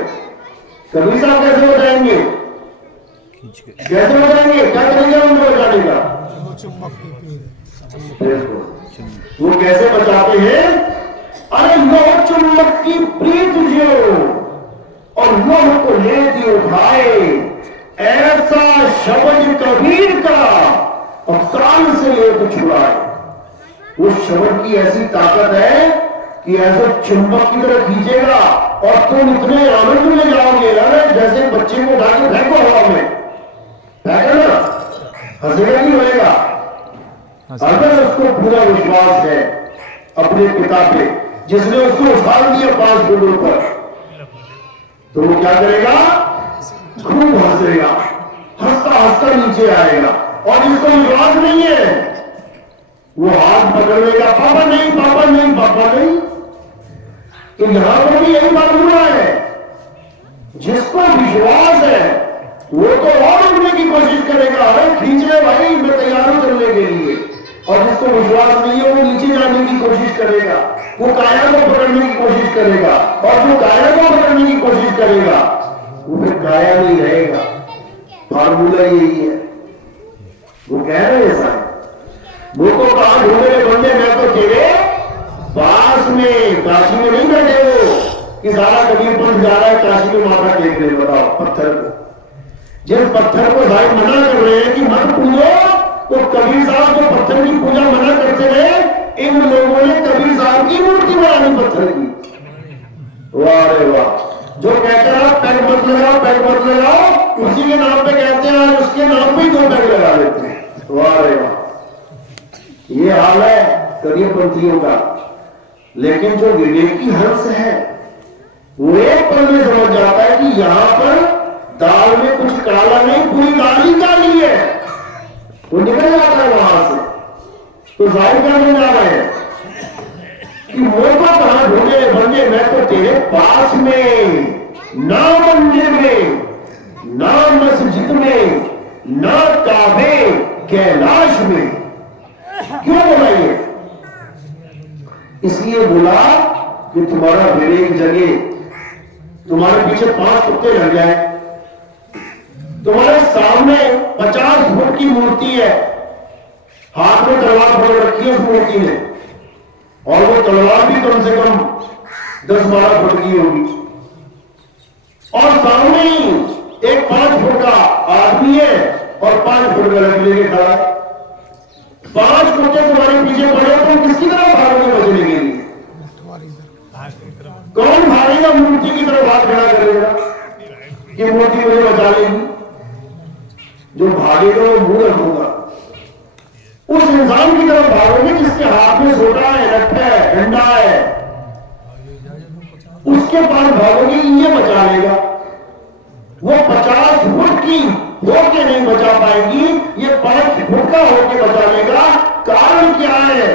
कबीर साहब कैसे बचाएंगे? कैसे बचाएंगे? क्या तरीका उनको बचाने का? वो कैसे बचाते हैं? अरे लोह चुम्बक की प्रीत जो, और लोह को लेती उठाए, ऐसा शब्द कबीर का और कान से ले तो छुड़ाए। वो शब्द की ऐसी ताकत है कि ऐसे चुंबक की तरह खींचेगा और तुम इतने आनंद में जाओगे ना, जैसे बच्चे को उठा के फेंको हवा में, फेंका ना, हंसेगा नहीं होएगा। अगर उसको पूरा विश्वास है अपने पिता पे, जिसने उसको उछाल दिया 5 फुट ऊपर, तो वो क्या करेगा? खूब हंसेगा, हंसता हंसता नीचे आएगा। और जिसको विश्वास नहीं है वो हाथ पकड़ लेगा, पापा नहीं, पापा नहीं, पापा नहीं। तो यहां पर भी यही बात हो रहा है। जिसको विश्वास है वो तो और उड़ने की कोशिश करेगा, अरे खींच ले भाई, मैं तैयार हूं चलने के लिए। और जिसको विश्वास नहीं है वो नीचे जाने की कोशिश करेगा, वो काया को पकड़ने की कोशिश करेगा। और जो काया को पकड़ने की कोशिश करेगा वो फिर काया नहीं रहेगा। फार्मूला यही है। वो कह रहे हैं साहब, वो तो कहा ढूंढे बंदे, मैं तो तेरे पास में, काशी में नहीं बैठे हो कि सारा कबीर पंथ जा रहा है काशी में माथा टेक रहे। बताओ, पत्थर को, जिस पत्थर को साहब मना कर रहे हैं कि मत पूजो, तो कबीर साहब जो पत्थर की पूजा मना करते रहे, इन लोगों ने कबीर साहब की मूर्ति बनानी पत्थर की। वाह रे वाह। जो कहते हैं पैग मत लगाओ, पैग मत लगाओ, उसी के नाम पे कहते हैं, और उसके नाम पे 2 पैग लगा देते हैं। वाह रे वाह। ये हाल है कबीरपंथियों का। लेकिन जो विवेकी हंस है वो एक पल में समझ जाता है कि यहां पर दाल में कुछ काला नहीं, पूरी दाल ही काली है। वो निकल जाता है वहां से। तो जाहिर करने जा रहे हैं कि मौका कहां ढूंढे बंदे, मैं तो तेरे पास में, ना मंदिर में, ना मस्जिद में, ना काबे कैलाश में। क्यों बोला ये? इसलिए बोला कि तुम्हारा विवेक जगे, तुम्हारे पीछे 5 कुत्ते लग जाए। तुम्हारे सामने 50 फुट की मूर्ति है, हाथ में तलवार पकड़ रखी है उस मूर्ति ने, और वो तलवार भी कम से कम 10-12 फुट की होगी। और सामने ही एक 5 फुट का आदमी है और 5 फुट का लकड़ी लेके खड़ा है। 5 कुत्ते तुम्हारे पीछे पड़े, तुम किसकी तरफ भागोगे बचने के लिए? कौन भागेगा मूर्ति की तरफ हाथ खड़ा करेगा कि मूर्ति मुझे बचा लेगी? जो भागेगा वो मूर्ख होगा। उस इंसान की तरफ भागोगे जिसके हाथ में सोटा है, लट्ठा है, डंडा है, उसके पास भागोगे, ये बचा लेगा। वो 50 फुट की होके नहीं बचा पाएगी, ये 5 फुट का होके बचा लेगा। कारण क्या है?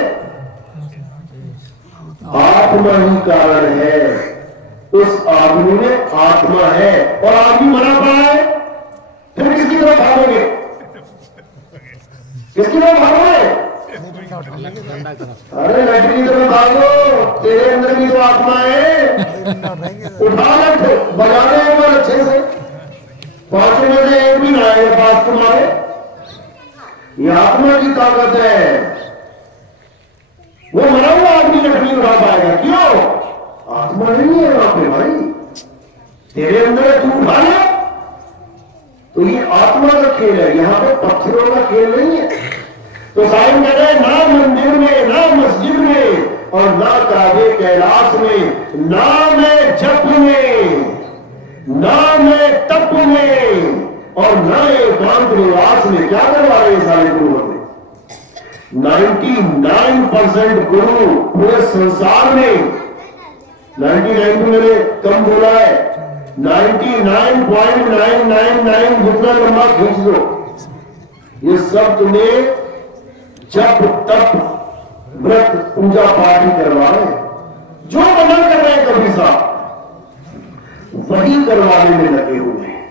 आत्मा ही कारण है। उस आदमी में आत्मा है और आदमी मरा पड़ा है, फिर किसकी तरफ भागोगे? किसकी तरफ भागोगे? अरे लट्ठी की तरफ भागो, तेरे अंदर भी तो आत्मा है। उठा लठ, बजा दे एक बार अच्छे से, 5 में से एक भी ना आएगा पास तुम्हारे। ये आत्मा की ताकत है। वो मरा हुआ आदमी लकड़ी उठा पाएगा, क्यों? आत्मा नहीं है वहां पे भाई, तेरे अंदर तू उठा ले। तो ये आत्मा का खेल है, यहां पे पत्थरों का खेल नहीं है। तो साहिब कह रहे ना मंदिर में, ना मस्जिद में, और ना काबे कैलाश में, ना मैं जप में, ना मैं तप में, और ना एकांत निवास में। क्या करवा रहे हैं सारे गुरु हमें? 99% गुरु पूरे संसार में, 99 तो मैंने कम बोला है, 99.999 जितना लंबा खींच दो, ये सब तुम्हें जप तप व्रत पूजा पाठ ही करवा रहे हैं। जो मना कर रहे हैं कभी साहब वही करवाने में लगे हुए हैं।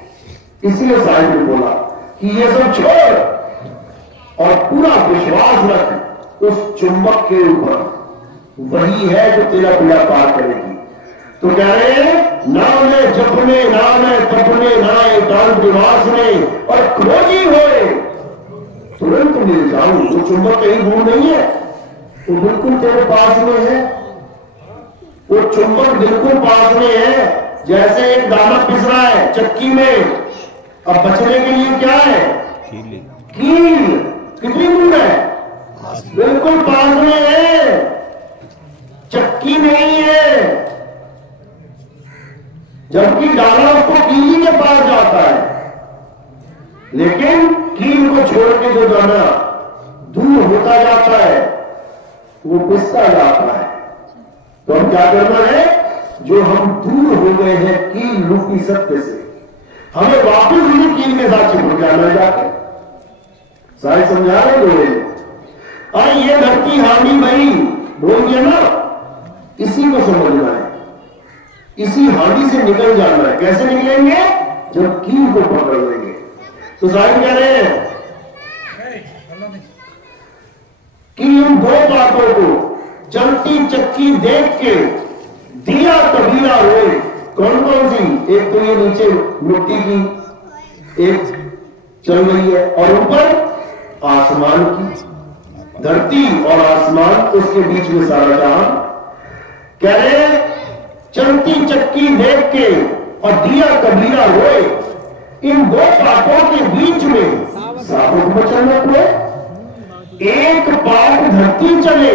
इसलिए साहिब ने बोला कि ये सब छोड़ और पूरा विश्वास रख उस चुंबक के ऊपर, वही है जो तेरा पीड़ा पार करेगी। तो कह रहे हैं ना मैं जपने, ना मैं तपने, ना एकांत निवास में, और खोजी होए तुरंत मिल जाऊं। वो चुंबक कहीं दूर नहीं है, वो बिल्कुल तेरे पास में है। वो चुंबक बिल्कुल पास में है। जैसे एक दाना पिस रहा है चक्की में, अब बचने के लिए क्या है? कील। कितनी दूर है? बिल्कुल पास में है, चक्की नहीं है, जबकि डाला उसको कीली के पास जाता है, लेकिन कील को छोड़ के जो दाना दूर होता जाता है वो पिसता जाता है। तो हम क्या करना है? जो हम दूर हो गए हैं कील रूपी सत्य से, हमें वापस उसी कील के साथ चिपक जाना जाके। सारे समझा रहे लोगे? और ये धरती हानि भई बोल दिया ना, इसी को समझना है, इसी हानि से निकल जाना है। कैसे निकलेंगे? जब कील को पकड़ लेंगे। तो साहिब कह रहे हैं कि इन दो बातों को चलती चक्की देख के दिया कबीरा रोए। कौन कौन सी? एक तो ये नीचे मिट्टी की एक चल रही है, और ऊपर आसमान की, धरती और आसमान, उसके बीच में सारा जहां। कह रहे चलती चक्की देख के और दिया कबीरा रोए, इन दो पापों के बीच में साबुत बचाना पड़े। एक पाप धरती चले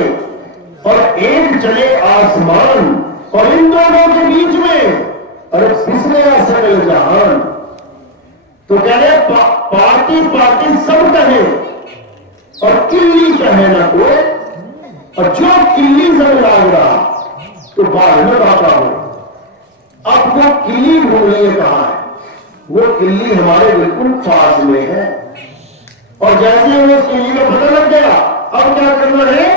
और एक चले आसमान, और इन दोनों के बीच में अरे पिछले सकल जहान। तो कह रहे पार्टी पार्टी सब कहे और किल्ली कहे ना कोई, और जो किल्ली सब लाग रहा तो बाद में आता हो। अब वो किल्ली ढूंढिए कहां है? वो किल्ली हमारे बिल्कुल पास में है, और जैसे वो किल्ली का पता लग गया, अब क्या करना है?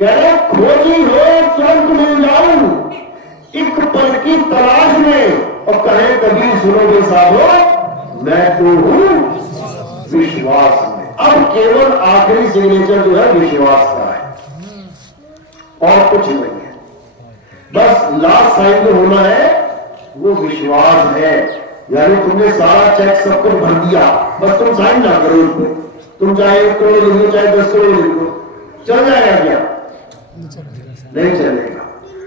कह रहे खोजी हो तुरंत मिल जाऊं एक पल की तलाश में, और कहे कभी सुनोगे साधो मैं तो हूं विश्वास में। अब केवल आखिरी सिग्नेचर जो है विश्वास का है, और कुछ नहीं है। बस लास्ट साइन जो होना है वो विश्वास है। यानी तुमने सारा चेक सब कुछ भर दिया, बस तुम साइन ना करो उस पर। तुम चाहे 1 करोड़ लिख लो, चाहे 10 करोड़ लिख लो, चल जाएगा क्या? नहीं चलेगा।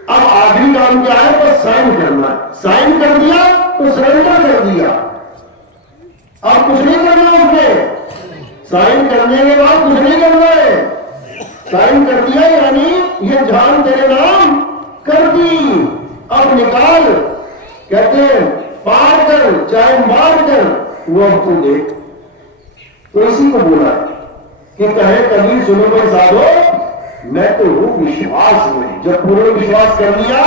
अब आखिरी काम क्या है? बस साइन करना है। साइन कर दिया तो सरेंडर कर दिया, अब कुछ नहीं करना उसमें। साइन करने के बाद कुछ नहीं करना है। साइन कर दिया यानी ये जान तेरे नाम कर दी, अब निकाल। कहते हैं पार कर चाहे मार कर, वो अब तू देख। तो इसी को बोला है कि कहे कभी सुनो कोई साधो मैं तो हूं विश्वास में। जब पूर्ण विश्वास कर लिया,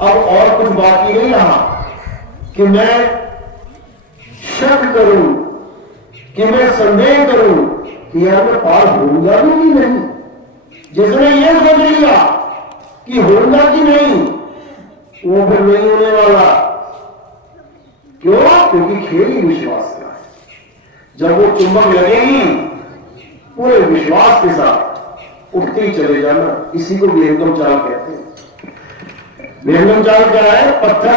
अब और कुछ बाकी नहीं रहा कि मैं शक करूं, कि मैं संदेह करूं कि यार मैं पार होऊंगा भी कि नहीं। जिसने ये सोच लिया कि होऊंगा कि नहीं, वो फिर नहीं होने वाला। क्यों? क्योंकि खेल ही विश्वास का है। जब वो चुंबक लगेगी पूरे विश्वास के साथ उठते ही चले जाना। इसी को विहंगम चाल कहते हैं। विहंगम चाल क्या है? पत्थर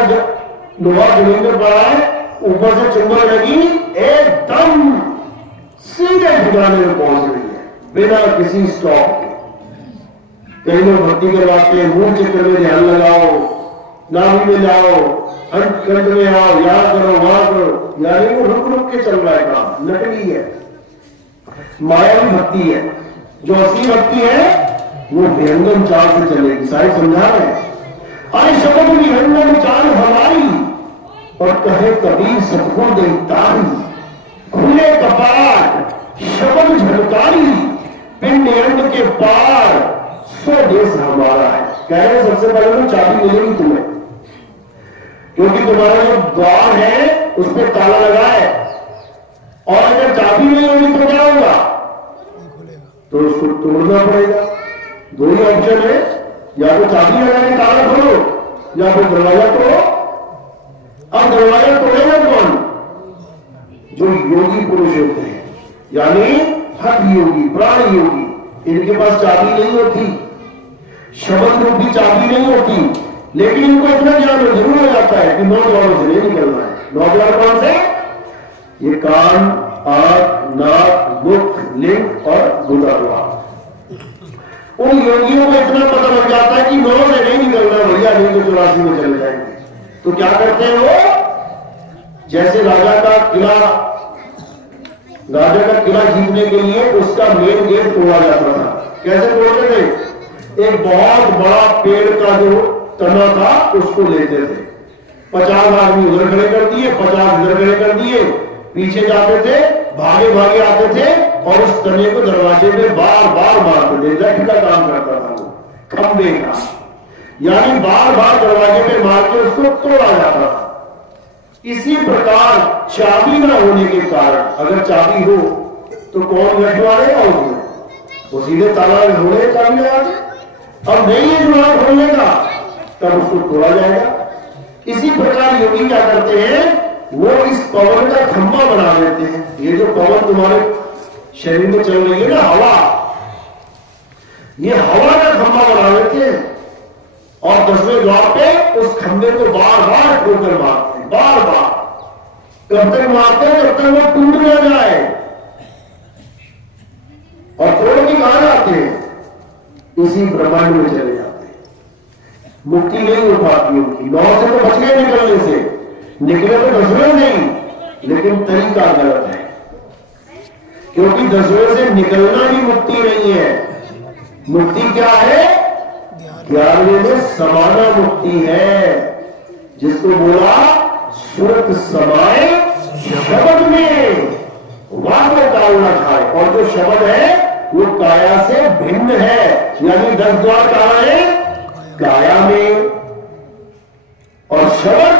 लोहा जमीन पर पड़ा है, ऊपर से चुंबक लगी, एकदम सीधे ठिकाने में पहुंच रही है बिना किसी स्टॉप के। कई लोग भक्ति करवाते हैं, मूल चक्र में ध्यान लगाओ, नाभि में जाओ, अंत में आओ, याद करो वहां करो, यानी वो रुक रुक के चल रहा है काम, नकली है, मायावी भक्ति है। जो असली भक्ति है वो विहंगम चाल से चलेगी। सारे समझा रहे हैं। अरे शब्द विहंगम चाल हमारी, और कहे कबीर सतगुण देवतारी, खुले कपाट शब्द झलकारी, पिंड अंड के पार सो देश हमारा है। कह रहे सबसे पहले तो चाबी मिलेगी तुम्हें, क्योंकि तुम्हारा जो द्वार है उस पर ताला लगा है, और अगर चाबी नहीं होगी तो क्या होगा? तो उसको तोड़ना पड़ेगा। दो ही ऑप्शन है, या तो चाबी लगा के ताला खोलो, या फिर दरवाजा तोड़ो। अब दरवाजा तोड़ेगा कौन? जो योगी पुरुष होते हैं, यानी हठ योगी, प्राण योगी। इनके पास चाबी नहीं होती, शब्द रूपी चाबी नहीं होती, लेकिन इनको इतना ज्ञान जरूर हो जाता है कि 9 द्वारों से नहीं निकलना है। 9 द्वार कौन से? ये कान, आंख, नाक, मुख, लिंग और गुदा। उन योगियों को इतना पता लग जाता है कि 9 से नहीं निकलना भैया, नहीं तो 84 में चले जाएंगे। तो क्या करते हैं वो? जैसे राजा का किला राजा का किला जीतने के लिए उसका मेन गेट तोड़ा जाता था। कैसे तोड़ते थे? एक बहुत बड़ा पेड़ का जो तना था उसको लेते थे, 50 आदमी उधर खड़े कर दिए, 50 इधर खड़े कर दिए, पीछे जाते थे, भागे भागे आते थे और उस तने को दरवाजे में बार बार मारते थे। लठ का काम करता था वो, खंबे का, यानी बार बार दरवाजे में मार के उसको तोड़ा जाता था। इसी प्रकार चाबी न होने के कारण, अगर चाबी हो तो कौन लठ मारेगा उसमें? वो सीधे ताला ढोले चाबी लगा के। अब नहीं है जुड़ा खोलने का, तब उसको तोड़ा जाएगा। इसी प्रकार योगी क्या करते हैं, वो इस पवन का खंभा बना लेते हैं। ये जो पवन तुम्हारे शरीर में चल रही है ना, हवा, ये हवा का खंभा बना लेते हैं और 10वें द्वार पे उस खंभे को बार बार ठोकर मारते हैं, बार बार। कब तक मारते हैं? जब तक वो टूट न जाए। और तोड़ के कहां जाते हैं? इसी ब्रह्मांड में चले जाते हैं। मुक्ति नहीं हो पाती उनकी। 9 से तो बच गए निकलने से, निकले तो 10वें नहीं, लेकिन तरीका गलत है, क्योंकि 10वें से निकलना ही मुक्ति नहीं है। मुक्ति क्या है? 11वें में समाना मुक्ति है, जिसको बोला सुरत समाए शब्द में, वाह में काल ना खाए। और जो शब्द है वो काया से भिन्न है, यानी 10 द्वार कहां है? काया में, और शब्द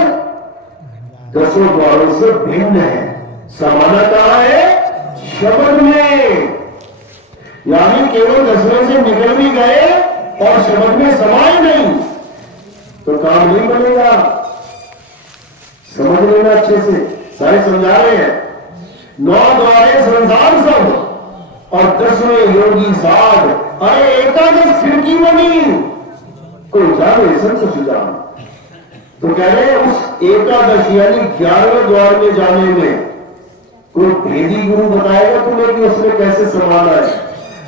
10 द्वारों से भिन्न है। समाना कहां है? शब्द में, यानी केवल 10वें से निकल भी गए और शब्द में समाये नहीं तो काम नहीं बनेगा। समझ लेना अच्छे से, सारे समझा रहे हैं। 9 द्वारे संसार सब और 10वें योगी साध, अरे एकादश खिड़की बनी, कोई जाने संत सुजान। तो कह रहे हैं उस एकादश यानी 11वें द्वार में जाने में कोई भेदी गुरु बताएगा तुम्हें कि उसमें कैसे समाना है?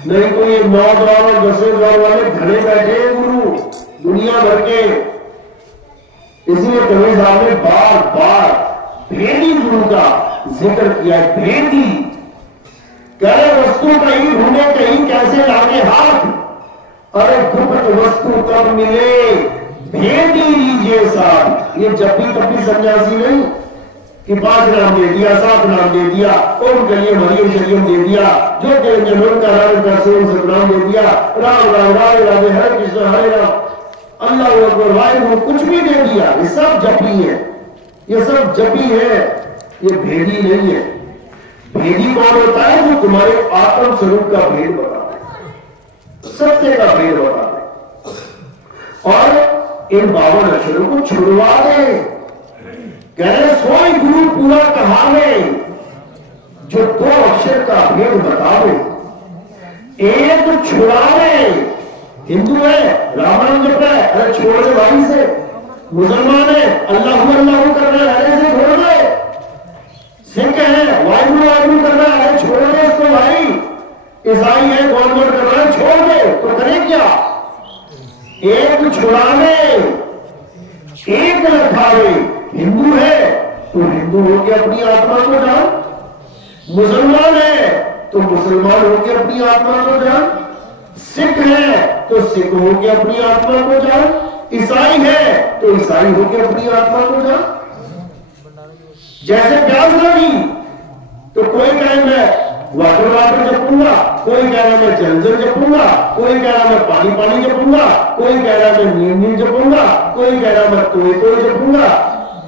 नहीं तो ये 9 द्वार और 10वें द्वार वाले घरे बैठे हैं गुरु दुनिया भर के। इसलिए कबीर साहब ने बार बार भेदी गुरु का जिक्र किया है। भेदी कह रहे वस्तु कहीं ढूंढे कहीं कैसे लागे हाथ, अरे गुप्त वस्तु तब मिले भेदी लीजिए साथ। ये जपी तपी सन्यासी नहीं कि 5 नाम दे दिया, 7 नाम दे दिया, ओम कलियम हरियम शरियम दे दिया, जो जनम का राम का सोम सतनाम दे दिया, राम राम राम राधे हरे कृष्ण हरे राम अल्लाह अकबर वाहिगुरु, कुछ भी दे दिया। ये सब जपी है, ये सब जपी है, ये भेदी नहीं है। भेदी कौन होता है? जो तुम्हारे आत्म स्वरूप का भेद बताता है, सत्य का भेद बताता है। और इन 52 अक्षरों को छुड़वा दे। कह रहे सोई गुरु पूरा कहावे, जो 2 अक्षर का भेद बतावे, एक छुड़ावे। हिंदू है राम नाम जप रहा है, अरे छोड़ दे भाई से। मुसलमान है अल्लाह अल्लाह कर रहा है, अरे से छोड़ दे। सिख है वाहिगुरु वाहिगुरु कर रहा है, छोड़ दे इसको भाई। ईसाई है गॉड कर रहा है, छोड़ दे। तो करे क्या? एक छुड़ावे एक रखावे। हिंदू है तो हिंदू होके अपनी आत्मा को जान, मुसलमान है तो मुसलमान होके अपनी आत्मा को जान, सिख है तो सिख होके अपनी आत्मा को जान, ईसाई है तो ईसाई होके अपनी आत्मा को जान। जैसे प्यास लगी तो कोई कहे मैं वाटर वाटर जपूंगा, कोई कह रहा मैं जल जल जपूंगा, कोई कह रहा मैं पानी पानी जपूंगा, कोई कह रहा मैं नीम नीम जपूंगा, कोई कह रहा मैं तोय तोय जपूंगा।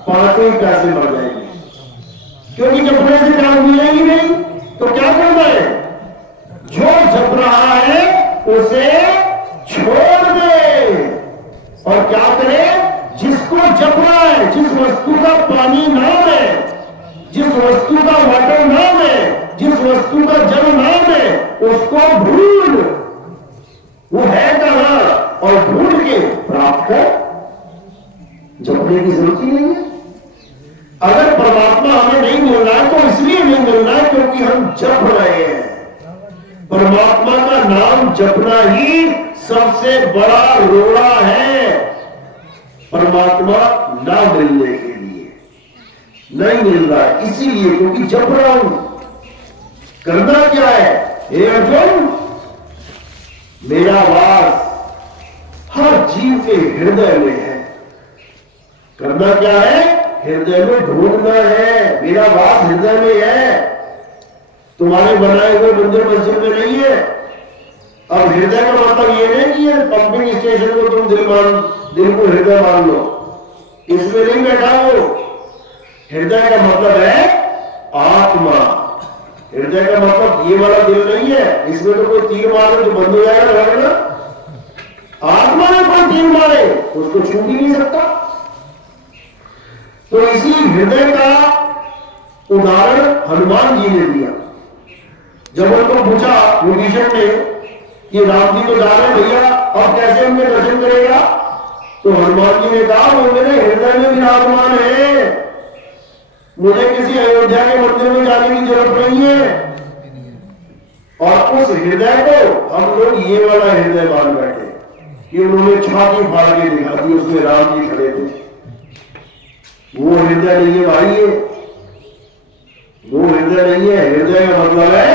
5 ही प्यासे मर जाएगी, क्योंकि जपने से प्यास मिलेगी नहीं। तो क्या करना है? जो जप रहा है उसे छोड़ दे और क्या करे? जिसको जप रहा है, जिस वस्तु का पानी नाम है, जिस वस्तु का वाटर नाम है, जिस वस्तु का जल नाम है, उसको ढूंढ। वो है कहां और ढूंढ के प्राप्त कर। जपने की जरूरत ही नहीं है। अगर परमात्मा हमें नहीं मिल रहा है तो इसलिए नहीं मिल रहा है क्योंकि हम जप रहे हैं। परमात्मा का नाम जपना ही सबसे बड़ा रोड़ा है। परमात्मा ना मिलने के लिए नहीं मिल रहा है, इसीलिए क्योंकि जप रहा हूं। करना क्या है? हे अर्जुन, मेरा वास हर जीव के हृदय में है। करना क्या है? हृदय में ढूंढना है। मेरा वास हृदय में है, तुम्हारे बनाए हुए मंदिर मस्जिद में नहीं है। अब हृदय का मतलब ये नहीं कि पंपिंग स्टेशन को तुम दिल को हृदय मान लो, इसमें नहीं बैठा वो। हृदय का मतलब है आत्मा। हृदय का मतलब ये वाला दिल नहीं है, इसमें तो कोई तीर मारे तो बंद हो जाएगा ना। आत्मा में कोई तीर मारे उसको छू ही नहीं सकता। तो इसी हृदय का उदाहरण हनुमान जी ने दिया। जब उनको पूछा विभीषण ने कि राम जी तो जा रहे भैया, अब कैसे उनके दर्शन करेगा? तो हनुमान जी ने कहा वो मेरे हृदय में विराजमान है, मुझे किसी अयोध्या के मंदिर में जाने की जरूरत नहीं है। और उस हृदय को हम लोग ये वाला हृदय मान बैठे कि उन्होंने छाती फाड़ के दिखा दी, उसमें राम जी खड़े थे। वो हृदय नहीं है भाई, ये वो हृदय नहीं है। हृदय का मतलब है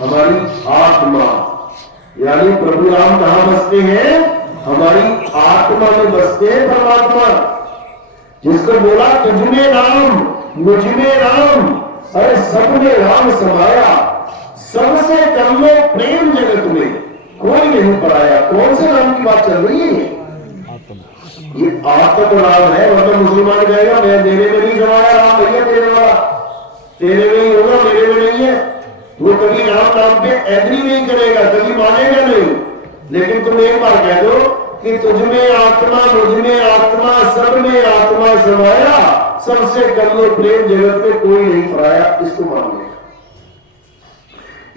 हमारी आत्मा, यानी प्रभु राम कहां बसते हैं? हमारी आत्मा में बसते हैं परमात्मा। जिसको बोला तुझमें राम मुझमें राम, अरे सब में राम समाया, सबसे कर लो प्रेम जगत में, कोई नहीं पराया। कौन से राम की बात चल रही है? ये आत्म राम है। मतलब मुसलमान कहेगा मैं मेरे में नहीं समाया राम, भैया तेरे वाला तेरे में ही होगा, मेरे में नहीं है। वो कभी राम नाम पे एग्री नहीं करेगा, कभी मानेगा नहीं। लेकिन तुम एक बार कह दो कि तुझमें आत्मा मुझमें आत्मा सब में आत्मा समाया, सबसे कर लो प्रेम जगत में कोई नहीं पराया, इसको मान लेगा।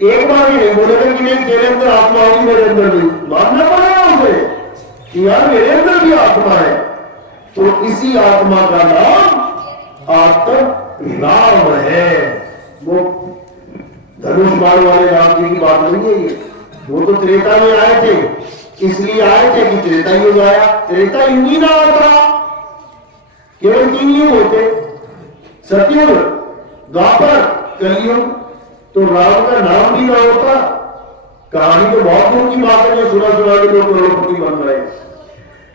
एक बार ही नहीं बोलेगा कि नहीं तेरे अंदर आत्मा होगी मेरे अंदर नहीं, मानना पड़ेगा उसे कि यार मेरे अंदर भी आत्मा है। तो इसी आत्मा का नाम आत्म राम है। वो धनुष बाण वाले राम जी की बात नहीं है ये। वो तो त्रेता में आए थे, इसलिए आए थे कि त्रेता युग आया। त्रेता युग ही ना होता, केवल 3 युग होते, सतयुग, द्वापर, कलयुग, तो राम का नाम भी ना होता। कहानी तो बहुत दूर की बात है, जो सुना सुना के लोग करोड़पति बन रहे हैं।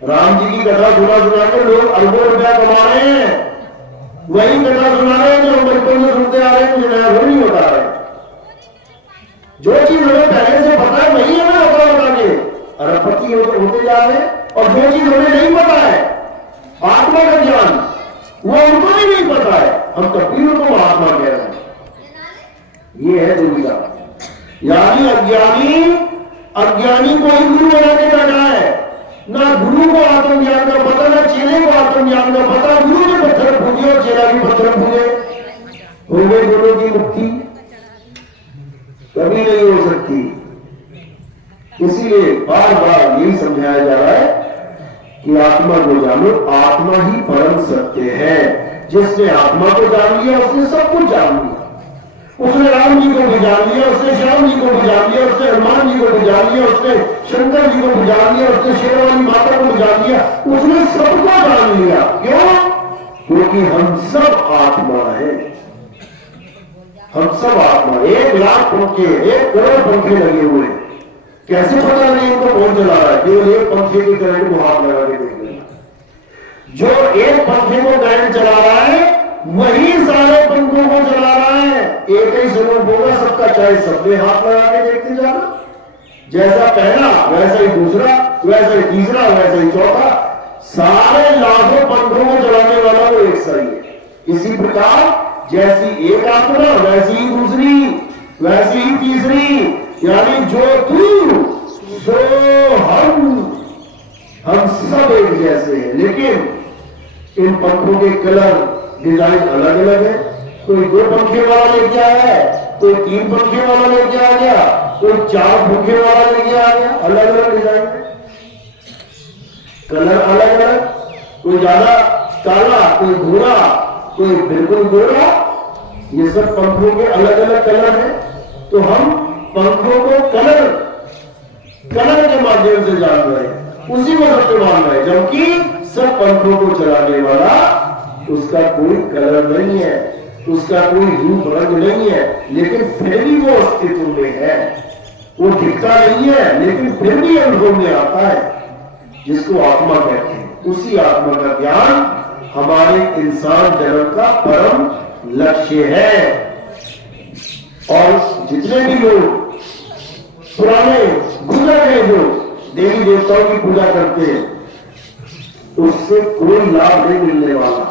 राम जी की कथा सुना सुना के लोग अरबों रुपया कमा रहे हैं। वही कथा सुना रहे हैं जो हम बचपन में सुनते आ रहे हैं, कुछ नया नहीं बता रहे। जो चीज हमें पहले से पता है वही हमें बता के अरबपति होते जा रहे हैं। और जो चीज हमें नहीं पता है, आत्मा का ज्ञान, वो उनको भी नहीं पता है, हम तब भी उनको आत्मा कह रहे हैं। ये है दुविधा। यानी अज्ञानी को ही गुरु बनाने बैठा है। ना गुरु को आत्मज्ञान का पता, ना चेले को आत्मज्ञान का पता। गुरु ने पत्थर पूजे और चेला भी पत्थर पूजे, हो गई दोनों की मुक्ति कभी नहीं हो सकती। इसलिए बार बार यही समझाया जा रहा है कि आत्मा को जानो, आत्मा ही परम सत्य है। जिसने आत्मा को जान लिया उसने सब कुछ जान लिया। उसने राम जी को भी जान लिया, उसने श्याम जी को भी जान लिया, उसने हनुमान जी को भी जान लिया, उसने शंकर जी को भी जान लिया, उसने शेरवाली माता को भी जान लिया। उसने सबको जान लिया। क्यों? क्योंकि हम सब आत्मा है। हम सब आत्मा। 1 लाख पंखे, 1 करोड़ पंखे लगे हुए हैं। कैसे पता नहीं इनको कौन चला रहा है? केवल एक पंखे की करंट को हाथ लगा के देख लेना। जो एक पंखे को करंट चला रहा है वही सारे पंखों को चला रहा है। एक ही स्वरूप होगा सबका, चाहे सबने हाथ लगा के देखते जाना। जैसा पहला वैसा ही दूसरा, वैसा ही तीसरा, वैसा ही चौथा। सारे लाखों पंखों को चलाने वाला वो एक सही है। इसी प्रकार जैसी एक आत्मा वैसी ही दूसरी, वैसी ही तीसरी। यानी जो तू सो हम सब एक जैसे हैं। लेकिन इन पंखों के कलर डिजाइन अलग अलग है। कोई 2 पंखे वाला लेके आया है, कोई 3 पंखे वाला लेके आ गया, कोई 4 पंखे वाला लेके आ गया। अलग अलग डिजाइन है, कलर अलग अलग। कोई ज्यादा काला, कोई भूरा, कोई बिल्कुल गोरा। ये सब पंखों के अलग अलग कलर है। तो हम पंखों को कलर के माध्यम से जान रहे हैं, उसी को सत्य मान रहे हैं। जबकि सब पंखों को चलाने वाला उसका कोई कलर नहीं है, उसका कोई रूप रंग नहीं है, लेकिन फिर भी वो अस्तित्व में है। वो दिखता नहीं है लेकिन फिर भी अनुभव में आता है, जिसको आत्मा कहते हैं। उसी आत्मा का ज्ञान हमारे इंसान जन्म का परम लक्ष्य है। और जितने भी लोग पुराने गुजर गए जो देवी देवताओं की पूजा करते हैं, उससे कोई लाभ नहीं मिलने वाला,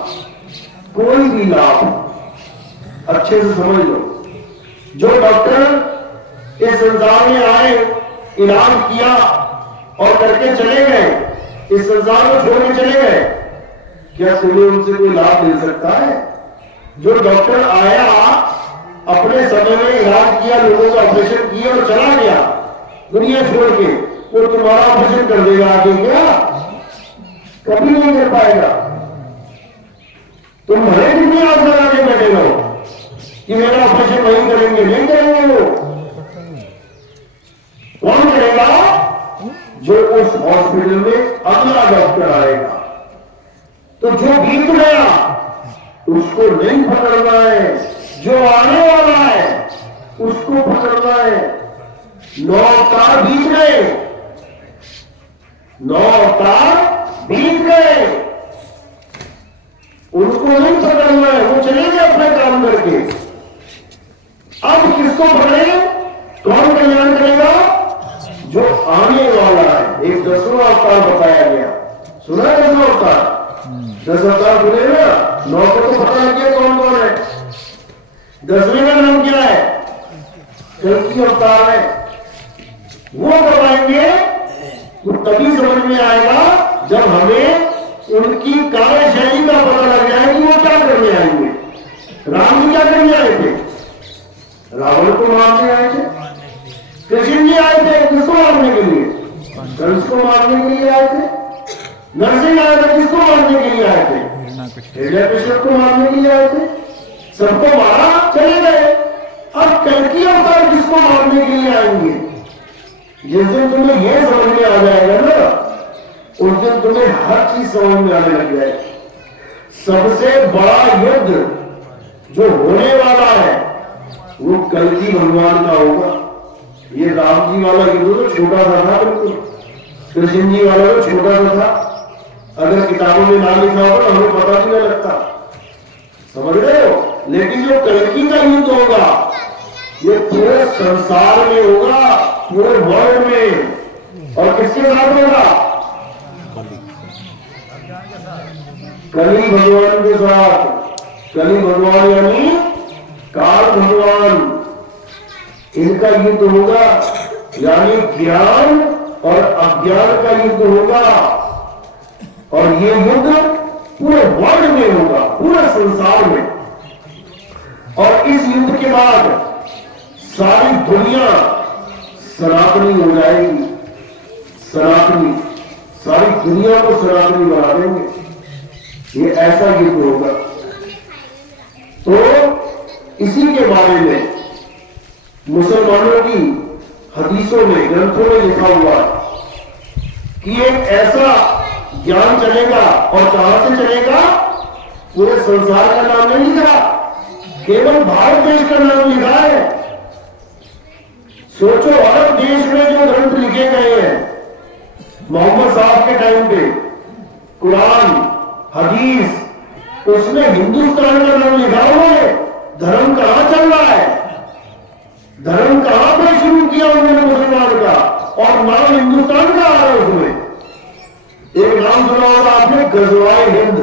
कोई भी लाभ। अच्छे से समझ लो, जो डॉक्टर इस संसार में आए, इलाज किया और करके चले गए, इस संसार को छोड़ के चले गए, क्या तुम्हें उनसे कोई लाभ मिल सकता है? जो डॉक्टर आया, अपने समय में इलाज किया, लोगों का ऑपरेशन किया और चला गया दुनिया छोड़ के, वो तुम्हारा ऑपरेशन कर देगा आगे क्या? कभी नहीं कर पाएगा। तुम भले कितनी आस लगा के बैठे रहो कि मेरा ऑपरेशन वही करेंगे, नहीं करेंगे। वो कौन करेगा? जो उस हॉस्पिटल में अगला डॉक्टर आएगा। तो जो बीत गया उसको नहीं पकड़ना है, जो आने वाला है उसको पकड़ना है। 9 अवतार बीत गए, 9 अवतार बीत गए, उनको नहीं पकड़ना है, वो चले गए अपने काम करके। अब किसको पकड़े? कौन कल्याण करेगा? जो आने वाला है। एक 10वां अवतार बताया गया, सुना 10वां अवतार? 10 अवतार सुने ना? 9 को तो पता लग गया कौन कौन है। 10वें का नाम क्या है? कल्कि अवतार है। वो कब आएंगे? वो तभी समझ में आएगा जब हमें उनकी कार्यशैली का पता लग जाए कि वो क्या करने आएंगे। राम जी क्या करने आए थे? रावण को मारने आए थे। कृष्ण जी आए थे किसको मारने के लिए? कंस को मारने के लिए आए थे। नरसिंह आए थे किसको मारने के लिए आए थे? हिरण्यकश्यप को मारने के लिए आए थे। सबको मारा, चले गए। अब कल्कि अवतार किसको मारने के लिए आएंगे? जिस दिन तुम्हें यह समझ में आ जाएगा ना, उस दिन तुम्हें हर चीज समझ में आने लग जाएगी। सबसे बड़ा युद्ध जो होने वाला है वो कल्कि भगवान का होगा। ये राम जी वाला युद्ध तो छोटा सा था, बिल्कुल। कृष्ण जी वाला तो छोटा सा था। अगर किताबों में नाम लिखा होगा तो हमें पता भी नहीं लगता, समझ रहे हो? लेकिन जो कल्कि का युद्ध होगा ये पूरे संसार में होगा, पूरे वर्ल्ड में। और किसके साथ होगा? कली भगवान के साथ। कली भगवान यानी काल भगवान, इनका युद्ध होगा। यानी ज्ञान और अज्ञान का युद्ध होगा। और ये युद्ध पूरे वर्ल्ड में होगा, पूरे संसार में। और इस युद्ध के बाद सारी दुनिया सनातनी हो जाएगी। सनातनी, सारी दुनिया को सनातनी बना देंगे। ये ऐसा युद्ध होगा। तो इसी के बारे में मुसलमानों की हदीसों में, ग्रंथों में लिखा हुआ कि एक ऐसा ज्ञान चलेगा। और कहां से चलेगा? पूरे संसार का नाम नहीं लिखा, केवल भारत देश का नाम लिखा है। सोचो, अरब देश में जो ग्रंथ लिखे गए हैं मोहम्मद साहब के टाइम पे, कुरान, हदीस, उसमें हिंदुस्तान का नाम लिखा हुआ है। धर्म कहां चल रहा है? धर्म कहां पर शुरू किया उन्होंने मुसलमान का, और नाम हिंदुस्तान का आ रहा है उसमें। एक नाम सुना होगा आपने, गजवाए हिंद,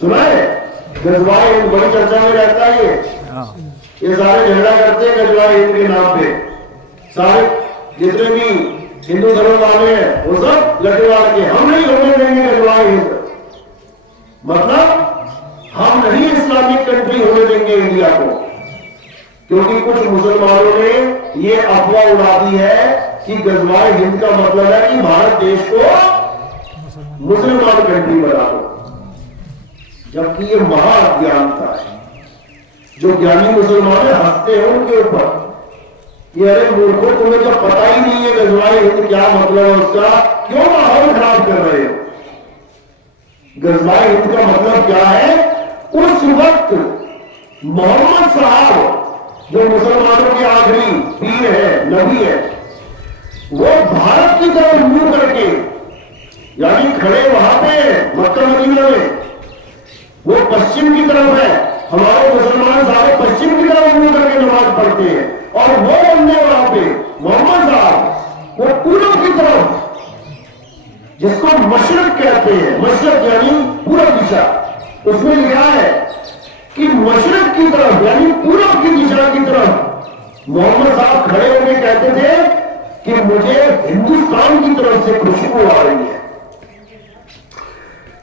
सुना है? गजवाए हिंद बड़ी चर्चा में रहता है। ये सारे झगड़ा करते हैं गजवाए हिंद के नाम पे। सारे जितने भी हिंदू धर्म वाले हैं वो सब लटवाड़ के, हम नहीं होने देंगे गजवाए हिंद। मतलब हम नहीं इस्लामिक कंट्री होने देंगे इंडिया को। क्योंकि कुछ मुसलमानों ने ये अफवाह उड़ा दी है कि गजवाए हिंद का मतलब है कि भारत देश को मुसलमान कंट्री बना दो। जबकि ये महाअज्ञानता है। जो ज्ञानी मुसलमान हंसते हैं उनके ऊपर, ये अरे मूर्खों, तुम्हें जब पता ही नहीं है गजवाए हिंद क्या मतलब है उसका, क्यों माहौल खराब कर रहे हो? गजवाए हिंद का मतलब क्या है? उस वक्त मोहम्मद साहब जो मुसलमानों के आखिरी पीर है, नबी है, वो भारत की तरफ मुंह करके, यानी खड़े वहां पे मक्का मदीना में, वो पश्चिम की तरफ है। हमारे मुसलमान सारे पश्चिम की तरफ मुंह करके नमाज पढ़ते हैं, और वो बंदे वहां पे मोहम्मद साहब वो पूरब की तरफ, जिसको मशरक कहते हैं, मशरक यानी पूरब दिशा, उसमें लिखा है कि मशरक की तरफ यानी पूरब की दिशा की तरफ मोहम्मद साहब खड़े होकर कहते थे कि मुझे हिंदुस्तान की तरफ से खुशबू आ रही है,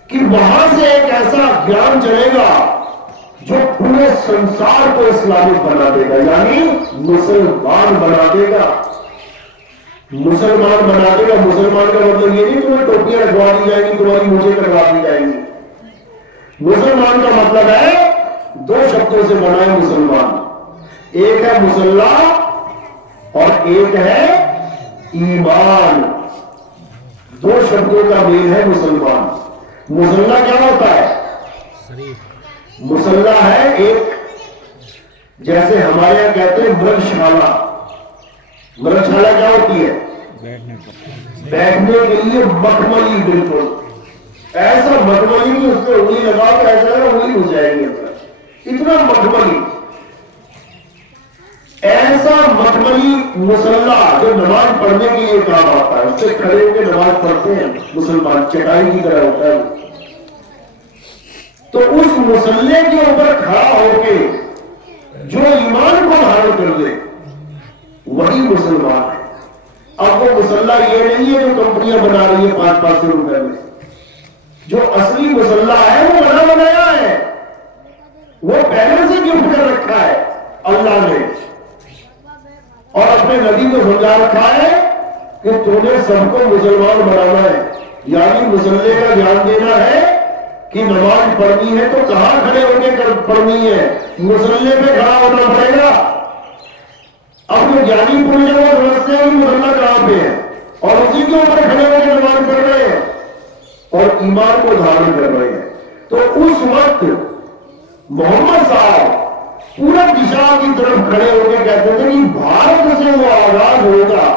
कि वहां से एक ऐसा ज्ञान चलेगा जो पूरे संसार को इस्लामिक बना देगा, यानी मुसलमान बना देगा। मुसलमान बना देगा, मुसलमान का मतलब ये नहीं तुम्हें टोपियां रखवा दी जाएंगी, तुम्हारी मुझे करवा दी जाएंगी। मुसलमान का मतलब है, दो शब्दों से बना है मुसलमान, एक है मुसल्ला और एक है ईमान। दो शब्दों का मेल है मुसलमान। मुसल्ला क्या होता है? मुसल्ला है एक, जैसे हमारे यहां कहते हैं मृगशाला। मृगशाला क्या होती है? बैठने के लिए मखमली, बिल्कुल ऐसा मखमली कि उसमें उंगली लगाओ तो ऐसा है उंगली हो जाएगी अंदर, इतना मखमली। ऐसा मखमली मुसल्ला जो नमाज पढ़ने के लिए काम आता है, उससे खड़े होकर नमाज पढ़ते हैं मुसलमान, चटाई की तरह होता है। तो उस मुसल्ले के ऊपर खड़ा होके जो ईमान को धारण कर दे वही मुसलमान है। अब वो मुसल्ला ये नहीं है जो कंपनियां बना रही है 500 रुपए में। जो असली मुसल्ला है वो बना बनाया है, वो पहले से गिफ्ट कर रखा है अल्लाह ने, और अपने नबी को समझा रखा है कि तूने सबको मुसलमान बनाना है, यानी मुसल्ले का ध्यान देना है कि नमाज पढ़नी है तो कहां खड़े होकर पढ़नी है, मुसल्ले पे खड़ा होना पड़ेगा। अब जो ज्ञानी पुरुष है वो समझते हैं कि मुसल्ला कहां पे है, और उसी के ऊपर खड़े होकर नमाज पढ़ रहे हैं और ईमान को धारण कर रहे हैं। तो उस वक्त मोहम्मद साहब पूरब दिशा की तरफ खड़े होकर कहते थे कि भारत से वो आगाज होगा,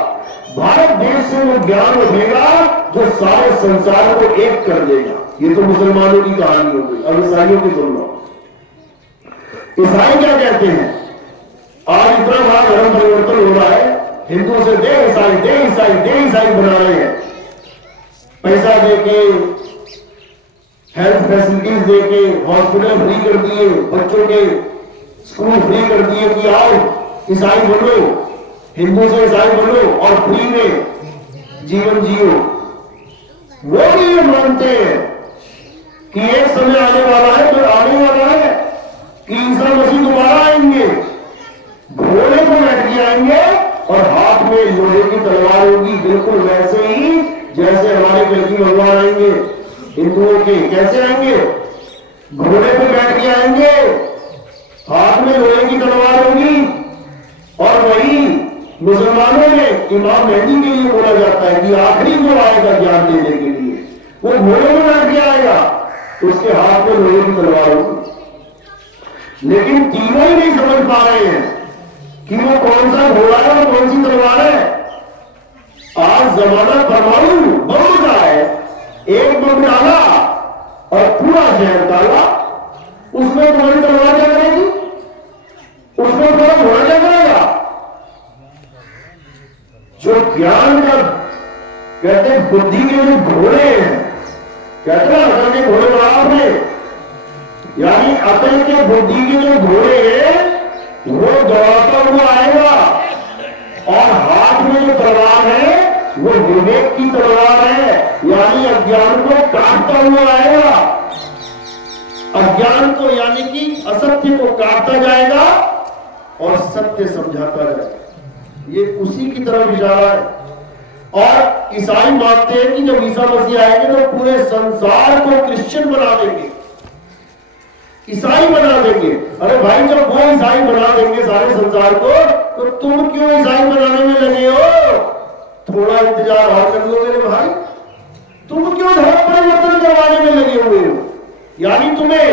भारत देश से वो ज्ञान उठेगा जो सारे संसार को एक कर देगा। ये तो मुसलमानों की कहानी हो गई। अब ईसाइयों की सुन लो। ईसाई क्या कहते हैं? आज इतना बड़ा धर्म परिवर्तन हो रहा है, हिंदू से दे ईसाई, दे ईसाई, दे ईसाई बना रहे हैं, पैसा देके, हेल्थ फैसिलिटीज देके, हॉस्पिटल फ्री कर दिए, बच्चों के स्कूल फ्री कर दिए कि आओ ईसाई बनो, हिंदू से ईसाई बनो और फ्री में जीवन जियो। वो भी ये मानते हैं कि एक समय आने वाला है, तो आने वाला है कि ईसा मसीह दोबारा आएंगे, घोड़े को बैठ के आएंगे और हाथ में लोहे की तलवार होगी, बिल्कुल वैसे ही जैसे हमारे कलकी भगवान आएंगे हिंदुओं के। कैसे आएंगे? घोड़े पे बैठ के आएंगे, हाथ में लोहे की तलवार होगी, और वही मुसलमानों में इमाम मेहदी के लिए बोला जाता है कि आखिरी जो आएगा ज्ञान देने के लिए वो घोड़े में बैठ के आएगा, उसके हाथ में लोहे की तलवार होगी। लेकिन तीनों ही नहीं समझ पा रहे हैं कि वो कौन सा घोड़ा है और कौन सी तलवार है। आज जमाना परमाणु बम का है, एक बम डाला और पूरा शहर डाला, उसमें तुम्हारी तलवार क्या करेगी? उसमें तुम्हारा घोड़ा क्या करेगा? जो ज्ञान का कहते हैं बुद्धि के जो घोड़े हैं, कहते हैं अकल के घोड़े बना आपने, यानी अकल के बुद्धि के जो घोड़े हैं वो दौड़ाता हुआ आएगा, और हाथ में जो तलवार है वो विवेक की तलवार है, यानी अज्ञान को काटता हुआ आएगा। अज्ञान को यानी कि असत्य को काटता जाएगा और सत्य समझाता जाएगा। ये उसी की तरफ इशारा है। और ईसाई मानते हैं कि जब ईसा मसीह आएंगे तो पूरे संसार को क्रिश्चियन बना देंगे, ईसाई बना देंगे। अरे भाई, जब वो ईसाई बना देंगे सारे संसार को, तो तुम क्यों ईसाई बनाने में लगे हो? थोड़ा इंतजार और कर लो मेरे भाई। तुम क्यों धर्म परिवर्तन करवाने में लगे हुए हो? यानी तुम्हें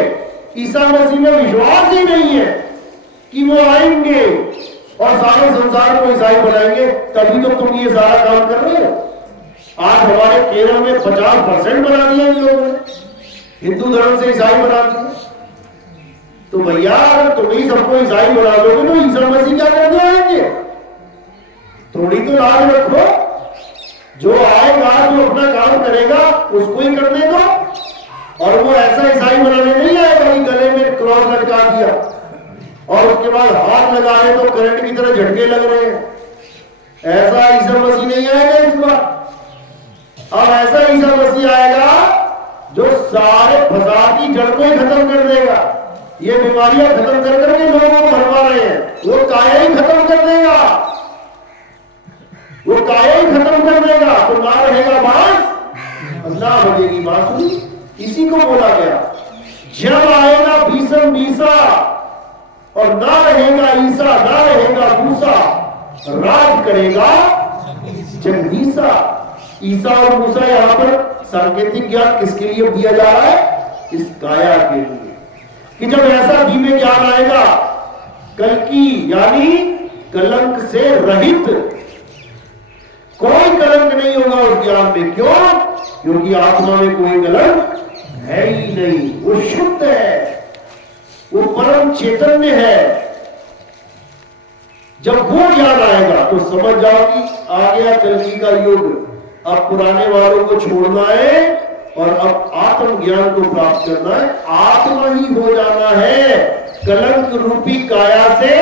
ईसा मसीह में विश्वास ही नहीं नहीं है कि वो आएंगे और सारे संसार को ईसाई बनाएंगे, तभी तो तुम ये सारा काम कर रहे हो। आज हमारे केरल में 50% बना दिया इन लोगों ने, हिंदू धर्म से ईसाई बना दिया। तो भैया अगर तुम ही सबको ईसाई बना दोगे तो ईसा मसीह क्या करने आएंगे? थोड़ी तो लाज रखो, जो आएगा जो अपना काम करेगा उसको ही करने दो। और वो ऐसा ईसाई बनाने नहीं आएगा कि गले में क्रॉस लटका दिया और उसके बाद हाथ लगा रहे तो करंट की तरह झटके लग रहे हैं। ऐसा ईसा मसीह नहीं आएगा इस बार। अब ऐसा ईसा मसीह आएगा जो सारे फसाद की जड़ को ही खत्म कर देगा। ये बीमारियां खत्म कर करके लोगों को मरवा रहे हैं, वो काया ही खत्म कर देगा, वो काया ही खत्म कर देगा। तो ना रहेगा बांस, ना बजेगी बांसुरी। इसी को बोला गया, जब आएगा भीषण बीसा और ना रहेगा ईसा, ना रहेगा मूसा, राज करेगा जगदीसा। ईसा और मूसा यहां पर सांकेतिक ज्ञान किसके लिए दिया जा रहा है? इस काया के लिए, कि जब ऐसा दिव्य ज्ञान आएगा कल की, यानी कलंक से रहित, कोई कलंक नहीं होगा उस ज्ञान में। क्यों? क्योंकि आत्मा में कोई कलंक है ही नहीं, वो शुद्ध है, वो परम चैतन्य है। जब वो ज्ञान आएगा तो समझ जाओ कि आ गया कलकी का युग। अब पुराने वालों को छोड़ना है और अब आत्म ज्ञान को प्राप्त करना है। आत्मा ही हो जाना है, कलंक रूपी काया से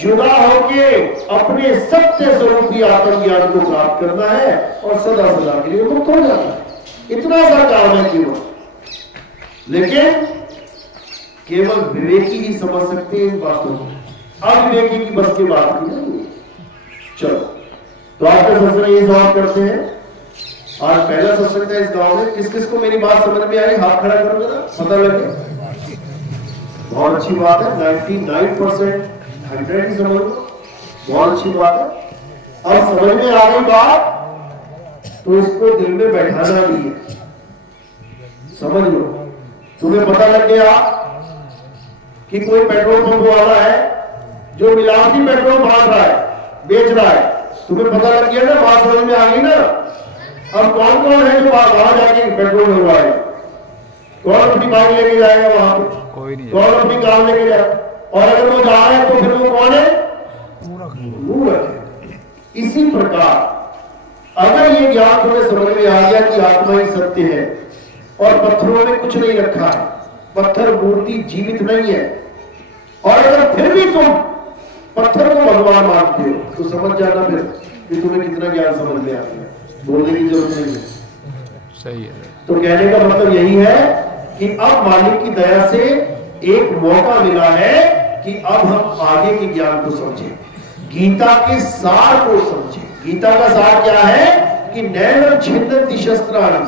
जुदा होके अपने सत्य स्वरूपी आत्म ज्ञान को प्राप्त करना है और सदा सदा के लिए मुक्त हो जाना है। इतना सा काम है केवल। लेकिन केवल विवेकी ही समझ सकते हैं इन बातों को, अविवेकी की बस की बात नहीं है। चलो, तो आज का सत्संग ये समाप्त करते हैं। आज पहला सत्संग था इस गांव में। किस किस को मेरी बात समझ में आई? हाथ खड़ा करो जरा, पता लगे। बहुत अच्छी बात है, 99% 100 ही समझ लो, बहुत अच्छी बात है। अब समझ में आ गई बात तो इसको दिल में बैठाना भी है। समझ लो, तुम्हें पता लग गया कि कोई पेट्रोल पंप वाला है जो मिलावटी पेट्रोल बांट रहा है, बेच रहा है। तुम्हें पता लग गया ना, बात समझ में आ गई ना। अब कौन कौन है जो वहां जाके पेट्रोल भरवाए? कौन अपनी बाइक लेके जाएगा वहां पे? कोई नहीं। कौन अपनी कार लेके जाएगा? और अगर वो जा रहे हैं तो फिर वो कौन है? मूर्ख। इसी प्रकार अगर ये ज्ञान तुम्हें समझ में आ गया कि आत्मा ही सत्य है और पत्थरों में कुछ नहीं रखा है, पत्थर मूर्ति जीवित नहीं है, और अगर फिर भी तुम पत्थर को भगवान मानते हो तो समझ जाना फिर कि तुम्हें कितना ज्ञान समझ में आ गया। बोलने की जरूरत नहीं है। सही है। तो कहने का मतलब यही है कि अब मालिक की दया से एक मौका मिला है कि अब हम आगे के ज्ञान को समझें, गीता के सार को समझें। गीता का सार क्या है? कि नैनम छिन्नति शस्त्राणि,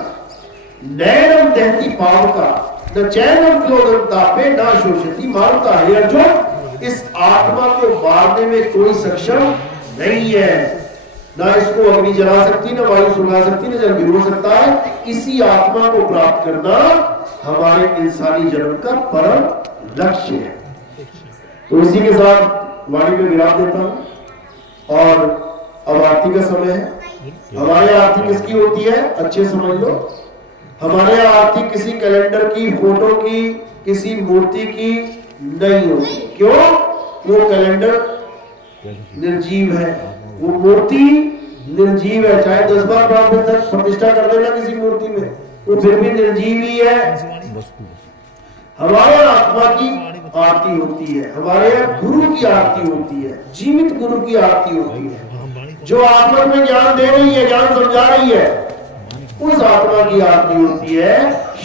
नैनम दहति पावका, न चैनम क्रोधम तापे, न शोषति मारुता। हे अर्जुन, इस आत्मा को मारने में कोई सक्षम नहीं है, ना इसको अग्नि जला सकती, ना वायु सुखा सकती, ना जल भिगो सकता है। इसी आत्मा को प्राप्त करना हमारे इंसानी जन्म का परम लक्ष्य है। तो इसी के साथ वाणी में विराम देता हूं और अब आरती का समय है। हमारी आरती किसकी होती है? अच्छे समझ लो, हमारे यहाँ आरती किसी कैलेंडर की, फोटो की, किसी मूर्ति की नहीं होती। क्यों? वो कैलेंडर निर्जीव है, वो मूर्ति निर्जीव है। चाहे 10 बार प्रतिष्ठा कर देना किसी मूर्ति में, वो फिर भी निर्जीव ही है। हमारे आत्मा की आरती होती है, हमारे गुरु की आरती होती है, जीवित गुरु की आरती होती है, जो आत्मा में ज्ञान दे रही है, ज्ञान समझा रही है, उस आत्मा की आरती होती है,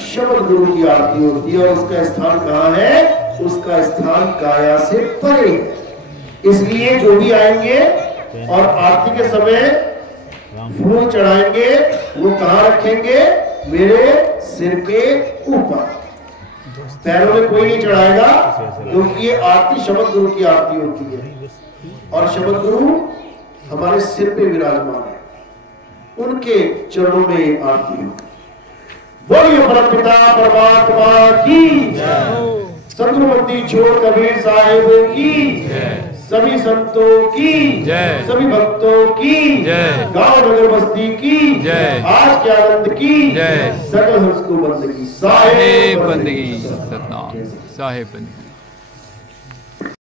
शब्द गुरु की आरती होती है। और उसका स्थान कहाँ है? उसका स्थान काया से परे है। इसलिए जो भी आएंगे और आरती के समय फूल चढ़ाएंगे, वो कहाँ रखेंगे? मेरे सिर के ऊपर, पैरों में कोई नहीं चढ़ाएगा, क्योंकि ये आरती शब्द गुरु की आरती होती है और शब्द गुरु हमारे सिर पे विराजमान है, उनके चरणों में आरती होगी। बोलिए परमपिता परमात्मा की जय। सदगुरुमती छोड़ कबीर साहेब की सभी संतों की जय, सभी भक्तों की जय, गांव नगर बस्ती की जय, आज के आनंद की जय, सकल हर्ष को बंदगी साहेब बंदगी सतनाम, साहेब बंदगी।